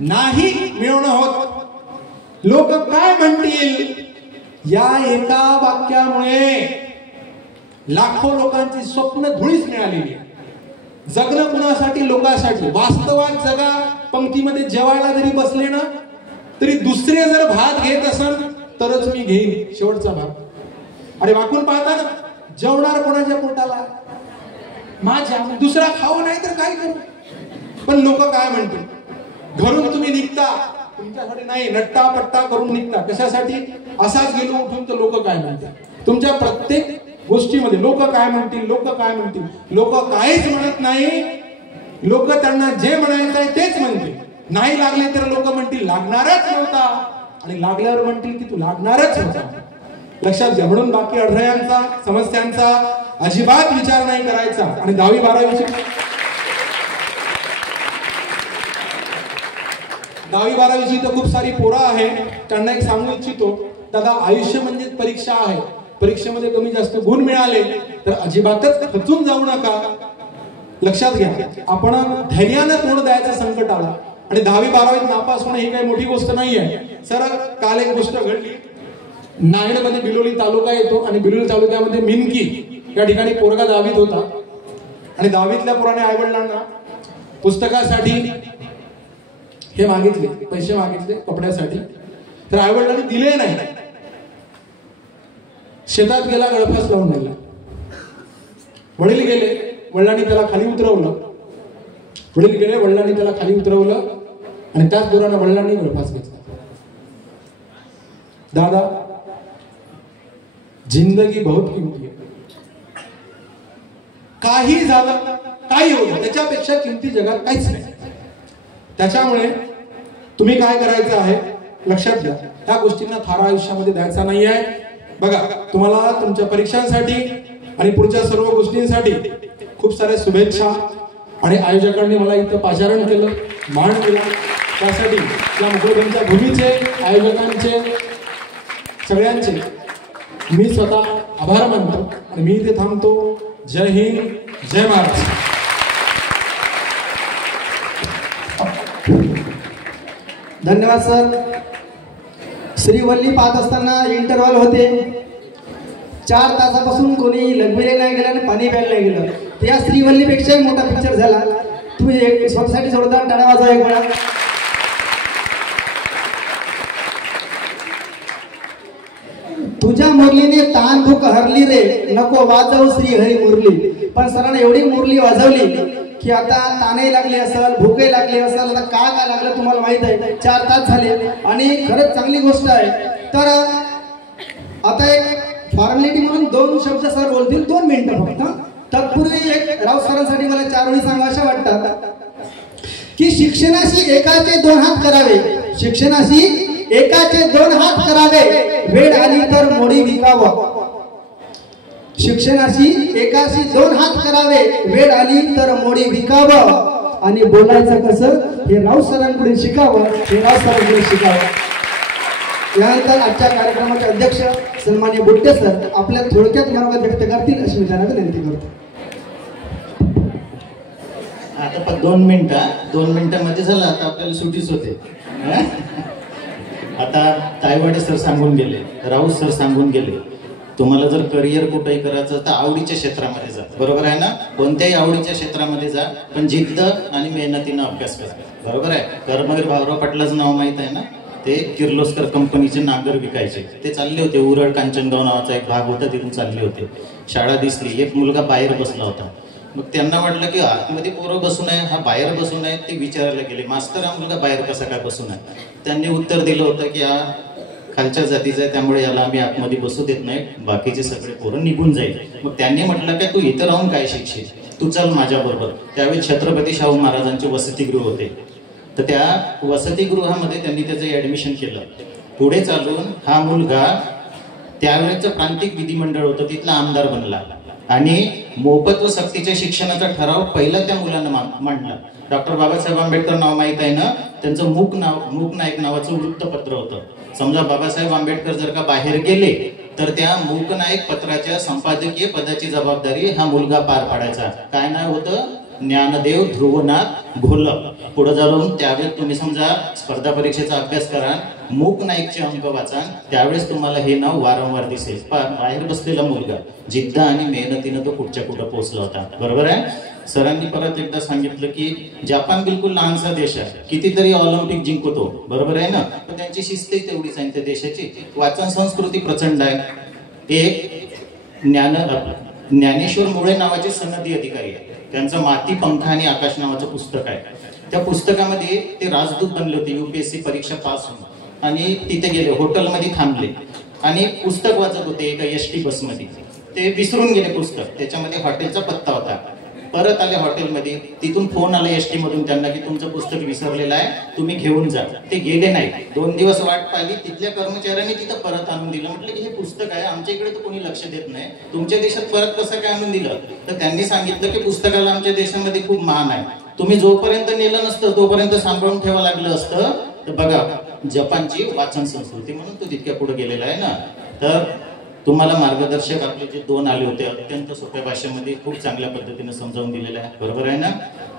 नाही मिळवणं होत. लोक काय म्हणतील या एका वाक्यामुळे लाखो लोकांची स्वप्न धुळीस मिळालेली आहे. जगणं कुणासाठी? लोकांसाठी. वास्तवात जगा. पंक्तीमध्ये जेवायला जरी बसले ना तरी दुसरे जर भात घेत असेल तरच मी घेईन शेवटचा भात. अरे वाकून पाहता ना, जेवणार कोणाच्या पोटाला? माझ्या. दुसरा खाऊ नाही तर काय करू? पण लोक काय म्हणतील? घरून तुम्ही निघता, तुमच्यासाठी नाही, नट्टा पट्टा करून निघता. कशासाठी? असाच गेलो उठून तर लोक काय म्हणतात. तुमच्या प्रत्येक गोष्टीमध्ये लोक काय म्हणतील, लोक काय म्हणतील. लोक काहीच म्हणत नाही. लोक त्यांना जे म्हणायचं आहे तेच म्हणतील. नाही लागले तर लोक म्हणतील लागणारच नव्हता, आणि लागल्यावर म्हणतील की तू लागणारच होता. लक्षात घ्या. म्हणून बाकी अडथळ्यांचा, समस्यांचा अजिबात विचार नाही करायचा. आणि 10वी-12वीची तर खूप सारी पोरं आहे, त्यांना एक सांगू इच्छितो, दादा आयुष्य म्हणजे परीक्षा आहे. परीक्षेमध्ये कमी जास्त गुण मिळाले तर अजिबातच खचून जाऊ नका. लक्षात घ्या, आपण धैर्यानं तोंड द्यायचं संकट आला. आणि 10वी-12वीत नापास होणं ही काही मोठी गोष्ट नाही आहे. सर काल एक गोष्ट घडली. नायडमध्ये बिलोली तालुका येतो आणि बिलोली तालुक्यामध्ये मिनकी या ठिकाणी पोरगा 10वीत होता. आणि 10वीतल्या पोराने आईवडिलांना पुस्तकासाठी हे मागितले, पैसे मागितले कपड्यासाठी, तर आईवडिलांनी दिले नाही. शेतात गेला, गळफास लावून नेला. वडील गेले, वडिलांनी त्याला खाली उतरवलं. वडील गेले, वडिलांनी त्याला खाली उतरवलं आणि त्याच दोरानं वडिलांनी गळफास घेतला. दादा, जिंदगी बहुत किमती आहे. काही झालं, काही होतं, त्याच्यापेक्षा किमती जगात काहीच नाही. त्याच्यामुळे तुम्ही काय करायचं आहे लक्षात घ्या, त्या गोष्टींना थारा आयुष्यामध्ये द्यायचा नाही आहे. बघा, तुम्हाला तुमच्या परीक्षांसाठी आणि पुढच्या सर्व गोष्टींसाठी खूप साऱ्या शुभेच्छा. आणि आयोजकांनी मला इथं पाचारण केलं, मान केला, त्यासाठी या मुख्यमंत्र्यांच्या भूमीचे, आयोजकांचे, सगळ्यांचे मी स्वतः आभार मानतो. आणि मी इथे थांबतो. जय हिंद, जय महाराष्ट्र. धन्यवाद सर. श्रीवल्ली पाहत असताना इंटरव्हल होते. 4 तासापासून कोणी लग्न नाही गेलं आणि पाणी प्यायला नाही गेलं. त्या श्रीवल्लीपेक्षाही मोठा पिक्चर झाला. तुम्ही एक स्वतःसाठी जोरदार टाळ्या वाजवा एक वेळा. तुझ्या मुरलीने तान भूक हरली रे, नको वाजव श्री हरी मुरली. पण सरांना एवढी मुरली वाजवली की आता ताणही लागली असेल, भूकही लागली असेल. आता काय लागलं तुम्हाला माहित आहे. 4 तास झाले आणि खरंच चांगली गोष्ट आहे. तर आता एक फॉर्मॅलिटी म्हणून 2 शब्द सर बोलतील, 2 मिनिटं फक्त. तत्पूर्वी एक राऊत सरांसाठी मला 4 ओळी सांगाव्याशा वाटतात की शिक्षणाशी एकाचे 2 हात करावे. शिक्षणाशी एकाचे दोन हात करावे, वेळ आली तर मोडी विकावं. शिक्षणाशी एकाशी दोन हात करावे, वेळ आली तर मोडी विकावं. आणि बोलायचं कसं हे राव सरांकडून शिकावं, हे राव सरांकडून शिकावं. यानंतर आजच्या कार्यक्रमाचे अध्यक्ष सन्माननीय बुट्टे सर आपल्या थोडक्यात मनोगत व्यक्त करतील अशी मी त्यांना विनंती करतो. आता 2 मिनिटामध्ये झालं. आता आपल्याला सुटीच होते. आता तायवाडे सर सांगून गेले, राऊत सर सांगून गेले, तुम्हाला जर करिअर कुठेही करायचं तर आवडीच्या क्षेत्रामध्ये जा. बरोबर आहे ना? कोणत्याही आवडीच्या क्षेत्रामध्ये जा, पण जिद्द आणि मेहनतीनं अभ्यास करा. बरोबर आहे? कर्मवीर भाऊराव पाटलाचं नाव माहित आहे ना? ते किर्लोस्कर कंपनीचे नांगर विकायचे. ते चालले होते उरळ कांचनगाव नावाचा एक भाग होता, तिथून चालले होते. शाळा दिसली, एक मुलगा बाहेर बसला होता. मग त्यांना वाटलं की आतमध्ये पोरं बसून आहे, हा बाहेर बसून आहे. ते विचारायला गेले, मास्तर हा मुलगा बाहेर कसा काय बसून आहे? त्यांनी उत्तर दिलं होतं की हा खालच्या जातीचा आहे, त्यामुळे याला आम्ही आतमध्ये बसू देत नाही, बाकीचे सगळे पोरं निघून जाईल. मग त्यांनी म्हटलं काय तू इथं राहून काय शिकशील, तू चल माझ्या बरोबर. त्यावेळी छत्रपती शाहू महाराजांचे वसतिगृह होते, तर त्या वसतिगृहामध्ये त्यांनी त्याचं ऍडमिशन केलं. पुढे चालून हा मुलगा त्यावेळेचं प्रांतिक विधिमंडळ होतं, तिथला आमदार बनला आणि मोफत व सक्तीच्या शिक्षणाचा ठराव पहिला त्या मुलानं मांडला. डॉक्टर बाबासाहेब आंबेडकर नाव माहित आहे ना? त्यांचं मूक नायक नावाचं वृत्तपत्र होतं. समजा बाबासाहेब आंबेडकर जर का बाहेर गेले तर त्या मूक नायक पत्राच्या संपादकीय पदाची जबाबदारी हा मुलगा पार पाडायचा. काय नाव होतं? ज्ञानदेव ध्रुवनाथ घोलप. पुढे जाऊन त्यावेळेस तुम्ही समजा स्पर्धा परीक्षेचा अभ्यास करा, मूक नायकचे अंक वाचा, त्यावेळेस तुम्हाला हे नाव वारंवार दिसेल. बाहेर बसलेला मुलगा जिद्द आणि मेहनतीनं तो कुठच्या कुठं पोहोचला होता. बरोबर आहे? सरांनी परत एकदा सांगितलं की जपान बिलकुल लहानसा देश आहे, कितीतरी ऑलिम्पिक जिंकतो. बरोबर आहे ना? पण त्यांची शिस्तही तेवढीच आहे त्या देशाची. वाचन संस्कृती प्रचंड आहे. एक ज्ञानेश्वर मुळे नावाचे सनदी अधिकारी आहे, त्यांचं माती पंखा आणि आकाश नावाचं पुस्तक आहे. त्या पुस्तकामध्ये ते राजदूत बनले होते UPSC परीक्षा पास होऊन, आणि तिथे गेले, हॉटेलमध्ये थांबले आणि पुस्तक वाचत होते एका ST बसमध्ये. ते विसरून गेले पुस्तक, त्याच्यामध्ये हॉटेलचा पत्ता होता. परत आले हॉटेलमध्ये, तिथून फोन आला ST मधून त्यांना की तुमचं पुस्तक विसरलेलं आहे, तुम्ही घेऊन जा. ते गेले नाही. 2 दिवस वाट पाहिली, तिथल्या कर्मचाऱ्यांनी तिथं परत आणून दिलं. म्हटलं की हे पुस्तक आहे, आमच्या इकडे तर कोणी लक्ष देत नाही, तुमच्या देशात परत कसं काय आणून दिलं? तर त्यांनी सांगितलं की पुस्तकाला आमच्या देशामध्ये खूप मान आहे, तुम्ही जोपर्यंत नेलं नसतं तोपर्यंत सांभाळून ठेवा लागलं असतं. तर बघा जपानची वाचन संस्कृती, म्हणून तो तितक्या पुढे गेलेला आहे ना. तर तुम्हाला मार्गदर्शक आपले जे 2 आले होते, अत्यंत सोप्या भाषेमध्ये खूप चांगल्या पद्धतीने समजावून दिलेलं आहे. बरोबर आहे ना?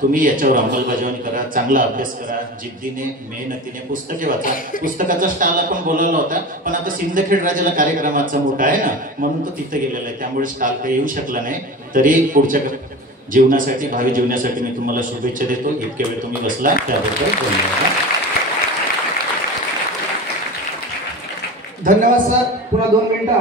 तुम्ही याच्यावर अंमलबजावणी करा, चांगला अभ्यास करा, जिद्दीने मेहनतीने पुस्तके वाचा. पुस्तकाचा स्टॉल आपण बोलावला होता, पण आता सिंदखेड राजाला कार्यक्रमाचा मोठा आहे ना, म्हणून तो तिथे गेलेला आहे, त्यामुळे स्टॉल काही येऊ शकला नाही. तरी पुढच्या जीवनासाठी, भावी जीवनासाठी मी तुम्हाला शुभेच्छा देतो. इतके वेळ तुम्ही बसला त्याबद्दल धन्यवाद. धन्यवाद सर. पुन्हा 2 मिनिटं.